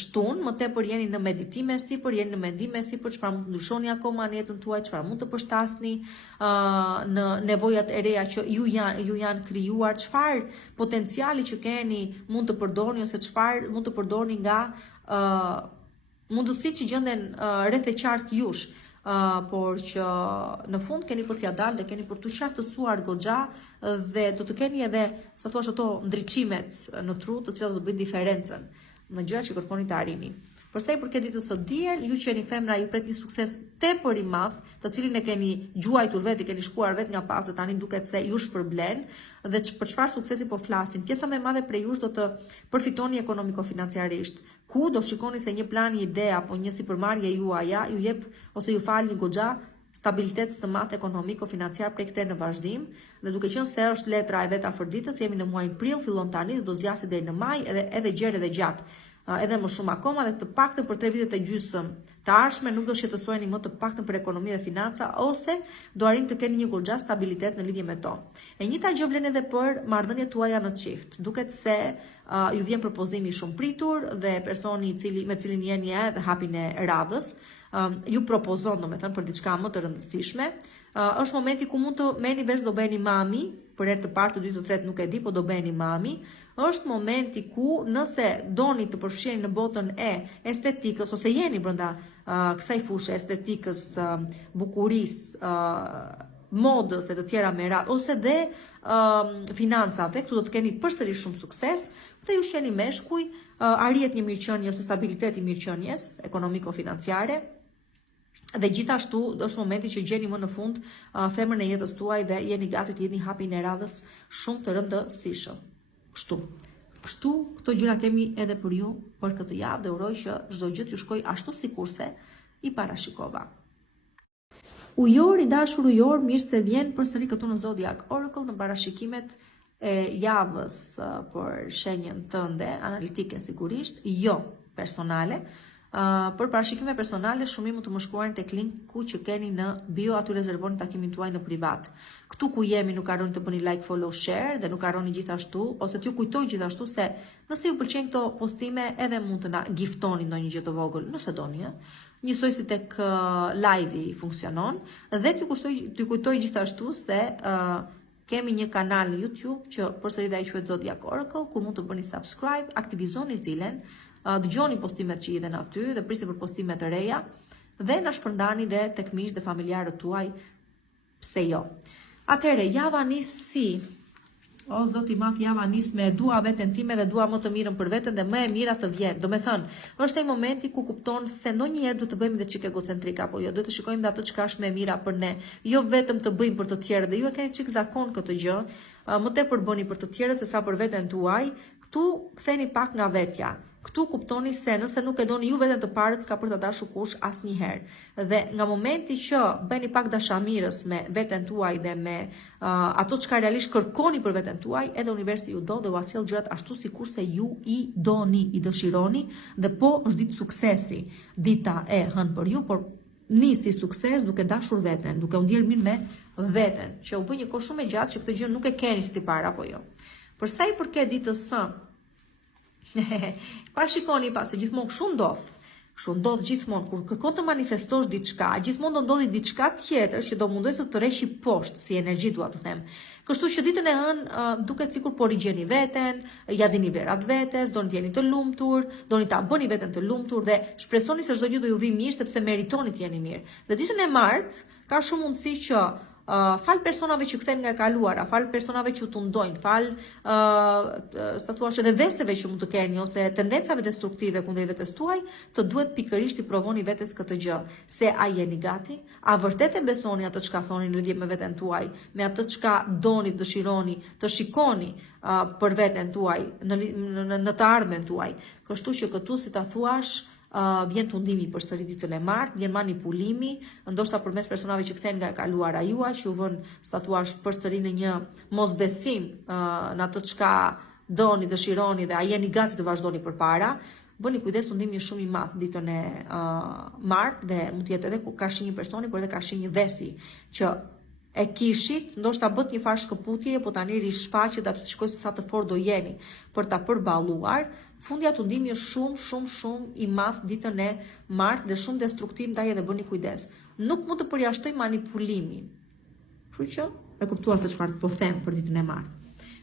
shtunë më tepër jeni në meditime sipër, jeni në mendime sipër çfarë mund të ndryshoni akoma në jetën tuaj, çfarë mund të përshtasni në nevojat e reja që ju janë krijuar, çfarë potenciali që keni mund të përdorni ose çfarë mund të përdorni nga mundësitë që gjenden rreth e qark jush. Por që në fund keni për t'ia dalë dhe keni për t'u qartësuar goxha dhe do të keni edhe, sa thuash, ato ndriçimet në tru të cilat do të bëjnë diferencën në gjërat që kërkoni të arrini. Përsa i përket ditës së diel, ju që jeni femra ju pret një sukses tepër i madh, të cilin e keni gjuajtur vetë, keni shkuar vetë nga pas dhe tani duket se ju shpërblen, dhe për çfarë suksesi po flasim. Pjesa më e madhe prej jush do të përfitoni ekonomiko-financiarisht. Ku do shikoni se një plan, një ide apo një sipërmarrje juaja ju jep ose ju fal një goxha stabilitet të madh ekonomiko-financiar prej këtej në vazhdim, dhe duke qenë se është letra e vet afër ditës, jemi në muajin prill, fillon tani dhe do zgjasë deri në maj, edhe gjerë edhe gjatë. Edhe më shumë akoma, dhe të paktën për 3 vitet e gjysmë të ardhshme nuk do shqetësoheni më të paktën për ekonomi dhe financa, ose do arrini të keni një goxha stabilitet në lidhje me to. E njëjta gjë vlen edhe për marrëdhëniet tuaja në çift. Duket se ju vjen propozimi shumë pritur dhe personi me cilin jeni edhe hapin e radhës ju propozon, domethënë, për diçka më të rëndësishme. Është momenti ku mund të merrni vesh do bëheni mami, për herë të parë, të dytë, të tretë nuk e di, po do bëheni mami. Është momenti ku nëse doni të përfshiheni në botën e estetikës ose jeni brenda kësaj fushë estetikës, bukurisë, modës e të tjera me radhë, ose dhe financave, këtu do të keni përsëri shumë sukses, dhe ju jeni meshkuj, arrihet një mirëqenie ose stabilitet i mirëqenies ekonomiko-financiare. Dhe gjithashtu është momenti që gjeni më në fund femrën e jetës tuaj dhe jeni gati të jeni hapin e radhës shumë të rëndësishëm. Kështu këto gjëra kemi edhe për ju për këtë javë dhe uroj që çdo gjë t'ju shkojë ashtu sikurse i parashikova. Ujor, i dashur ujor, mirë se vjen përsëri këtu në Zodiac Oracle në parashikimet e javës për shenjën tënde analitike sigurisht, jo personale. Për parashikime personale, shumë mund të më shkruani tek linku që keni në bio, aty rezervoni takimin tuaj në privat. Këtu ku jemi nuk harroni të bëni like, follow, share dhe nuk harroni gjithashtu, ose t'ju kujtoj gjithashtu se nëse ju pëlqejnë këto postime, edhe mund të na giftoni ndonjë gjë të vogël, nëse doni, njësoj si tek live-i funksionon, dhe t'ju kujtoj gjithashtu se kemi një kanal në YouTube që përsëri dhe ai quhet Zodiac Oracle, ku mund të bëni subscribe, aktivizoni zilen, dëgjoni postimet që idhen aty dhe prisni për postime të reja dhe na shpërndani dhe tek miqtë dhe familjarët tuaj, pse jo. Atëherë, java nis si? O Zoti i Madh, java nis me dua veten time dhe dua më të mirën për veten dhe më e mira të vjen. Domethënë, është ai momenti ku kupton se ndonjëherë duhet të bëjmë dhe çik egocentrik apo jo, duhet të shikojmë atë çka është më e mira për ne, jo vetëm të bëjmë për të tjerët, dhe ju e keni çik zakon këtë gjë, më tepër bëni për të tjerët se sa për veten tuaj. Këtu ktheni pak nga vetja. Këtu kuptoni se nëse nuk e doni ju veten të parët, s'ka për të dashur kush asnjëherë. Dhe nga momenti që bëni pak dashamirës me veten tuaj dhe me ato çka realisht kërkoni për veten tuaj, edhe universi ju do dhe u sjell gjërat ashtu sikurse ju i doni, i dëshironi, dhe po është ditë suksesi. Dita e hënë për ju, por nisi sukses duke dashur veten, duke u ndjerë mirë me veten, që u bë një kohë shumë e gjatë që këtë gjë nuk e keni si tipar apo jo. Për sa i përket ditës së pa shikoni pas se gjithmonë kështu ndodh gjithmonë kur kërkon të manifestosh diçka, gjithmonë do ndodhi diçka tjetër që do mundoj të rreshi poshtë si energji, dua të them. Kështu që ditën e hënë duket sikur po rigjeni veten, ja dini vlerat vetes, doni të jeni të lumtur, doni ta bëni veten të lumtur dhe shpresoni se çdo gjë do ju vi mirë sepse meritoni të jeni mirë. Dhe ditën e martë ka shumë mundësi që fal personave që kthen nga e kaluara, fal personave që tundojnë, fal sa thuash edhe veseve që mund të keni ose tendencave destruktive kundër vetes tuaj, të duhet pikërisht i provoni vetes këtë gjë, se a jeni gati? A vërtet e besoni atë çka thoni në lidhje me veten tuaj, me atë çka doni, dëshironi, të shikoni për veten tuaj në të ardhmen tuaj. Kështu që këtu si ta thuash vjen tundimi përsëri ditën e martë, vjen manipulimi, ndoshta përmes personave që kthen nga e kaluara juaj, që u vën statuash përsëri në një mosbesim në atë çka doni, dëshironi dhe a jeni gati të vazhdoni përpara. Bëni kujdes, tundimi është shumë i madh ditën e martë dhe mund të jetë edhe kur ka shi një personi, por edhe ka shi një vesi që e kishit, ndoshta bët një farë shkëputje, po tani rishfaqet atë të shikoj se sa të fortë do jeni për ta përballuar. Fundja tundimi është shumë i madh ditën e martë dhe shumë destruktiv, ndaj edhe bëni kujdes. Nuk mund të përjashtoj manipulimin. Kështu që e kuptuan se çfarë po them për ditën e martë.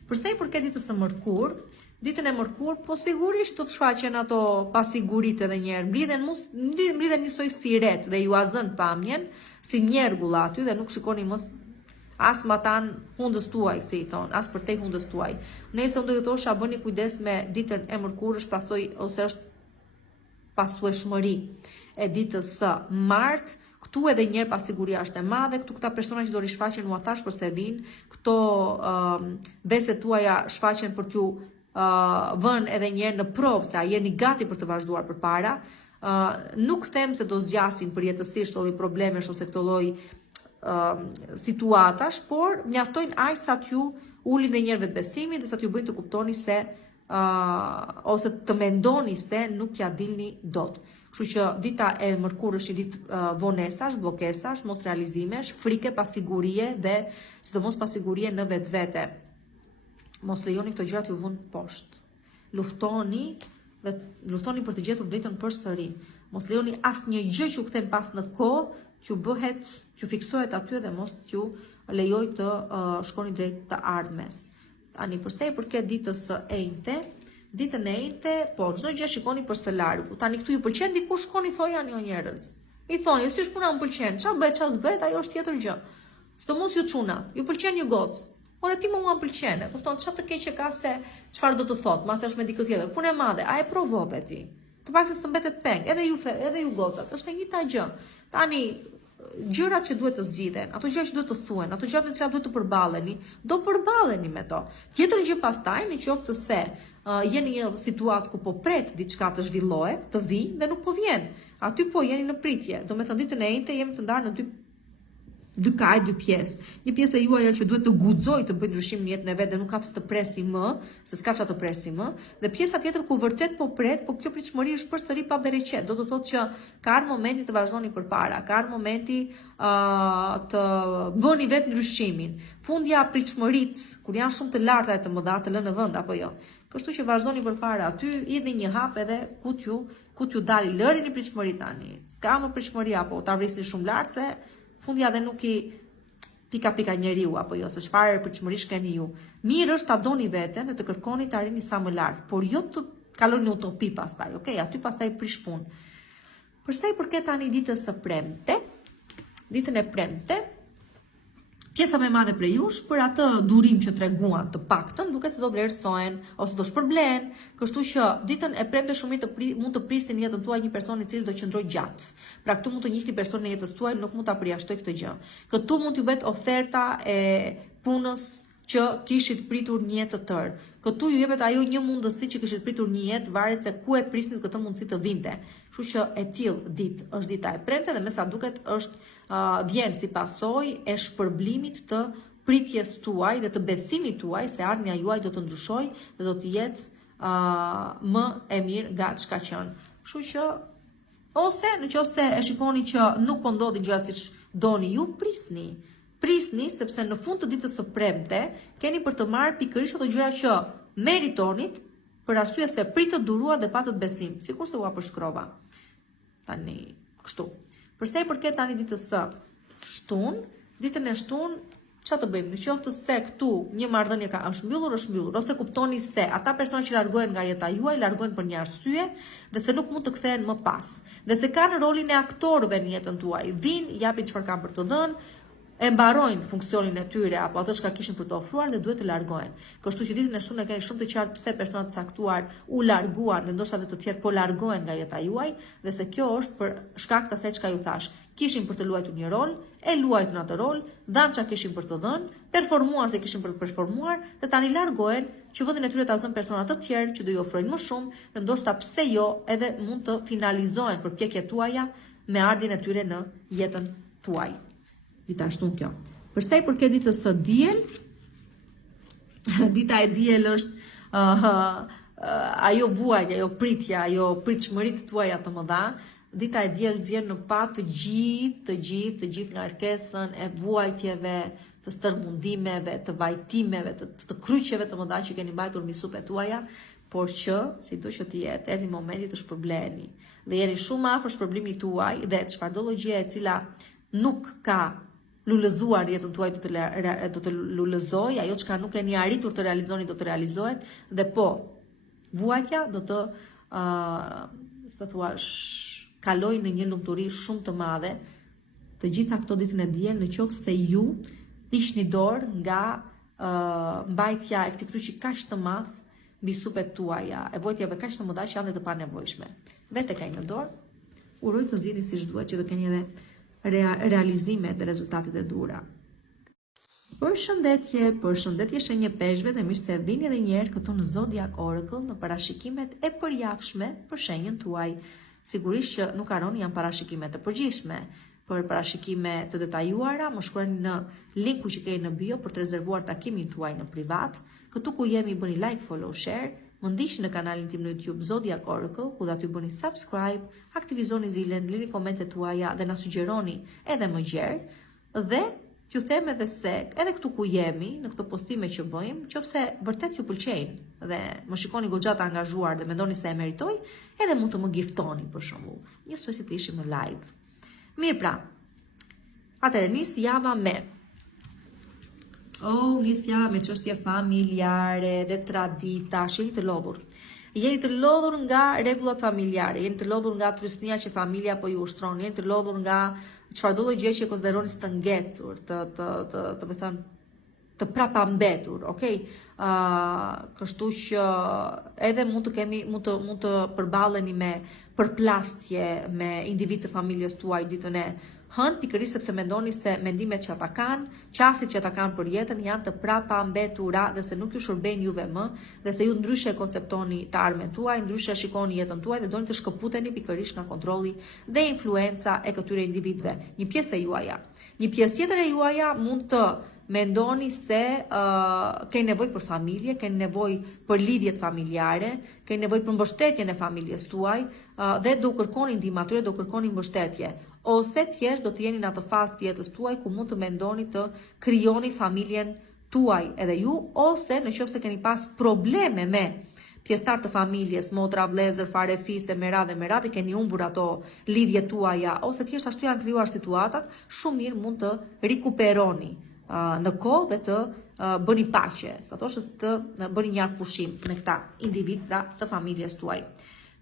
Përsa i përket ditës së mërkur, ditën e mërkur, po sigurisht do të shfaqen ato pasiguritë edhe një herë, mblidhen njësoj si ret dhe ju azën pamjen, si mjergull aty dhe nuk shikoni mos as matan hundës tuaj, si i thon, as për te hundës tuaj. Nëse unë do ju thosha bëni kujdes me ditën e mërkurës, pasoj ose është pasueshmëri e ditës së martë. Këtu edhe një herë pasiguria është e madhe, këtu këta persona që do rishfaqen u thash përse vinë, këto veset tuaja shfaqen për t'ju vën edhe një herë në provë se a jeni gati për të vazhduar përpara. Nuk them se do zgjasin përjetësisht lloj problemesh ose këto lloj situatash, por mjaftojnë aq sa t'ju ulin dhe një herë vetbesimin dhe sa t'ju bëjnë të kuptoni se ose të mendoni se nuk ja dilni dot. Kështu që dita e mërkurës është një ditë vonesash, bllokesash, mos realizimesh, frike, pasigurie dhe sidomos pasigurie në vetvete. Mos lejoni këto gjërat ju vënë poshtë. Luftoni për të gjetur drejtën përsëri. Mos lejoni asnjë gjë që u kthen pas në kohë, t'ju fiksohet aty dhe mos t'ju lejoj të shkoni drejt të ardhmes. Tani përsa i përket ditës së enjte, ditën e enjte, po çdo gjë shikoni për së largu. Tani këtu ju pëlqen dikush, shkoni thoja një njerëz. I thoni, si është puna, më pëlqen, ç'a bëhet, ç'a s'bëhet, ajo është tjetër gjë. Sidomos ju çuna, ju pëlqen një gocë. Por ti mua pëlqen, kupton ç'a të keqe ka se çfarë do të thotë, mbas është me dikë tjetër. Punë e madhe, a e provove ti? Të paktën të mbetet peng, edhe ju gocat, është e njëjta gjë. Tani gjërat që duhet të zgjidhen, ato gjëra që duhet të thuhen, ato gjëra me të cilat duhet të përballeni, do përballeni me to. Tjetër gjë pastaj, nëse se jeni në një situatë ku po pret diçka të zhvillohet, të vijë dhe nuk po vjen. Aty po jeni në pritje. Domethënë ditën e njëjtë jemi të ndarë në dy kaj, dy pjesë. Një pjesë e juaja që duhet të guxojë të bëjë ndryshim në jetën e vet dhe nuk ka pse të presi më, se s'ka çfarë të presi më, dhe pjesa tjetër ku vërtet po pret, po kjo pritshmëri është përsëri pa bereqet. Do të thotë që ka ardhur momenti të vazhdoni përpara, ka ardhur momenti të bëni vetë ndryshimin. Fundja pritshmëritë, kur janë shumë të larta e të mëdha, të lënë në vend apo jo. Kështu që vazhdoni përpara aty, idhni një hap edhe ku t'ju dali lërini pritshmëri tani. S'ka më pritshmëri apo ta vrisni shumë lart se fundja dhe nuk i pika njeriu apo jo, se çfarë pritshmërish keni ju. Mirë është ta doni veten dhe të kërkoni të arrini sa më lart, por jo të kaloni në utopi pastaj, okay? Aty pastaj prish punë. Përsa i përket tani ditës së premte, ditën e premte, pjesa më e madhe prej jush për atë durim që treguan të paktën, duket se do vlerësohen ose do shpërblehen, kështu që ditën e premte shumë mund të prisni në jetën tuaj një person i cili do qëndroj gjatë. Pra këtu mund të njihni personin në jetën tuaj, nuk mund ta përjashtoj këtë gjë. Këtu mund t'ju bëhet oferta e punës që kishit pritur një jetë të tërë. Këtu ju jepet ajo një mundësi që kishit pritur një jetë, varet se ku e prisnit këtë mundësi të vinte. Kështu që e tillë ditë është dita e premte dhe me sa duket është vjen si pasojë e shpërblimit të pritjes tuaj dhe të besimit tuaj se ardhmja juaj do të ndryshojë dhe do të jetë më e mirë nga çka qenë. Kështu që ose nëse e shikoni që nuk po ndodhin gjërat siç doni ju, prisni sepse në fund të ditës së premte keni për të marrë pikërisht ato gjëra që meritonit për arsye se pritët durua dhe patët besim, sikurse ua përshkrova. Tani kështu. Për sa i përket tani ditës së shtunë, ditën e shtunë çfarë të bëjmë? Në qoftë se këtu një marrëdhënie është mbyllur, ose kuptoni se ata persona që largohen nga jeta juaj largohen për një arsye dhe se nuk mund të kthehen më pas, dhe se kanë rolin e aktorëve në jetën tuaj. Vinë, japin çfarë kanë për të dhënë, e mbarojnë funksionin e tyre apo atë çka kishin për të ofruar dhe duhet të largohen. Kështu që ditën e shtunë e keni shumë të qartë pse personat të caktuar u larguan dhe ndoshta edhe të tjerë po largohen nga jeta juaj, dhe se kjo është për shkak të asaj çka ju thash. Kishin për të luajtur një rol, e luajtën atë rol, dhanë çka kishin për të dhënë, performuan se kishin për të performuar dhe tani largohen që vendin e tyre ta zënë persona të tjerë që do ju ofrojnë më shumë dhe ndoshta pse jo edhe mund të finalizohen përpjekjet tuaja me ardhjen e tyre në jetën tuaj. Dita shtunë kjo. Për sa i përket ditës së diel, dita e diel është ajo vuajtja, ajo pritja, ajo pritshmëritë tuaja të mëdha. Dita e diel nxjerr në pa të gjithë ngarkesën e vuajtjeve, të stërmundimeve, të vajtimeve, të kryqeve të mëdha që keni mbajtur mbi supet tuaja, por që, sido që të jetë, erdhi momenti të shpërbleheni. Dhe jeni shumë afër shpërblimit tuaj dhe çfarëdo logje e cila nuk ka lulëzuar jetën tuaj do të lulëzoj, ajo çka nuk keni arritur të realizoni do të realizohet, dhe po, vuajtja do të sa thuash kaloj në një lumturi shumë të madhe të gjitha këto ditën e diel, në qoftë se ju hiqni dorë nga mbajtja e këtij kryqi kaq të madh mbi supet tuaja, e vojtjave kaq të mëdha që janë dhe të panevojshme. Vetë kaj në dorë, uroj të zgjidhni siç duhet që të keni edhe realizimet dhe rezultatet e dura. Përshëndetje shenjë peshqve dhe mirë se vini edhe një herë këtu në Zodiac Oracle në parashikimet e përjavshme për shenjën tuaj. Sigurisht që nuk harroni janë parashikime të përgjithshme. Për parashikime të detajuara, më shkruani në linku që keni në bio për të rezervuar takimin tuaj në privat. Këtu ku jemi bëni like, follow, share. Më ndiqni në kanalin tim në YouTube Zodiac Oracle, ku dhe aty bëni subscribe, aktivizoni zilën, lini komentet tuaja dhe na sugjeroni edhe më gjerë, dhe t'ju them edhe se edhe këtu ku jemi, në këto postime që bëjmë, qofse vërtet ju pëlqejnë dhe më shikoni goxha të angazhuar dhe mendoni se e meritoj, edhe mund të më giftoni për shembull. Njësoj si të ishim në live. Mirë pra. Atëherë nis java me nisja me çështje familjare dhe tradita, jeni të lodhur. Jeni të lodhur nga rregullat familjare, jeni të lodhur nga trysnia që familja po ju ushtron, jeni të lodhur nga çfarëdo lloj gjë që konsideroni të ngecur, të më thënë, të prapambetur, okay? Kështu që edhe mund të përballeni me përplasje me individ të familjes tuaj ditën e hënë, pikërisht sepse mendoni se mendimet që ata kanë, qasit që ata kanë për jetën janë të prapambetura dhe se nuk ju shërbejnë juve më, dhe se ju ndryshe konceptoni të ardhmen tuaj, ndryshe shikoni jetën tuaj dhe doni të shkëputeni pikërisht nga kontrolli dhe influenca e këtyre individëve. Një pjesë e juaja. Një pjesë tjetër e juaja mund të mendoni se keni nevojë për familje, keni nevojë për lidhjet familjare, keni nevojë për mbështetjen e familjes tuaj dhe do kërkoni ndihmë atyre, do kërkoni mbështetje. Ose thjesht do të jeni në atë fazë të jetës tuaj ku mund të mendoni të krijoni familjen tuaj edhe ju, ose nëse keni pas probleme me pjesëtar të familjes, motra, vëllezër, fare fiste, me radhë keni humbur ato lidhjet tuaja, ose thjesht ashtu janë krijuar situatat, shumë mirë mund të rikuperoni në kohë dhe të bëni paqe, sa thoshë të bëni një pushim me këta individ pra të familjes tuaj.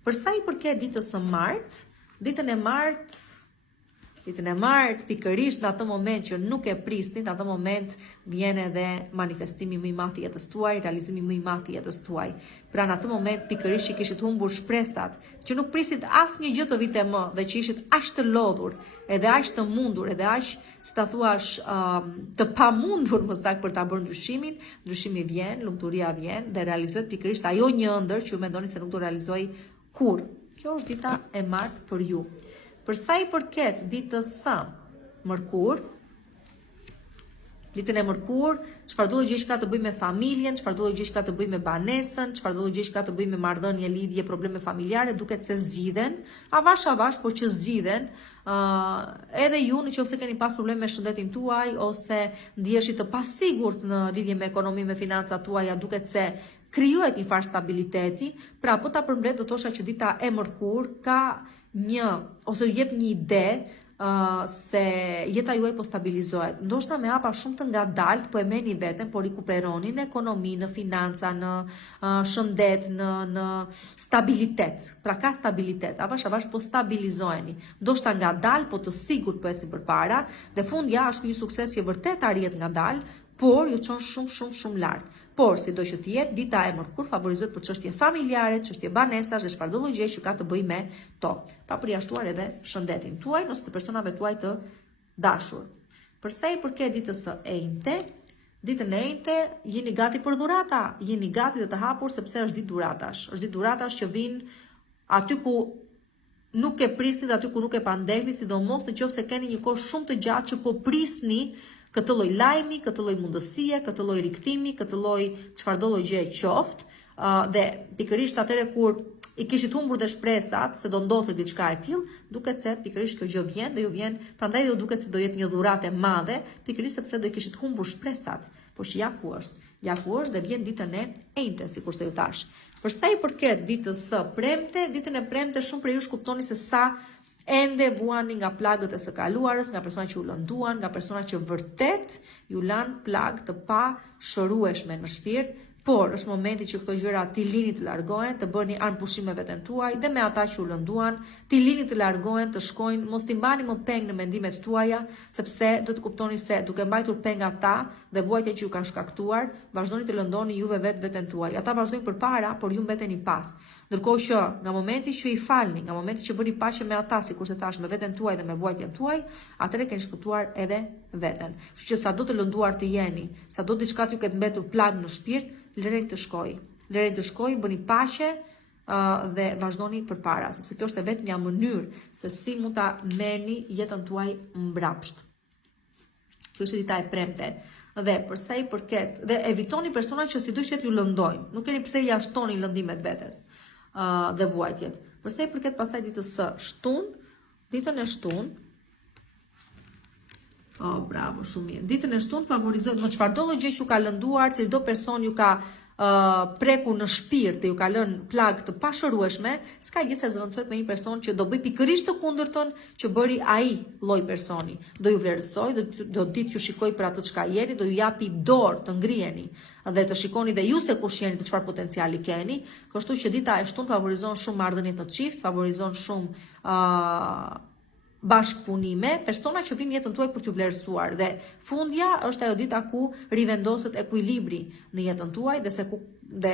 Për sa i përket ditës së martë, ditën e martë Ditën e martë, pikërisht në atë moment që nuk e prisni, në atë moment vjen edhe manifestimi më i madh i jetës tuaj, realizimi më i madh i jetës tuaj. Pra në atë moment pikërisht që kishit humbur shpresat, që nuk prisit asnjë gjë të vite më dhe që ishit aq të lodhur, edhe aq të mundur, edhe aq, si ta thuash, të pamundur më saktë për ta bërë ndryshimin, ndryshimi vjen, lumturia vjen dhe realizohet pikërisht ajo një ëndër që ju mendoni se nuk do realizoj kur. Kjo është dita e martë për ju. Për sa i përket ditës së Mërkur, ditën e Mërkur, çfarë do gjë ka të bëjë me familjen, çfarë do gjë ka të bëjë me banesën, çfarë do gjë ka të bëjë me marrëdhënie, lidhje, probleme familjare, duket se zgjidhen, avash, por që zgjidhen. Edhe ju nëse keni pas probleme me shëndetin tuaj ose ndiheshit të pasigurt në lidhje me ekonominë, me financat tuaja, duket se krijohet një farë stabiliteti. Pra po ta përmbledh, do thosha që dita e Mërkur ka ose jep një ide se jeta juaj po stabilizohet. Ndoshta me hapa shumë të ngadalt, po e merrni veten, po rikuperoni në ekonomi, në financa, në shëndet, në stabilitet. Pra ka stabilitet, avash po stabilizoheni. Ndoshta ngadalt, po të sigurt po ecni përpara, dhe fundja është një sukses që vërtet arrihet ngadalt, por ju çon shumë lart. Por si do që të jetë, dita e Mërkur favorizohet për çështje familjare, çështje banesash dhe çfarëdo gjë që ka të bëjë me to. Pa përjashtuar edhe shëndetin tuaj ose të personave tuaj të dashur. Për sa i përket ditës së Enjte, ditën e Enjte jeni gati për dhurata, jeni gati dhe të hapur sepse është ditë dhuratash. Është ditë dhuratash që vijnë aty ku nuk e prisni dhe aty ku nuk e pandehni, sidomos nëse keni një kohë shumë të gjatë që po prisni këtë lloj lajmi, këtë lloj mundësie, këtë lloj rikthimi, këtë lloj çfarëdo lloj gjë e qoftë, dhe pikërisht atëre kur i kishit humbur dhe shpresat se do ndodhte diçka e tillë, duket se pikërisht kjo gjë vjen dhe ju vjen, prandaj do duket se do jetë një dhuratë e madhe, pikërisht sepse do i kishit humbur shpresat. Por që ja ku është dhe vjen ditën e Enjte, sikurse ju thash. Për sa i përket ditës së Premte, ditën e Premte shumë prej jush kuptoni se sa ende vuani nga plagët e së kaluarës, nga persona që u lënduan, nga persona që vërtet ju lanë plagë të pa shërueshme në shpirt, por është momenti që këto gjëra ti lini të largohen, të bëni armpushim me veten tuaj dhe me ata që u lënduan, ti lini të largohen, të shkojnë, mos t'i mbani më peng në mendimet tuaja, sepse do të kuptoni se duke mbajtur peng ata dhe vuajtja që ju kanë shkaktuar, vazhdoni të lëndoni juve veten tuaj. Ata vazhdojnë përpara, por ju mbeteni pas. Ndërkohë që nga momenti që i falni, nga momenti që bëni paqe me ata, sikurse thash, me veten tuaj dhe me vuajtjen tuaj, atëherë keni shpëtuar edhe veten. Kështu që sado të lënduar të jeni, sado diçka t'ju ketë mbetur plag në shpirt, lëreni të shkoj, bëni paqe dhe vazhdoni përpara, sepse kjo është vetëm një mënyrë se si mund ta merrni jetën tuaj mbrapsht. Kjo është dita e Premte. Dhe për sa i përket, dhe evitoni persona që sidoqë ju lëndojnë. Nuk keni pse ja shtoni lëndimet vetes dhe vuajtjet. Për sa i përket pastaj ditës së Shtunë, ditën e Shtunë, bravo, shumë mirë. Ditën e Shtunë favorizohet më çfarëdo lloj gjë që ju ka lënduar, çdo person ju ka prekur në shpirt dhe ju ka lënë plagë të pashërueshme, s'ka gjë se zëvendësohet me një person që do bëj pikërisht të kundërtën që bëri ai lloj personi. Do ju vlerësoj, do ditë ju shikoj për atë çka jeni, do ju japi dorë të ngriheni dhe të shikoni dhe ju se kush jeni, të çfarë potenciali keni. Kështu që dita e Shtunë favorizon shumë marrëdhëniet në çift, favorizon shumë bashkëpunime, persona që vinë jetën tuaj për t'ju vlerësuar, dhe fundja është ajo dita ku rivendoset ekuilibri në jetën tuaj dhe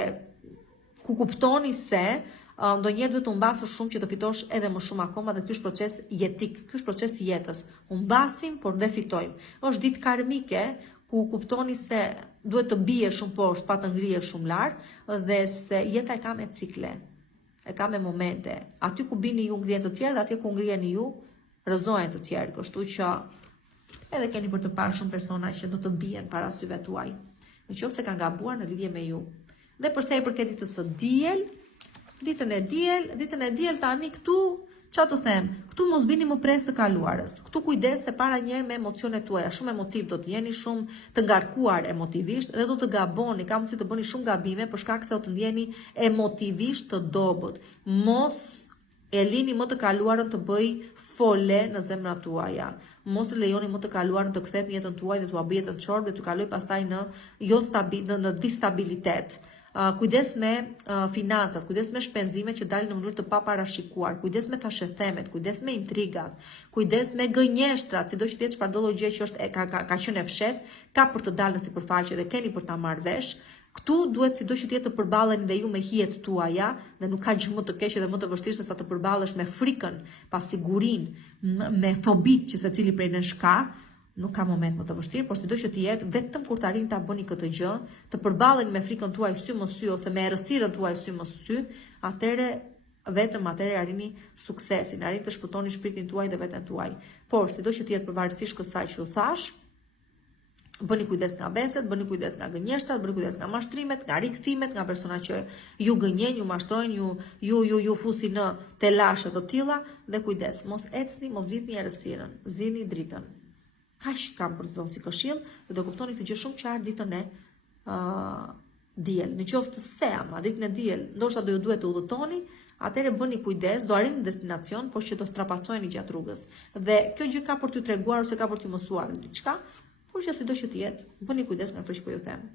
ku kuptoni se ndonjëherë duhet të humbasësh shumë që të fitosh edhe më shumë akoma, dhe ky është proces jetik, ky është proces i jetës. Humbasim por dhe fitojmë. Është ditë karmike ku kuptoni se duhet të bie shumë poshtë pa të ngrihesh shumë lart, dhe se jeta e ka me cikle, e ka me momente. Aty ku bini ju ngrihen të tjerë dhe atje ku ngriheni ju rëzohen të tjerë, kështu që edhe keni për të parë shumë persona që do të bien para syve tuaj, nëse kanë gabuar në lidhje me ju. Dhe përsa i përket ditës së Diel, ditën e diel tani këtu, çfarë të them, këtu mos bini më pres të kaluarës. Këtu kujdes se para njerë me emocionet tuaja, shumë emotiv do të jeni, shumë të ngarkuar emotivisht dhe do të gaboni, ka mundësi të bëni shumë gabime për shkak se do të ndjeni emotivisht të dobët. Mos e lini më të kaluarën të bëj fole në zemrat tuaja. Mos e lejoni më të kaluarën të kthehet në jetën tuaj dhe t'ua bëjë jetën çorë dhe t'u kaloj pastaj në distabilitet. kujdes me financat, kujdes me shpenzimet që dalin në mënyrë të paparashikuar, kujdes me tashethemet, kujdes me intrigat, kujdes me gënjeshtrat, sido që të jetë çfarëdo gjë që është ka qenë e fshet, ka për të dalë në sipërfaqe dhe keni për ta marrë vesh. Këtu duhet sido që të jetë të përballeni dhe ju me hijet tuaja, dhe nuk ka gjë më të keqe dhe më të vështirë se sa të përballesh me frikën, pa sigurinë, me fobit që secili prej nesh ka. Nuk ka moment më të vështirë, por sido që të jetë, vetëm kur të arrini ta bëni këtë gjë, të përballeni me frikën tuaj sy më sy ose me errësirën tuaj sy më sy, vetëm atëre arrini suksesin, arrini të shpëtoni shpirtin tuaj dhe veten tuaj. Por sido që të jetë përvarësisht kësaj që u thash, bëni kujdes nga beset, bëni kujdes nga gënjeshtrat, bëni kujdes nga mashtrimet, nga rikthimet, nga persona që ju gënjejnë, ju mashtrojnë, ju fusin në telashe të tilla dhe kujdes, mos ecni, mos zgjidhni errësirën, zgjidhni dritën. Kaq kam për të thënë si këshill, dhe do kuptoni këtë gjë shumë qartë ditën e diel. Në qoftë se ama ditën e diel, ndoshta do ju duhet të udhëtoni, atëherë bëni kujdes, do arrini destinacion, por që do strapacojeni gjatë rrugës. Dhe kjo gjë ka për t'ju treguar ose ka për t'ju mësuar diçka, por që sido që të jetë, bëni kujdes nga ato që po ju them.